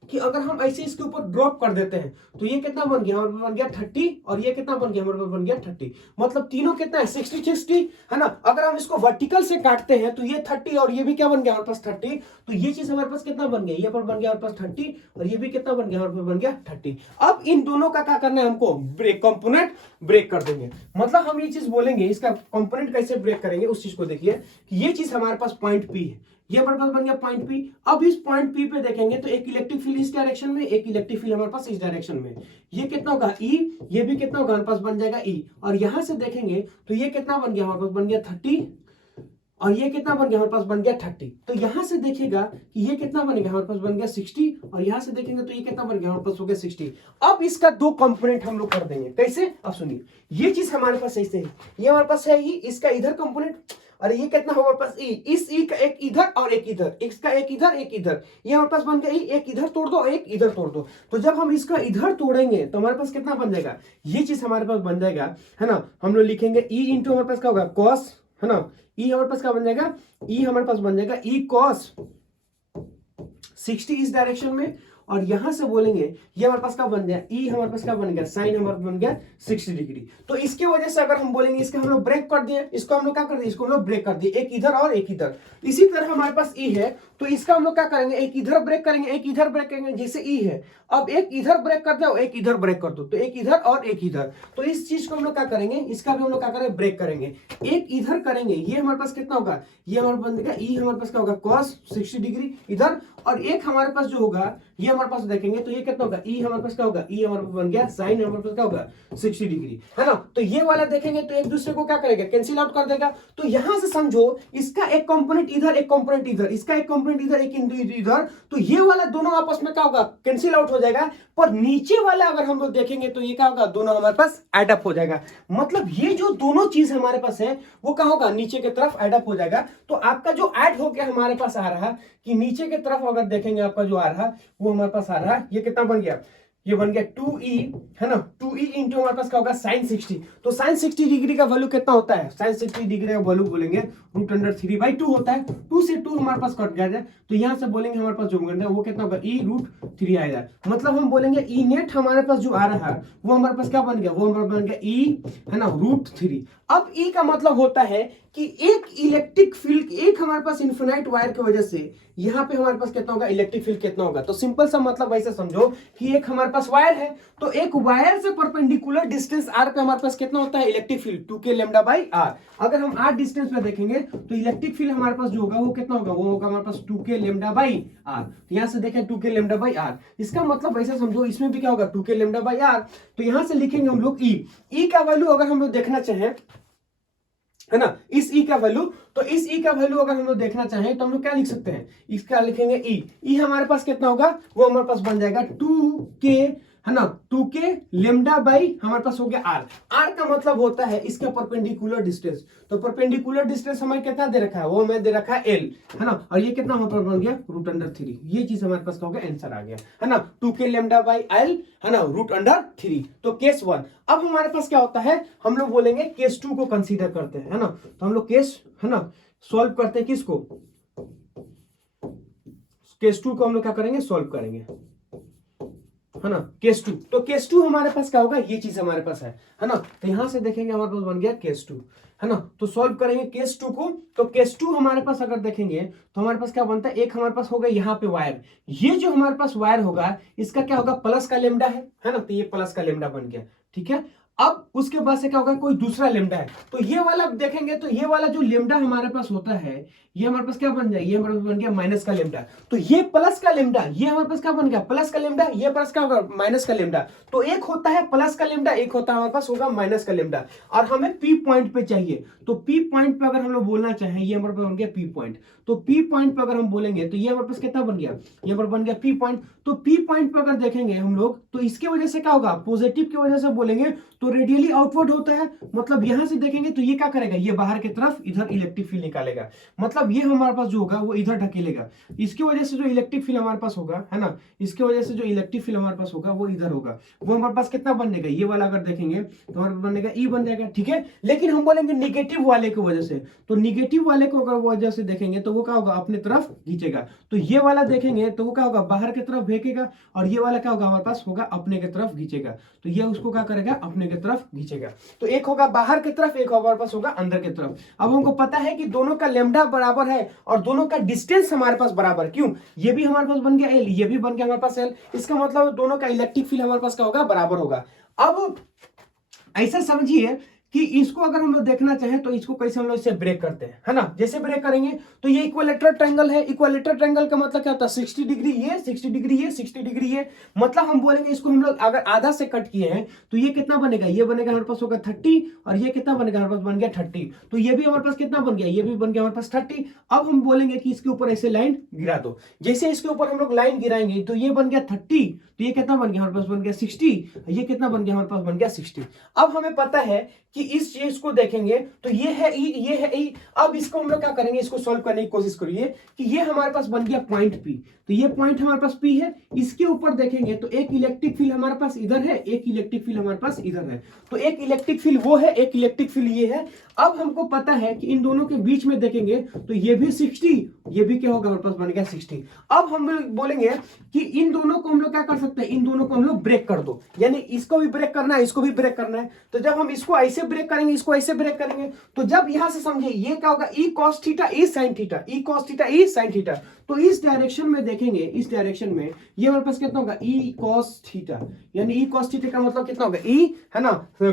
कि अगर हम ऐसे इसके ऊपर ड्रॉप कर देते हैं तो ये कितना बन गया, हमारे पास बन गया 30, और ये कितना बन गया, हमारे पास बन गया 30। मतलब तीनों कितना है 60 है ना। अगर हम इसको वर्टिकल से काटते हैं तो ये 30 और ये भी क्या बन गया हमारे पास 30, तो ये चीज हमारे पास कितना बन गया, ये पर बन गया हमारे पास 30, और ये भी कितना बन गया, हमारे पास बन गया 30। अब इन दोनों का क्या करना है, हमको ब्रेक कंपोनेंट ब्रेक कर देंगे। मतलब हम ये चीज बोलेंगे इसका कंपोनेंट कैसे ब्रेक करेंगे, उस चीज को देखिए कि ये चीज हमारे पास पॉइंट पी है, ये हमारे पास बन गया पॉइंट पी। अब इस पॉइंट पी पे देखेंगे तो एक इलेक्ट्रिक फील्ड इस डायरेक्शन में, एक इलेक्ट्रिक फील्ड हमारे पास इस डायरेक्शन में। ये कितना होगा ई, ये भी कितना होगा हमारे पास बन जाएगा ई, और यहां से देखेंगे तो ये कितना बन गया, हमारे पास बन गया 30, और ये कितना बन गया, हमारे पास बन गया 30। तो यहां से देखिएगा कि ये कितना बनेगा, हमारे पास बन गया 60, और यहां से देखेंगे तो ये कितना बन गया, हमारे पास हो गया 60। अब इसका दो कंपोनेंट हम लोग कर देंगे, कैसे, अब सुनिए। ये चीज हमारे पास ऐसे है, ये हमारे पास है ई, इसका इधर कंपोनेंट, और ये कितना होगा हमारे पास ई, इस ई का एक इधर और एक इधर, इसका एक इधर एक इधर, ये हमारे पास बन गया ई, एक इधर तोड़ दो एक इधर तोड़ दो। तो जब हम इसका इधर तोड़ेंगे तो हमारे पास कितना बन जाएगा, ये चीज हमारे पास बन जाएगा, है ना। हम लोग लिखेंगे ई इंटू हमारे पास क्या होगा कॉस, है ना। ई हमारे पास क्या बन जाएगा, ई हमारे पास बन जाएगा ई कॉस 60 इस डायरेक्शन में, और यहां से बोलेंगे ये हमारे पास क्या बन गया, ई हमारे पास क्या बन गया, साइन हमारे बन गया 60 डिग्री। तो इसके वजह से अगर हम बोलेंगे इसका हम लोग ब्रेक कर दिए, इसको हम लोग क्या कर दिए, इसको हम लोग ब्रेक कर दिए, एक इधर और एक इधर। इसी तरह हमारे पास ई है तो इसका हम लोग क्या करेंगे, एक इधर ब्रेक करेंगे एक इधर ब्रेक करेंगे। जैसे ई है, अब एक इधर ब्रेक कर दो एक इधर ब्रेक कर दो, तो एक इधर और एक इधर। तो इस चीज को हम लोग क्या करेंगे, इसका भी हम लोग क्या करेंगे, ब्रेक करेंगे, एक इधर करेंगे। ये हमारे पास कितना होगा, ये हमारे पास बनेगा ई हमारे पास क्या होगा कॉस 60 डिग्री इधर, और एक हमारे पास जो होगा ये हमारे पास देखेंगे तो ये कितना होगा, ई हमारे पास क्या होगा, ई हमारे पास बन गया साइन हमारे पास क्या होगा 60 डिग्री, है ना। तो ये वाला देखेंगे तो एक दूसरे को क्या करेगा, कैंसिल आउट कर देगा। तो यहां से समझो इसका एक कंपोनेंट इधर एक कंपोनेंट इधर, इसका एक कंपोनेंट इधर एक इधर, तो ये वाला दोनों आपस में क्या होगा, कैंसिल आउट हो जाएगा। पर नीचे वाला अगर हम लोग देखेंगे तो ये क्या होगा, दोनों हमारे पास एड अप हो जाएगा। मतलब ये जो दोनों चीज हमारे पास है वो क्या होगा, नीचे की तरफ एड अप हो जाएगा। तो आपका जो ऐड होकर हमारे पास आ रहा कि नीचे की तरफ अगर देखेंगे आपका जो आ रहा वो हमारे पास आ रहा, ये कितना बन गया, ये बन गया 2e, है ना। 2e इंटू हमारे पास क्या होगा साइन 60। तो साइन 60 डिग्री का वैल्यू कितना होता है, साइन 60 डिग्री का वैल्यू बोलेंगे √3/2 होता है। 2 से 2 हमारे पास कट गया है, तो यहां से बोलेंगे हमारे पास जो बन रहा है वो कितना होगा, e√3 आएगा। मतलब हम बोलेंगे ई नेट हमारे पास जो आ रहा है वो हमारे पास क्या बन गया, वो हमारे बन गया ई, है ना, √3। अब ई का मतलब होता है कि एक इलेक्ट्रिक फील्ड, एक हमारे पास इन्फिनाइट वायर की वजह से यहां पे हमारे पास कितना होगा, इलेक्ट्रिक फील्ड कितना होगा। तो सिंपल सा मतलब ऐसे समझो कि एक हमारे पास वायर है, तो एक वायर से परपेंडिकुलर डिस्टेंस r पे हमारे पास कितना होता है इलेक्ट्रिक फील्ड 2k λ/r। अगर हम r डिस्टेंस पे देखेंगे तो इलेक्ट्रिक फील्ड हमारे पास जो होगा वो कितना होगा, वो होगा हमारे पास 2k λ/r। तो यहां से देखें 2k λ/r, इसका मतलब ऐसा समझो इसमें भी क्या होगा 2k λ/r। तो यहां से लिखेंगे हम लोग ई का वैल्यू अगर हम लोग देखना चाहें, है ना, इस ई का वैल्यू, तो इस ई का वैल्यू अगर हम लोग देखना चाहें तो हम लोग क्या लिख सकते हैं, इसका लिखेंगे ई हमारे पास कितना होगा, वो हमारे पास बन जाएगा 2k, है ना, 2k λ/ हमारे पास हो गया r का मतलब होता है इसका परपेंडिकुलर डिस्टेंस। तो परपेंडिकुलर डिस्टेंस हमें कितना दे रखा है, वो हमें दे रखा है l, है ना, और ये कितना हमारे पास बन गया √3। ये चीज हमारे पास क्या हो गया, आंसर आ गया, है ना, 2k λ/l, है ना, √3। तो केस 1। अब हमारे पास क्या होता है, हम लोग बोलेंगे केस 2 को कंसीडर करते हैं, है ना। तो हम लोग केस, है ना, सॉल्व करते हैं किसको, केस 2 को हम लोग क्या करेंगे, सॉल्व करेंगे, है ना, केस 2। तो केस 2 हमारे पास क्या होगा, ये चीज हमारे पास है ना। तो यहां से देखेंगे हमारे पास बन गया केस 2, है ना। तो सॉल्व करेंगे केस 2 को। तो केस 2 हमारे पास अगर देखेंगे तो हमारे पास क्या बनता है, एक हमारे पास होगा यहाँ पे वायर, ये जो हमारे पास वायर होगा इसका क्या होगा, प्लस का लेमडा है ना। तो ये प्लस का लेमडा बन गया, ठीक है। अब उसके बाद से क्या होगा, कोई दूसरा लेमडा है, तो ये वाला देखेंगे तो ये वाला जो लेमडा हमारे पास होता है ये हमारे पास क्या बन जाए, ये हमारे पास बन गया माइनस का लेमडा। तो ये प्लस का लेमडा, ये हमारे पास क्या बन गया प्लस का लेमडा, ये प्लस का होगा माइनस का लेमडा। तो एक होता है प्लस का लेमडा, एक होता है हमारे पास होगा माइनस का लेमडा, और हमें पी पॉइंट पे चाहिए। तो पी पॉइंट पे अगर हम लोग बोलना चाहें, ये हमारे पास बन गया पी पॉइंट। तो पी पॉइंट पे अगर हम बोलेंगे तो ये हमारे पास कितना बन गया, ये हमारे बन गया पी पॉइंट। तो पी पॉइंट पे अगर देखेंगे हम लोग तो इसके वजह से क्या होगा, पॉजिटिव की वजह से बोलेंगे तो रेडियली आउटवर्ड होता है, मतलब यहां से देखेंगे तो ये क्या करेगा, ये बाहर की तरफ इधर इलेक्ट्रिक फील्ड निकालेगा, मतलब ये हमारे पास जो होगा वो इधर ढकेलेगा। इसकी वजह से जो इलेक्ट्रिक फील्ड हमारे पास होगा, है ना, इसकी वजह से जो इलेक्ट्रिक फील्ड हमारे पास होगा वो इधर होगा, वो हमारे पास कितना बनेगा, ये वाला अगर देखेंगे तो हमारे पास बनेगा ई बन जाएगा, ठीक है। लेकिन हम बोलेंगे निगेटिव वाले की वजह से, तो निगेटिव वाले को अगर वजह से देखेंगे तो वो क्या होगा, अपने तरफ खींचेगा। तो ये वाला देखेंगे तो वो क्या होगा, बाहर की तरफ फेंकेगा, और ये वाला क्या होगा हमारे पास होगा अपने की तरफ खींचेगा। तो ये उसको क्या करेगा, अपने की तरफ खींचेगा। तो एक होगा बाहर की तरफ, एक हमारे पास होगा अंदर की तरफ। अब हमको पता है कि दोनों का लेमडा बराबर है और दोनों का डिस्टेंस हमारे पास बराबर, क्यों, ये भी हमारे पास बन गया एल, ये भी बन गया हमारे पास एल, इसका मतलब दोनों का इलेक्ट्रिक फील्ड हमारे पास क्या होगा, बराबर होगा। अब ऐसा समझिए कि इसको अगर हम लोग देखना चाहें तो इसको कैसे हम लोग इसे ब्रेक करते हैं, है ना। जैसे ब्रेक करेंगे तो ये इक्विलेटरल ट्रायंगल है, इक्विलेटरल ट्रायंगल का मतलब क्या होता है, 60 डिग्री ये, 60 डिग्री ये, 60 डिग्री ये, मतलब हम बोलेंगे इसको हम लोग अगर आधा से कट किए हैं तो ये कितना बनेगा, ये बनेगा हमारे पास होगा 30, और ये कितना बनेगा हमारे पास बन गया 30। तो ये भी हमारे पास कितना बन गया, ये भी बन गया हमारे पास 30। अब हम बोलेंगे कि इसके ऊपर ऐसे लाइन गिरा दो, जैसे इसके ऊपर हम लोग लाइन गिराएंगे तो ये बन गया 30, तो ये कितना बन गया हमारे पास बन गया 60, ये कितना बन गया हमारे पास बन गया 60। अब हमें पता है कि इस चीज को देखेंगे तो ये है ई, ये है ई। अब इसको हम लोग क्या करेंगे, इसको सॉल्व करने की कोशिश करिए कि ये हमारे पास बन गया पॉइंट पी, तो ये पॉइंट हमारे पास पी है, इसके ऊपर देखेंगे तो एक इलेक्ट्रिक फील्ड हमारे पास इधर है, एक इलेक्ट्रिक फील्ड हमारे पास इधर है, तो एक इलेक्ट्रिक फील्ड वो है, एक इलेक्ट्रिक फील्ड ये है। अब हमको पता है कि इन दोनों के बीच में देखेंगे तो ये भी 60, ये भी क्या होगा हमारे पास बन गया 60। अब हम लोग बोलेंगे कि इन दोनों को हम लोग क्या कर सकते हैं, इन दोनों को हम लोग ब्रेक कर दो, यानी इसको भी ब्रेक करना है, इसको भी ब्रेक करना है। तो जब हम इसको ऐसे ब्रेक करेंगे, इसको ऐसे ब्रेक करेंगे, तो जब यहां से समझिए ये क्या होगा, E cos theta E sine theta, E cos theta E sine theta. तो इस डायरेक्शन में देखेंगे, इस डायरेक्शन में ये हमारे पास कितना होगा, ई कॉस थीटा, यानी ई कॉस थीटा का मतलब कितना होगा, ई है ना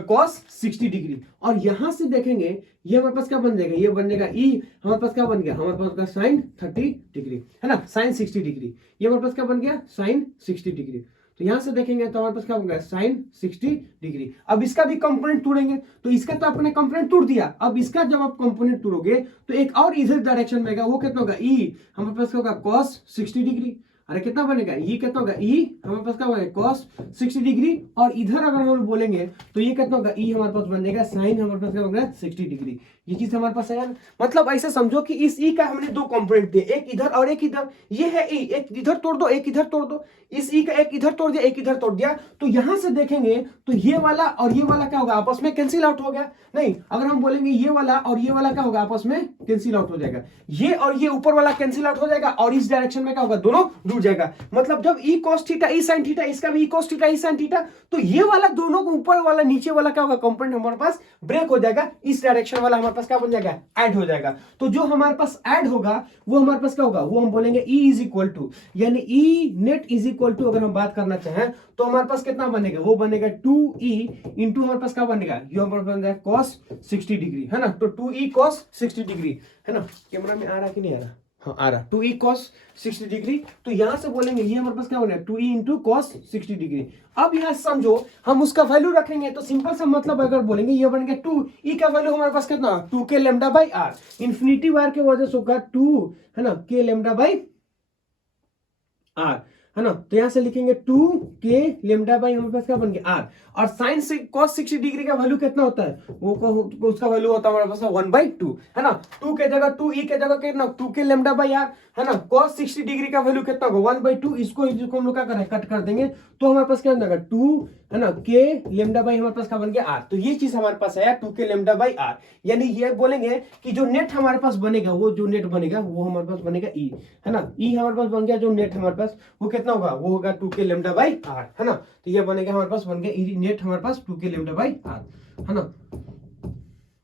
कॉस 60 डिग्री। और यहां से देखेंगे ये हमारे पास क्या बन जाएगा, ये बन जाएगा ई, हमारे पास क्या बन गया, हमारे पास होगा साइन 30 डिग्री, है ना, साइन 60 डिग्री। ये हमारे पास क्या बन गया, साइन 60 डिग्री। तो यहां से देखेंगे तो हमारे पास क्या होगा, साइन 60 डिग्री। अब इसका भी कंपोनेंट तोड़ेंगे, तो इसका तो अपने कंपोनेंट तोड़ दिया, अब इसका जब आप कंपोनेंट तोड़ोगे तो एक और इधर डायरेक्शन में वो कितना होगा, ई हमारे पास क्या होगा कॉस 60 डिग्री। अरे कितना बनेगा, ये कितना होगा, ई हमारे पास क्या होगा कॉस 60 डिग्री, और इधर अगर हम बोलेंगे तो ये कितना होगा, ई हमारे पास बनेगा साइन हमारे पास क्या होगा 60 डिग्री। ये चीज हमारे पास है यार, मतलब ऐसे समझो कि इस ई का हमने दो कंपोनेंट दिए, एक इधर और एक इधर। ये है ई, एक इधर तोड़ दो, एक इधर तोड़ दो, इस ई का एक इधर तोड़ दिया, एक इधर तोड़ दिया। तो यहां से देखेंगे तो ये वाला और ये वाला क्या होगा, आपस में कैंसिल आउट हो गया। नहीं, अगर हम बोलेंगे ये वाला और ये वाला क्या होगा, आपस में कैंसिल आउट हो जाएगा, ये और ये ऊपर वाला कैंसिल आउट हो जाएगा, और इस डायरेक्शन में क्या होगा, दोनों जुड़ जाएगा। मतलब जब ई cos theta E sine theta, इसका भी ई cos theta E sine theta, तो ये वाला दोनों को ऊपर वाला नीचे वाला क्या होगा, कंपोनेंट हमारे पास ब्रेक हो जाएगा, इस डायरेक्शन वाला हमारे पास क्या बन जाएगा, ऐड हो जाएगा। तो जो हमारे पास ऐड होगा वो हमारे पास क्या होगा, वो हम बोलेंगे E इज इक्वल टू, यानी E net is equal to अगर हम बात करना चाहें तो हमारे पास कितना बनेगा, वो बनेगा 2E इंटू हमारे पास क्या बनेगा, ये हमारे पास बनेगा cos 60 डिग्री, है ना। तो 2E cos 60 डिग्री, है ना, कैमरा में आ रहा कि नहीं आ रहा, हाँ आ रहा, 2E cos 60 डिग्री। तो यहां से बोलेंगे ये हमारे पास क्या बनेगा 2E इंटू cos 60 डिग्री। अब यहां समझो हम उसका वैल्यू रखेंगे तो सिंपल सा मतलब अगर बोलेंगे ये बनेगा 2E का वैल्यू हमारे पास कितना 2 के लेमडा बाई आर, इन्फिनिटी वार के वजह से होगा 2 है ना के लेमडा बाई आर, है ना। तो यहां से लिखेंगे 2 के लेमडा बाई हमारे पास क्या बन गया आर, और साइन से cos 60 डिग्री का वैल्यू कितना होता है, वो उसका वैल्यू होता है हमारे पास 1/2, है ना। 2 के जगह 2E के जगह कितना 2 के लेमडा बाई आर, है ना। cos 60 डिग्री का वैल्यू कितना होगा 1/2, इसको हम लोग क्या करें कट कर देंगे तो हमारे पास क्या बनेगा 2 है ना के लेमडा बाई हमारे पास क्या बन गया आर। तो ये चीज हमारे पास है 2 के लेमडा बाई आर, यानी ये बोलेंगे कि जो नेट हमारे पास बनेगा, वो जो नेट बनेगा वो हमारे पास बनेगा ई, है ना। ई हमारे पास बन गया जो नेट हमारे पास वो कितना होगा, वो होगा 2 के लेमडा बाई आर, है ना। तो ये बनेगा हमारे पास बन गया ई नेट हमारे पास 2 के लेमडा बाई आर, है ना।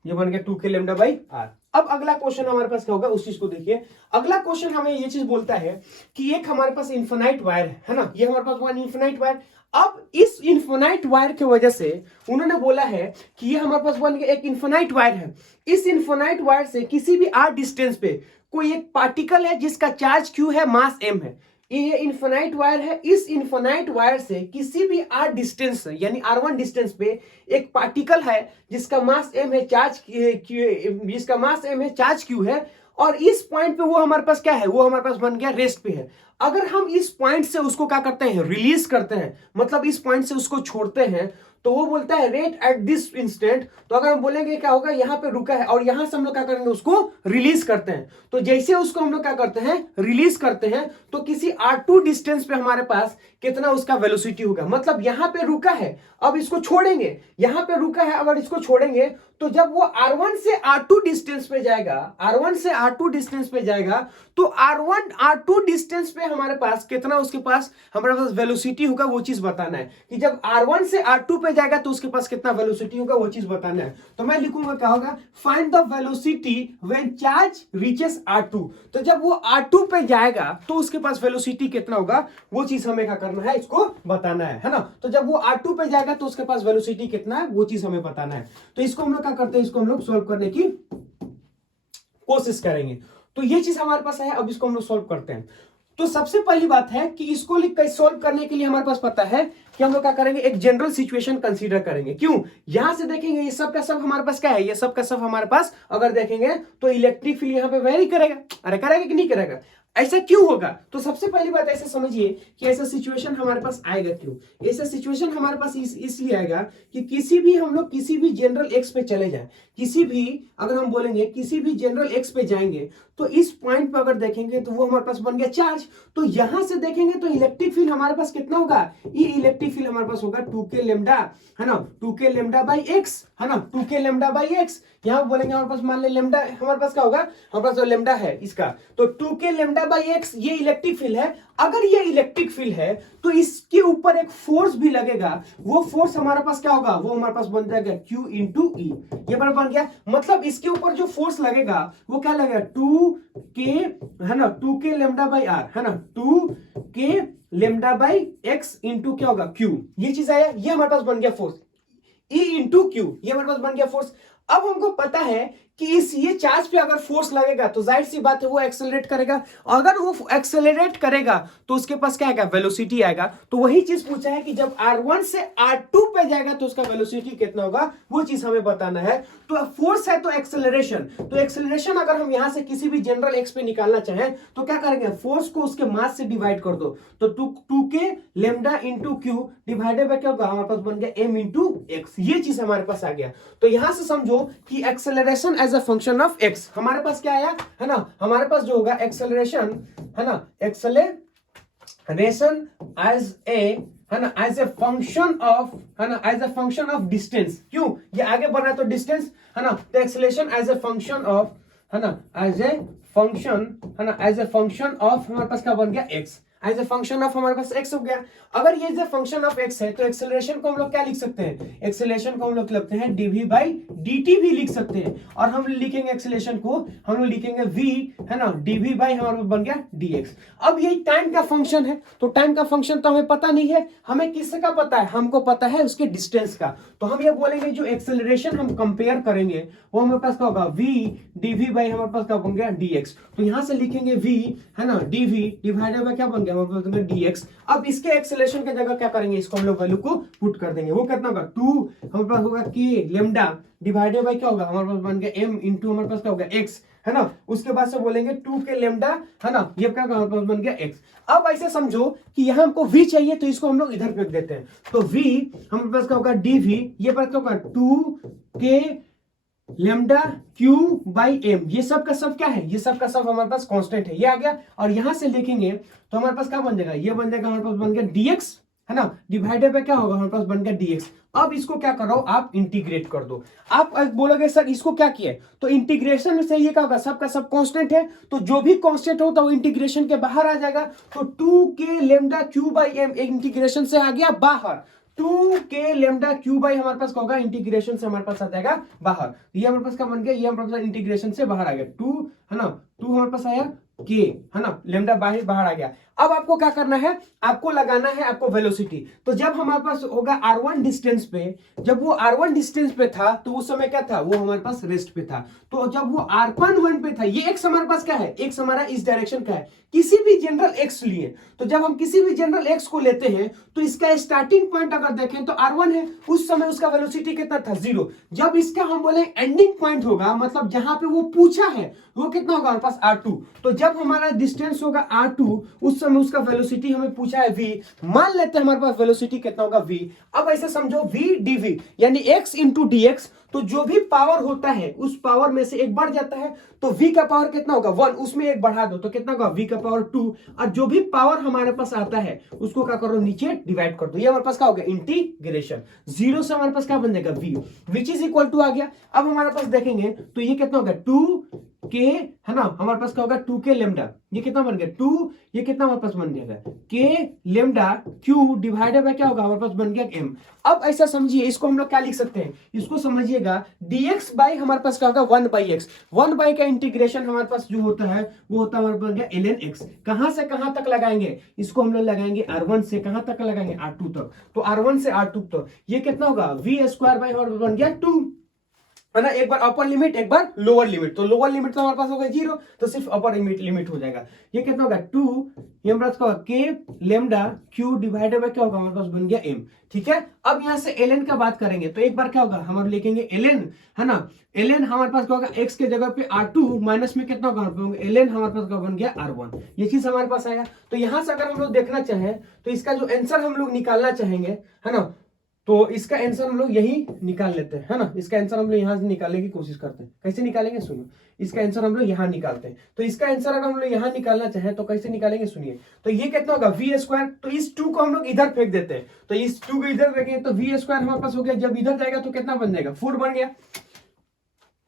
ये बन गया 2 के लेमडा बाई आर। अब अगला क्वेश्चन हमारे पास क्या होगा उस चीज को देखिए। अगला क्वेश्चन हमें ये चीज बोलता है कि एक हमारे पास इन्फिनाइट वायर है ना, ये हमारे पास वन इन्फिनाइट वायर। अब इस इन्फिनाइट वायर की वजह से उन्होंने बोला है कि ये हमारे पास बन गया एक इन्फिनाइट वायर है। इस इन्फिनाइट वायर से किसी भी r डिस्टेंस पे कोई एक पार्टिकल है जिसका चार्ज q है, मास m है। ये इन्फिनाइट वायर है। इस इन्फिनाइट वायर से किसी भी r डिस्टेंस यानी r1 डिस्टेंस पे एक पार्टिकल है जिसका मास m है, चार्ज जिसका मास m है, चार्ज q है, और इस पॉइंट पे वो हमारे पास क्या है, वो हमारे पास बन गया रेस्ट पे है। अगर हम इस पॉइंट से उसको क्या करते हैं, रिलीज करते हैं, मतलब इस पॉइंट से उसको छोड़ते हैं, तो वो बोलता है रेट एट दिस इंस्टेंट। तो अगर हम बोलेंगे क्या होगा, यहाँ पे रुका है और यहां से हम लोग क्या करेंगे, उसको रिलीज करते हैं। तो जैसे उसको हम लोग क्या करते हैं, रिलीज करते हैं, तो किसी r2 डिस्टेंस पे हमारे पास कितना उसका वेलोसिटी होगा। मतलब यहां पे रुका है, अब इसको छोड़ेंगे, यहां पे रुका है, अगर इसको छोड़ेंगे तो जब वो r1 से r2 डिस्टेंस पे जाएगा, r1 से r2 डिस्टेंस पे जाएगा, तो r1 r2 डिस्टेंस पे हमारे पास कितना उसके पास हमारे पास वेलोसिटी होगा, वो चीज बताना है कि जब r1 से r2 पे जाएगा तो उसके पास कितना वेलोसिटी होगा, वो चीज बताना है। तो मैं लिखूंगा क्या होगा, find the velocity when charge reaches r2। तो जब वो r2 पे जाएगा तो उसके पास वेलोसिटी कितना होगा, वो चीज हमें क्या करना है, इसको बताना है ना। तो जब वो r2 पे जाएगा तो उसके पास वेलोसिटी कितना है, वो चीज हमें बताना है। तो इसको हम लोग क्या करते हैं, इसको हम लोग सोल्व करने की कोशिश करेंगे। तो ये चीज हमारे पास है, अब इसको हम लोग सोल्व करते हैं। तो सबसे पहली बात है कि इसको लिख कर सोल्व करने के लिए हमारे पास पता है कि हम लोग क्या करेंगे, एक जनरल सिचुएशन कंसीडर करेंगे। क्यों, यहां से देखेंगे ये सब का सब हमारे पास क्या है, ये सब का सब हमारे पास अगर देखेंगे तो इलेक्ट्रिक फील्ड यहां पे वेरी करेगा। अरे करेगा कि नहीं करेगा, ऐसा क्यों होगा? तो सबसे पहली बात ऐसे समझिए कि ऐसा सिचुएशन हमारे पास आएगा क्यों। ऐसा सिचुएशन हमारे पास इसलिए आएगा कि किसी भी हम लोग किसी भी जनरल एक्स पे चले जाएं, किसी भी अगर हम बोलेंगे किसी भी जनरल एक्स पे जाएंगे, तो इस पॉइंट पे अगर देखेंगे तो वो हमारे पास बन गया चार्ज। तो यहां से देखेंगे तो इलेक्ट्रिक फील्ड हमारे पास कितना होगा, ये इलेक्ट्रिक फील्ड हमारे पास होगा 2k लेमडा, है ना, 2k लेमडा बाई एक्स, है ना, 2k लेमडा बाई एक्स। यहां बोलेंगे हमारे पास मान ले लेमडा हमारे पास क्या होगा, हमारे पास जो लेमडा है इसका, तो 2k लेमडा बाई एक्स ये इलेक्ट्रिक फील्ड है। अगर ये इलेक्ट्रिक फील्ड है तो इसके ऊपर एक फोर्स भी लगेगा, वो फोर्स हमारे पास क्या होगा, वो हमारे पास बन जाएगा Q इंटू ई। ये बन गया, मतलब इसके ऊपर जो फोर्स लगेगा वो क्या लगेगा 2k, है ना, 2k लेमडा बाई आर, है ना, 2k lambda by x into क्या होगा Q। ये चीज आया, ये हमारे पास बन गया फोर्स E इंटू Q, ये हमारे पास बन गया फोर्स। अब हमको पता है कि इस ये चार्ज पे अगर फोर्स लगेगा तो जाहिर सी बात है वो एक्सेलरेट करेगा। अगर वो एक्सेलरेट करेगा तो उसके पास क्या आएगा, वेलोसिटी आएगा। तो वही चीज पूछा है कि जब r1 से r2 पे जाएगा तो उसका वेलोसिटी कितना होगा, वो चीज हमें बताना है। तो फोर्स है तो एक्सेलरेशन, तो एक्सेलरेशन अगर हम यहां से किसी भी जनरल एक्स पे निकालना चाहें तो क्या करेंगे, फोर्स को उसके मास से डिवाइड कर दो। तो 2k lambda into Q divided by क्या होगा, हमारे पास बन गया m इंटू एक्स। ये चीज हमारे पास आ गया। तो यहां से समझो कि acceleration as a function of x हमारे पास क्या आया, है ना, हमारे पास जो होगा एक्सेलरेशन, है ना, एक्सेलरेशन एज ए, है ना, एज ए फंक्शन ऑफ, है ना, as a function of distance. क्यों, ये आगे बढ़ रहा है तो डिस्टेंस, है ना, तो acceleration as a function of, है ना, एज ए फंक्शन, है ना, एज ए फंक्शन ऑफ हमारे पास क्या बन गया x, as a function of हमारे पास एक्स हो गया। अगर ये जो फंक्शन ऑफ एक्स है तो एक्सेलरेशन को हम लोग क्या लिख सकते हैं, एक्सेलरेशन को हम लोग लिखते हैं dv बाई dt भी लिख सकते हैं। और हम लिखेंगे एक्सेलरेशन को हम लोग लिखेंगे v, है ना, dv बाई हमारा बन गया dx। अब ये टाइम का फंक्शन है, तो टाइम का फंक्शन तो हमें पता नहीं है, हमें किससे का पता है, हमको पता है उसके डिस्टेंस का। तो हम ये बोलेंगे जो एक्सेलरेशन हम कंपेयर करेंगे वो हमारे पास क्या होगा, v dv बाई हमारे पास क्या बन गया dx। तो यहां से लिखेंगे v, है ना, dv डिवाइडेड बाय क्या बन गया हमारे पास dx। अब इसके एक्सेलरेशन की जगह क्या करेंगे, इसको हम लोग वैल्यू को पुट कर देंगे। वो कितना होगा 2 हमारे पास होगा k लेमडा डिवाइडेड बाय क्या होगा, हमारे पास बन गया m इंटू हमारे पास क्या होगा x, है ना। उसके बाद से बोलेंगे 2k लेमडा, है ना, ये क्या हमारे पास बन गया x। अब ऐसे समझो कि यहां हमको v चाहिए तो इसको हम लोग इधर फेंक देते हैं। तो v हमारे पास क्या होगा dv, ये पर क्या होगा 2k lambda q by M. ये सब का सब क्या है, ये सब का सब हमारे पास कांस्टेंट है, ये आ गया। और यहां से लिखेंगे तो हमारे पास क्या बन जाएगा, ये बन जाएगा हमारे पास बन गया dx, है ना, डिवाइडेड बाय क्या होगा हमारे पास बन गया dx। अब इसको क्या करो, आप इंटीग्रेट कर दो। आप बोलोगे सर इसको क्या किया, तो इंटीग्रेशन से ये क्या होगा, सब का सब कांस्टेंट है, तो जो भी कांस्टेंट होता है वो इंटीग्रेशन के बाहर आ जाएगा। तो 2k lambda q by m integration से आ गया बाहर, 2k लेमडा क्यू बाई हमारे पास क्या होगा, इंटीग्रेशन से हमारे पास आ जाएगा बाहर। ये हमारे पास क्या बन गया, ये हमारे पास इंटीग्रेशन से बाहर आ गया 2, है ना, 2 हमारे पास आया के, है ना, लेमडा बाहर बाहर आ गया। अब आपको क्या करना है, आपको लगाना है आपको वेलोसिटी। तो जब हमारे पास होगा r1 डिस्टेंस पे, जब वो r1 डिस्टेंस पे था तो उस समय क्या था, वो हमारे पास रेस्ट पे था। तो जब वो r1 पे था, ये x हमारे पास क्या है, x हमारा इस डायरेक्शन का है, किसी भी जनरल x लिए। तो जब हम किसी भी जनरल x को लेते हैं तो इसका स्टार्टिंग पॉइंट अगर देखें तो r1 है, उस समय उसका वेलोसिटी कितना था, 0। जब इसका हम बोले एंडिंग पॉइंट होगा, मतलब जहां पे वो पूछा है, वो कितना होगा हमारे पास r2। तो जब हमारा डिस्टेंस होगा r2, उस समय उसका वेलोसिटी हमें पूछा है v, मान लेते हैं हमारे पास वेलोसिटी कितना होगा v। अब ऐसे समझो v dv यानी x इंटू dx, तो जो भी पावर होता है उस पावर में से एक बढ़ जाता है, तो v का पावर कितना होगा 1, उसमें एक बढ़ा दो तो कितना होगा v का पावर 2, और जो भी पावर हमारे पास आता है उसको क्या करो, नीचे डिवाइड कर दो। ये हमारे पास क्या होगा, इंटीग्रेशन। 0 से हमारे पास क्या बन जाएगा v, which is equal to आ गया। अब हमारे पास देखेंगे तो ये कितना होगा 2k, है ना, हमारे पास क्या होगा 2k लेमडा, ये कितना बन गया 2, ये कितना हमारे पास बन जाएगा k lambda q divided by क्या होगा हमारे पास बन गया m। अब ऐसा समझिए, इसको हम लोग क्या लिख सकते हैं, इसको समझिएगा dx बाई हमारे पास क्या होगा 1/x, 1 का इंटीग्रेशन हमारे पास जो होता है वो होता है हमारे पास बन गया ln x। कहां से कहां तक लगाएंगे, इसको हम लोग लगाएंगे r1 से कहां तक लगाएंगे, r2 तक। तो r1 से r2 तक ये कितना होगा v स्क्वायर बाई हमारे पास बन गया 2, है ना, एक बार अपर लिमिट एक बार लोअर लिमिट। तो लोअर लिमिट तो हमारे पास होगा 0, तो सिर्फ अपर लिमिट हो जाएगा। ये कितना होगा 2, ये हमारे पास क्या होगा k lambda q divided by क्या होगा हमारे पास बन गया m। ठीक है, अब यहां से ln का बात करेंगे तो एक बार क्या होगा हम लिखेंगे ln, है ना, ln हमारे पास क्या होगा x के जगह पे r2 माइनस में कितना होगा ln हमारे पास क्या बन गया r1, ये चीज हमारे पास आएगा। तो यहां से अगर हम लोग देखना चाहें तो इसका जो आंसर हम लोग निकालना चाहेंगे, है ना, तो इसका आंसर हम लोग यही निकाल लेते हैं, है ना, इसका आंसर हम लोग यहां से निकालने की कोशिश करते हैं। कैसे निकालेंगे सुनो, इसका आंसर हम लोग यहां निकालते हैं। तो इसका आंसर अगर हम लोग यहां निकालना चाहें तो कैसे निकालेंगे सुनिए। तो ये कितना होगा v स्क्वायर, तो इस 2 को हम लोग इधर फेंक देते हैं, तो इस 2 को इधर फेंकेंगे तो v स्क्वायर हमारे पास हो गया। जब इधर जाएगा तो कितना बन जाएगा 4 बन गया,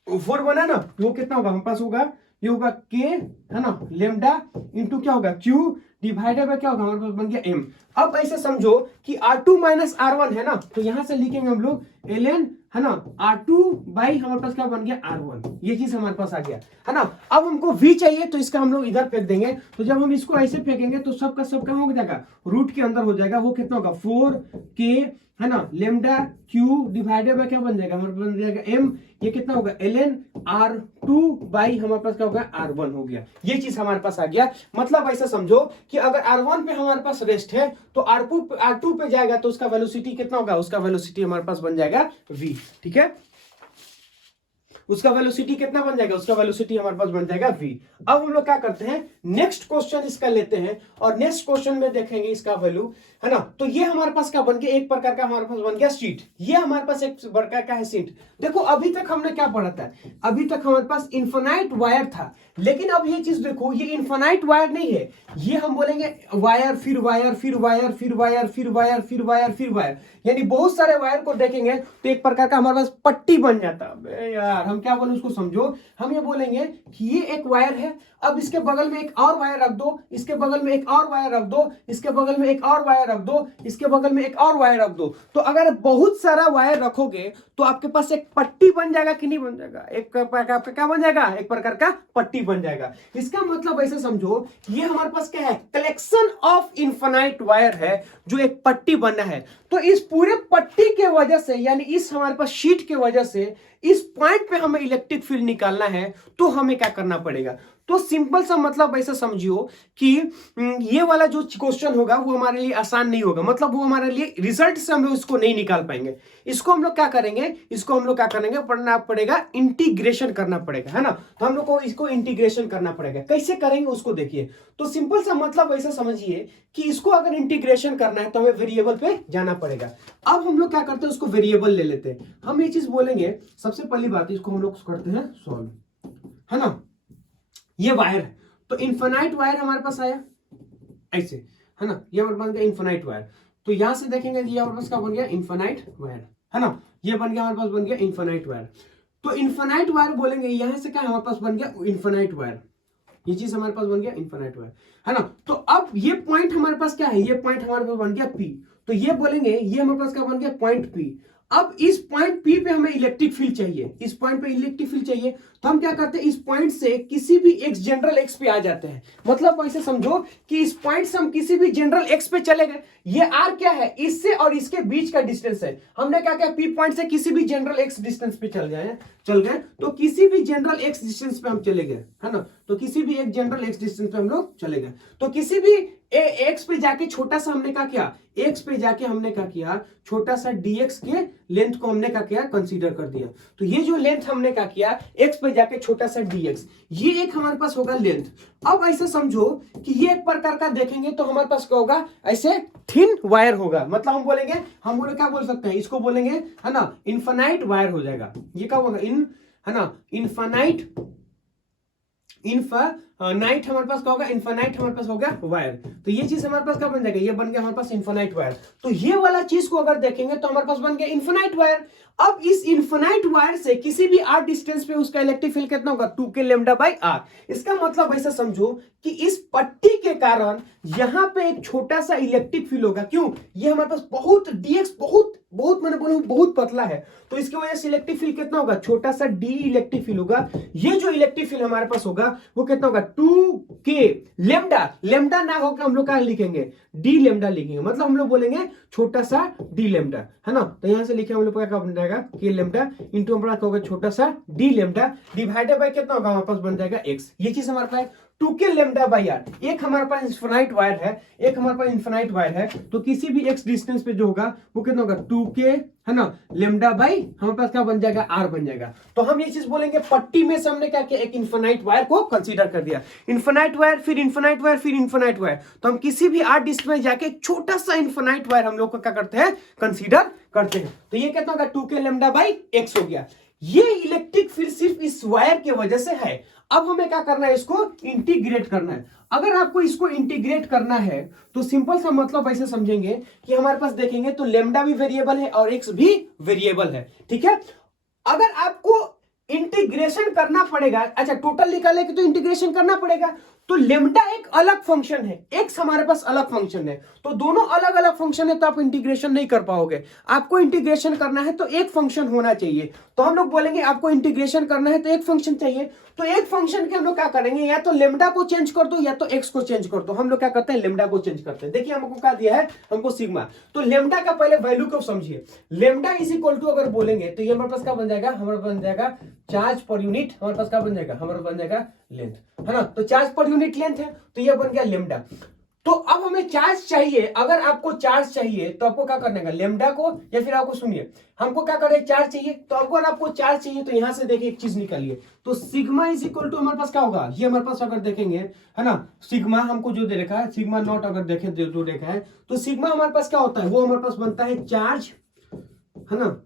4 बना ना, वो कितना होगा हमारे पास होगा, ये होगा k, है ना, लेमडा इंटू क्या होगा q डिवाइडेड बाय क्या होगा हमारे पास बन गया m। अब ऐसे समझो कि r2 माइनस r1 है ना, तो यहां से लिखेंगे हम लोग ln, है ना, r2 बाई हमारे पास क्या बन गया r1, ये चीज हमारे पास आ गया, है ना। अब हमको v चाहिए तो इसका हम लोग इधर फेंक देंगे। तो जब हम इसको ऐसे फेंकेंगे तो सबका सब कहां हो जाएगा, रूट के अंदर हो जाएगा। वो कितना होगा 4k, है ना, लेमडा q डिवाइडेड बाय क्या बन जाएगा हमारे पास बन जाएगा m। ये कितना होगा ln r2 बाई हमारे पास क्या होगा r1 हो गया। ये चीज हमारे पास आ गया। मतलब ऐसा समझो कि अगर r1 पे हमारे पास रेस्ट है तो r2 पे जाएगा तो उसका वेलोसिटी कितना होगा, उसका वेलोसिटी हमारे पास बन जाएगा v। ठीक है, उसका वेलोसिटी कितना बन जाएगा, उसका वेलोसिटी हमारे पास बन जाएगा v। अब हम लोग क्या करते हैं, नेक्स्ट क्वेश्चन इसका लेते हैं और नेक्स्ट क्वेश्चन में देखेंगे इसका वैल्यू, है ना। तो ये हमारे पास क्या बन गया, एक प्रकार का हमारे पास बन गया शीट। ये हमारे पास एक प्रकार का है शीट। देखो अभी तक हमने क्या पढ़ा था, अभी तक हमारे पास इन्फिनाइट वायर था, लेकिन अब ये चीज देखो, ये इन्फिनाइट वायर नहीं है, ये हम बोलेंगे वायर फिर वायर फिर वायर फिर वायर फिर वायर फिर वायर फिर वायर, यानी बहुत सारे वायर को देखेंगे तो एक प्रकार का हमारे पास पट्टी बन जाता है। यार हम क्या बोले उसको समझो, हम ये बोलेंगे कि ये एक वायर है, अब इसके बगल में एक और वायर रख दो, इसके बगल में एक और वायर रख दो, इसके बगल में एक और वायर रख दो, इसके बगल में एक और वायर रख दो। तो अगर बहुत सारा वायर रखोगे तो आपके पास एक पट्टी बन जाएगा कि नहीं बन जाएगा, एक प्रकार का क्या बन जाएगा, एक प्रकार का पट्टी बन जाएगा। इसका मतलब ऐसे समझो ये हमारे पास क्या है, कलेक्शन ऑफ इन्फिनाइट वायर है जो एक पट्टी बना है। तो इस पूरे पट्टी के वजह से, यानी इस हमारे पास शीट के वजह से इस पॉइंट पे हमें इलेक्ट्रिक फील्ड निकालना है, तो हमें क्या करना पड़ेगा। तो सिंपल सा मतलब ऐसा समझियो कि ये वाला जो क्वेश्चन होगा वो हमारे लिए आसान नहीं होगा, मतलब वो हमारे लिए रिजल्ट से हम लोग इसको नहीं निकाल पाएंगे। इसको हम लोग क्या करेंगे, इसको हम लोग क्या करेंगे, पढ़ना पड़ेगा, इंटीग्रेशन करना पड़ेगा, है ना। तो हम लोग को इसको इंटीग्रेशन करना पड़ेगा। कैसे करेंगे उसको देखिए। तो सिंपल सा मतलब ऐसा समझिए कि इसको अगर इंटीग्रेशन करना है तो हमें वेरिएबल पे जाना पड़ेगा। अब हम लोग क्या करते हैं, उसको वेरिएबल ले लेते हैं। हम ये चीज बोलेंगे, सबसे पहली बात इसको हम लोग करते हैं सॉल्व, है ना। ये वायर है तो इन्फिनाइट वायर हमारे पास आया ऐसे, है ना, ये हमारे बन गया इन्फिनाइट वायर। तो यहां से देखेंगे ये हमारे पास क्या बन गया, इन्फिनाइट वायर, है ना, ये बन गया हमारे पास बन गया इन्फिनाइट वायर। तो इन्फिनाइट वायर बोलेंगे, यहां से क्या हमारे पास बन गया इन्फिनाइट वायर, ये चीज हमारे पास बन गया इन्फिनाइट वायर, है ना। तो अब ये पॉइंट हमारे पास क्या है, ये पॉइंट हमारे पास बन गया P। तो ये बोलेंगे ये हमारे पास क्या बन गया पॉइंट P। अब इस पॉइंट P पे हमें इलेक्ट्रिक फील्ड चाहिए, इस पॉइंट पे इलेक्ट्रिक फील्ड चाहिए, तो हम क्या करते हैं, इस पॉइंट से किसी भी x जनरल x पे आ जाते हैं। मतलब ऐसे समझो कि इस पॉइंट से हम किसी भी जनरल x पे चले गए, ये r क्या है, इससे और इसके बीच का डिस्टेंस है। हमने क्या किया, P पॉइंट से किसी भी जनरल x डिस्टेंस पे चल गए, तो किसी भी जनरल x डिस्टेंस पे हम चले गए, है ना, तो किसी भी एक जनरल x डिस्टेंस पे हम लोग चले गए, तो किसी भी x पे जाके छोटा सा हमने क्या किया, x पे जाके हमने क्या किया, छोटा सा dx के लेंथ को हमने क्या किया, कंसीडर कर दिया। तो ये जो लेंथ हमने क्या किया, x पे जाके छोटा सा dx, ये एक हमारे पास होगा लेंथ। अब ऐसे समझो कि ये एक प्रकार का देखेंगे तो हमारे पास क्या होगा, ऐसे थिन वायर होगा। मतलब हम बोलेंगे, हम लोग क्या बोल सकते हैं, इसको बोलेंगे, है ना, इनफाइनाइट वायर हो जाएगा। ये क्या होगा, है ना, इनफाइनाइट हमारे पास क्या होगा, इनफाइनाइट हमारे पास हो गया वायर। तो ये चीज हमारे पास क्या बन जाएगा, ये बन गया हमारे पास इनफाइनाइट वायर। तो ये वाला चीज को अगर देखेंगे तो हमारे पास बन गया इनफाइनाइट वायर। अब इस इनफाइनाइट वायर से किसी भी r डिस्टेंस पे उसका इलेक्ट्रिक फील्ड कितना होगा, 2k लैम्डा बाई r। इसका मतलब ऐसा समझो कि इस पट्टी के कारण यहां पे एक छोटा सा इलेक्ट्रिक फील्ड होगा। क्यों, ये हमारे पास बहुत dx बहुत मैंने बोलूं बहुत पतला है, तो इसकी वजह से इलेक्ट्रिक फील्ड कितना होगा, छोटा सा d इलेक्ट्रिक फील्ड होगा। ये जो इलेक्ट्रिक फील्ड हमारे पास होगा वो कितना होगा, 2k लैम्डा। लैम्डा ना होकर हम लोग क्या लिखेंगे, d लैम्डा लिखेंगे। मतलब हम लोग बोलेंगे छोटा सा d लैम्डा, है ना, तो यहां से लिखे हम लोग क्या बन जाएगा, k लैम्डा इंटू हमारा क्या होगा, छोटा सा d लैम्डा डिवाइडेड बाय कितना होगा, हमारे पास बन जाएगा x। ये चीज हमारे पास 2k लैम्डा बाई r। एक हमारे पास इनफाइनाइट वायर है, एक हमारे पास इनफाइनाइट वायर है, तो किसी भी x डिस्टेंस पे जो होगा वो कितना होगा, 2k, है ना, लैम्डा बाई हमारे पास क्या बन जाएगा, r बन जाएगा। तो हम ये चीज बोलेंगे, पट्टी में से हमने क्या किया, एक इनफाइनाइट वायर को कंसीडर कर दिया। इनफाइनाइट वायर, फिर इनफाइनाइट वायर, फिर इनफाइनाइट वायर, तो हम किसी भी r डिस्टेंस में जाके एक छोटा सा इनफाइनाइट वायर हम लोग को क्या करते हैं, कंसीडर करते हैं। तो ये कितना होगा, 2k लैम्डा बाई x हो गया। ये इलेक्ट्रिक फील्ड सिर्फ इस वायर की वजह से है। अब हमें क्या करना है, इसको इंटीग्रेट करना है। अगर आपको इसको इंटीग्रेट करना है तो सिंपल सा मतलब ऐसे समझेंगे कि हमारे पास देखेंगे तो लैम्डा भी वेरिएबल है और एक्स भी वेरिएबल है, ठीक है। अगर आपको इंटीग्रेशन करना पड़ेगा, अच्छा टोटल निकाले तो इंटीग्रेशन करना पड़ेगा, तो लेम्डा एक अलग फंक्शन है, एक्स हमारे पास अलग फंक्शन है, तो दोनों अलग अलग फंक्शन है, तो आप इंटीग्रेशन नहीं कर पाओगे। आपको इंटीग्रेशन करना है तो एक फंक्शन होना चाहिए। तो हम लोग बोलेंगे आपको इंटीग्रेशन करना है तो एक फंक्शन चाहिए, तो एक फंक्शन के हम लोग क्या करेंगे, या तो लेम्डा को चेंज कर दो या तो एक्स को चेंज कर दो। हम लोग क्या करते हैं, लेम्डा को चेंज करते हैं। देखिए हमको क्या दिया है, हमको सिग्मा, तो लेम्डा का पहले वैल्यू को समझिए। लेम्डा इज इक्वल टू अगर बोलेंगे तो ये हमारे पास क्या बन जाएगा, हमारे बन जाएगा चार्ज पर यूनिट, हमारे पास क्या बन जाएगा, हमारे बन जाएगा लेंथ, है ना, तो चार्ज पर यूनिट लेंथ है, तो ये बन गया लेम्डा। तो अब हमें चार्ज चाहिए, अगर आपको चार्ज चाहिए तो आपको क्या करना है, लेम्डा को, या फिर आपको सुनिए, हमको क्या करें, चार्ज चाहिए, तो अगर आपको चार्ज चाहिए तो यहां से देखिए एक चीज निकालिए, तो सिग्मा इज इक्वल टू हमारे पास क्या होगा, ये हमारे पास अगर देखेंगे, है ना, सिग्मा हमको जो दे रखा है, सिग्मा नॉट अगर देखें जो देखा है, तो सिग्मा हमारे पास क्या होता है, वो हमारे पास बनता है चार्ज, है ना,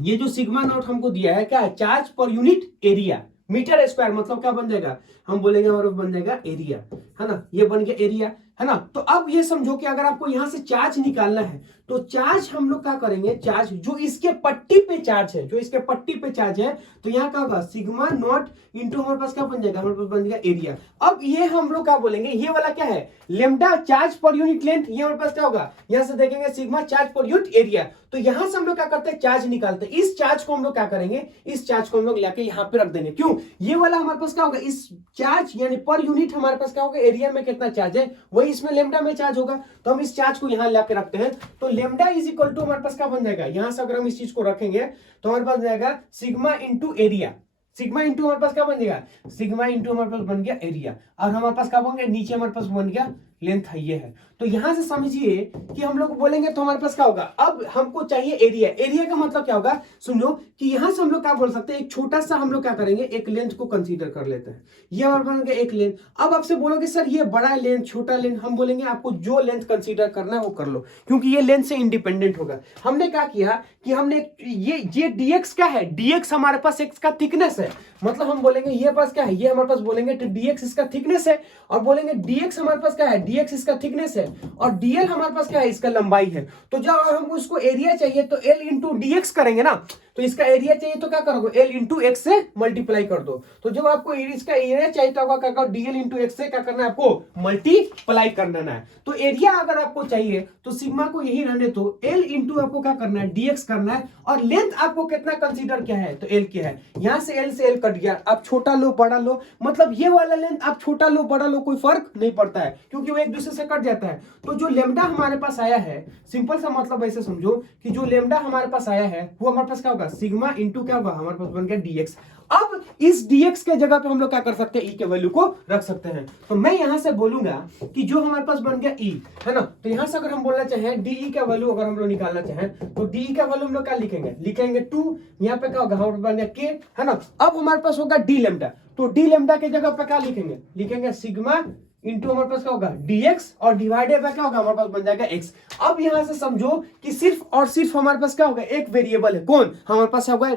ये जो सिग्मा नॉट हमको दिया है क्या है, charge per unit area metre square, मतलब क्या बन जाएगा, हम बोलेंगे हमारा बन जाएगा एरिया, है ना, ये बन गया एरिया, है ना। तो अब ये समझो कि अगर आपको यहां से चार्ज निकालना है तो चार्ज हम लोग क्या करेंगे, चार्ज जो इसके पट्टी पे चार्ज है, जो इसके पट्टी पे चार्ज है, तो यहाँ क्या होगा, सिग्मा नॉट इंटू हमारे पास क्या बन जाएगा, हमारे पास बन जाएगा एरिया। अब ये हम लोग क्या बोलेंगे, ये वाला क्या है, lambda charge per unit length, ये हमारे पास क्या होगा, यहां से देखेंगे sigma charge per unit area. तो यहां से हम लोग क्या करते हैं, चार्ज निकालते हैं। इस चार्ज को हम लोग क्या करेंगे, इस चार्ज को हम लोग लाके यहाँ पे रख देंगे। क्यों, ये वाला हमारे पास क्या होगा, इस चार्ज यानी पर यूनिट हमारे पास क्या होगा, एरिया में कितना चार्ज है, वही इसमें लेम्डा में चार्ज होगा, तो हम इस चार्ज को यहाँ लाके रखते हैं। तो लेम्डा इज इक्वल टू हमारे पास क्या बन जाएगा, यहां से अगर हम इस चीज को रखेंगे तो हमारे पास जाएगा sigma into area, sigma into हमारे पास क्या बन जाएगा, सिग्मा इंटू हमारे पास बन गया एरिया, और हमारे पास क्या बन गया, नीचे हमारे पास बन गया लेंथ है, ये है। तो यहां से समझिए कि हम लोग बोलेंगे तो हमारे पास क्या होगा, अब हमको चाहिए एरिया। एरिया का मतलब क्या होगा, सुनो कि यहां से हम लोग क्या बोल सकते हैं, एक छोटा सा हम लोग क्या करेंगे, एक लेंथ को कंसीडर कर लेते हैं, ये हमारे बन गया एक लेंथ। अब आपसे बोलोगे सर ये बड़ा लेंथ छोटा लेंथ, हम बोलेंगे आपको जो लेंथ कंसीडर करना है वो कर लो, क्योंकि ये लेंथ से इंडिपेंडेंट होगा। हमने क्या किया कि हमने ये dx क्या है, dx हमारे पास x का थिकनेस है, मतलब हम बोलेंगे ये पास क्या है, ये हमारे पास बोलेंगे तो dx इसका थिकनेस है, और बोलेंगे dx हमारे पास क्या है, dx इसका थिकनेस है और dl हमारे पास क्या है, इसका लंबाई है। तो जब हमको इसको एरिया चाहिए तो l इंटू dx करेंगे ना, तो इसका एरिया चाहिए तो क्या करोगे, l इंटू x से मल्टीप्लाई कर दो। तो जब आपको इसका एरिया चाहिए तो क्या करो, dl इंटू x से क्या करना है, आपको मल्टीप्लाई कर देना है। तो एरिया अगर आपको चाहिए तो सिग्मा को यही रहने तो l इंटू आपको क्या करना है, dx करना है। और लेंथ आपको कितना कंसीडर क्या है, तो l क्या है, यहां से l से l कट गया। आप छोटा लो बड़ा लो, मतलब ये वाला लेंथ आप छोटा लो बड़ा लो कोई फर्क नहीं पड़ता है, क्योंकि वो एक दूसरे से कट जाता है। तो जो लेमडा हमारे पास आया है, सिंपल सा मतलब ऐसे समझो कि जो लेमडा हमारे पास आया है वो हमारे पास क्या होगा, सिग्मा इंटू क्या होगा, हमारे पास बन गया dx। अब इस dx के जगह पे हम लोग क्या कर सकते हैं, e के वैल्यू को रख सकते हैं। तो मैं यहां से बोलूंगा कि जो हमारे पास बन गया e है ना, तो यहां से अगर हम बोलना चाहें de का वैल्यू अगर हम लोग निकालना चाहें तो de का वैल्यू हम लोग क्या लिखेंगे, लिखेंगे 2, यहाँ पे क्या होगा, हमारे बन गया k है ना। अब हमारे पास होगा d लेमडा, तो d लेमडा के जगह पे क्या लिखेंगे, लिखेंगे सिग्मा इंटू हमारे पास क्या होगा dx और डिवाइडेड बाय क्या होगा, हमारे पास बन जाएगा x। अब यहां से समझो कि सिर्फ और सिर्फ हमारे पास क्या होगा, एक वेरिएबल है, कौन, हमारे पास होगा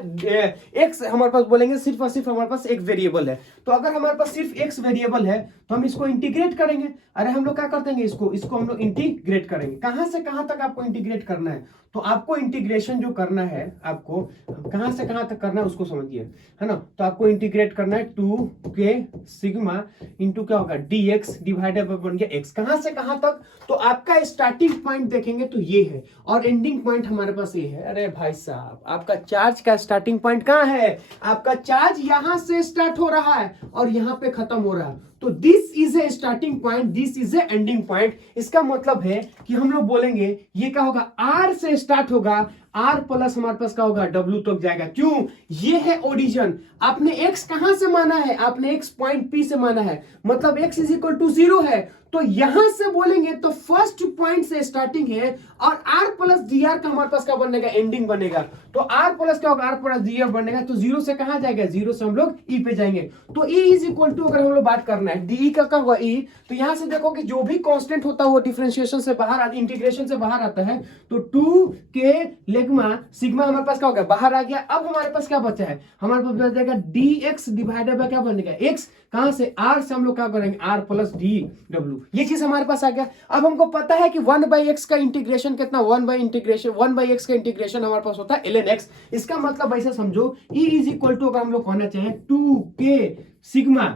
x, हमारे पास बोलेंगे सिर्फ और सिर्फ हमारे पास एक वेरिएबल है। तो अगर हमारे पास सिर्फ x वेरिएबल है तो हम इसको इंटीग्रेट करेंगे। अरे हम लोग क्या करते हैं, इसको हम लोग इंटीग्रेट करेंगे। कहां से कहां तक आपको इंटीग्रेट करना है, तो आपको इंटीग्रेशन जो करना है, आपको कहां से कहां तक करना है उसको समझिए, है ना। तो आपको इंटीग्रेट करना है 2k सिग्मा इंटू क्या होगा dx डिवाइडेड बाय बन गया x, कहां से कहां तक, तो आपका स्टार्टिंग पॉइंट देखेंगे तो ये है और एंडिंग पॉइंट हमारे पास ये है। अरे भाई साहब, आपका चार्ज का स्टार्टिंग पॉइंट कहां है, आपका चार्ज यहां से स्टार्ट हो रहा है और यहां पे खत्म हो रहा है। तो this is a starting point, this is a ending point. इसका मतलब है कि हम लोग बोलेंगे ये क्या होगा, R से स्टार्ट होगा, R प्लस हमारे पास क्या होगा W तक जाएगा। क्यों, ये है ओरिजिन। आपने X कहां से माना है, आपने X पॉइंट P से माना है, मतलब X इज इक्वल टू 0 है। तो यहां से बोलेंगे तो फर्स्ट पॉइंट से स्टार्टिंग है और R प्लस dr का हमारे पास क्या बनेगा, एंडिंग बनेगा। तो R प्लस क्या होगा, R प्लस dr बनेगा। तो 0 से कहां जाएगा, 0 से हम लोग E पे जाएंगे। तो E इज इक्वल टू, अगर हम लोग बात करना है डी का क्या होगा E, तो यहां से देखो कि जो भी कांस्टेंट होता है वो डिफरेंशिएशन से बाहर, इंटीग्रेशन से बाहर आता है। तो 2k लेगमा सिग्मा हमारे पास क्या हो गया, बाहर आ गया। अब हमारे पास क्या बचा है, हमारे पास बच जाएगा dx डिवाइडेड बाय क्या बनेगा x, कहां से, r से हम लोग क्या करेंगे, r प्लस dw, ये चीज हमारे पास आ गया। अब हमको पता है कि 1/x का इंटीग्रेशन कितना, 1/x का इंटीग्रेशन हमारे पास होता है ln x। इसका मतलब ऐसे समझो E इज इक्वल टू, अगर हम लोग कहना चाहें 2k सिग्मा,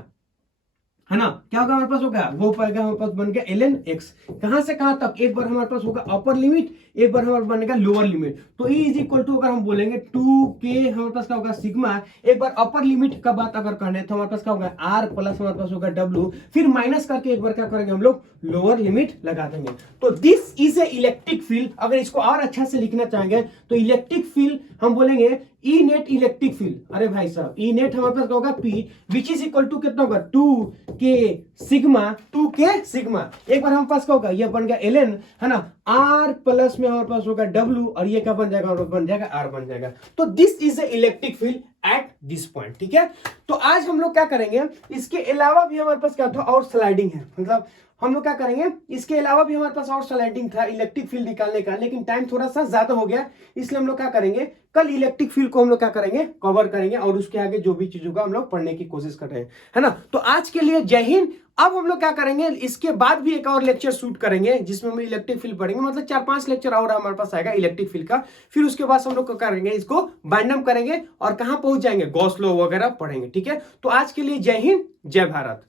है ना, क्या होगा हमारे पास होगा, वो पाएगा हमारे पास बन गया ln x। कहां से कहां तक, एक बार हमारे पास होगा अपर लिमिट, एक बार हमारे बनेगा लोअर लिमिट। तो E इज इक्वल टू, अगर हम बोलेंगे 2k हमारे पास क्या होगा सिग्मा, एक बार अपर लिमिट का बात अगर करने तो हमारे पास क्या होगा r प्लस हमारे पास होगा w, फिर माइनस करके एक बार क्या करेंगे हम लोग, लोअर लिमिट लगा देंगे। तो this is a electric field. अगर इसको और अच्छा से लिखना चाहेंगे तो इलेक्ट्रिक फील्ड हम बोलेंगे ई नेट इलेक्ट्रिक फील्ड। अरे भाई साहब, ई नेट हमारे पास होगा P which is equal to कितना होगा, 2k सिग्मा, 2k सिग्मा, एक बार हमारे पास क्या होगा, ये बन गया ln, है ना, r प्लस में हमारे पास होगा w और ये क्या बन जाएगा, बन जाएगा r बन जाएगा। तो this is a electric field at this point, ठीक है। तो आज हम लोग क्या करेंगे, इसके अलावा भी हमारे पास क्या था, और स्लाइडिंग है, मतलब हम लोग क्या करेंगे, इसके अलावा भी हमारे पास और स्लाइडिंग था इलेक्ट्रिक फील्ड निकालने का, लेकिन टाइम थोड़ा सा ज्यादा हो गया, इसलिए हम लोग क्या करेंगे, कल इलेक्ट्रिक फील्ड को हम लोग क्या करेंगे, कवर करेंगे और उसके आगे जो भी चीजों का हम लोग पढ़ने की कोशिश कर रहे हैं, है ना। तो आज के लिए जय हिंद। अब हम लोग क्या करेंगे, इसके बाद भी एक और लेक्चर शूट करेंगे जिसमें हम इलेक्ट्रिक फील्ड पढ़ेंगे, मतलब 4-5 लेक्चर और हमारे पास आएगा इलेक्ट्रिक फील्ड का। फिर उसके बाद हम लोग क्या करेंगे, इसको बाइंड करेंगे और कहां पहुंच जाएंगे, गॉस लॉ वगैरह पढ़ेंगे, ठीक है। तो आज के लिए जय हिंद, जय भारत।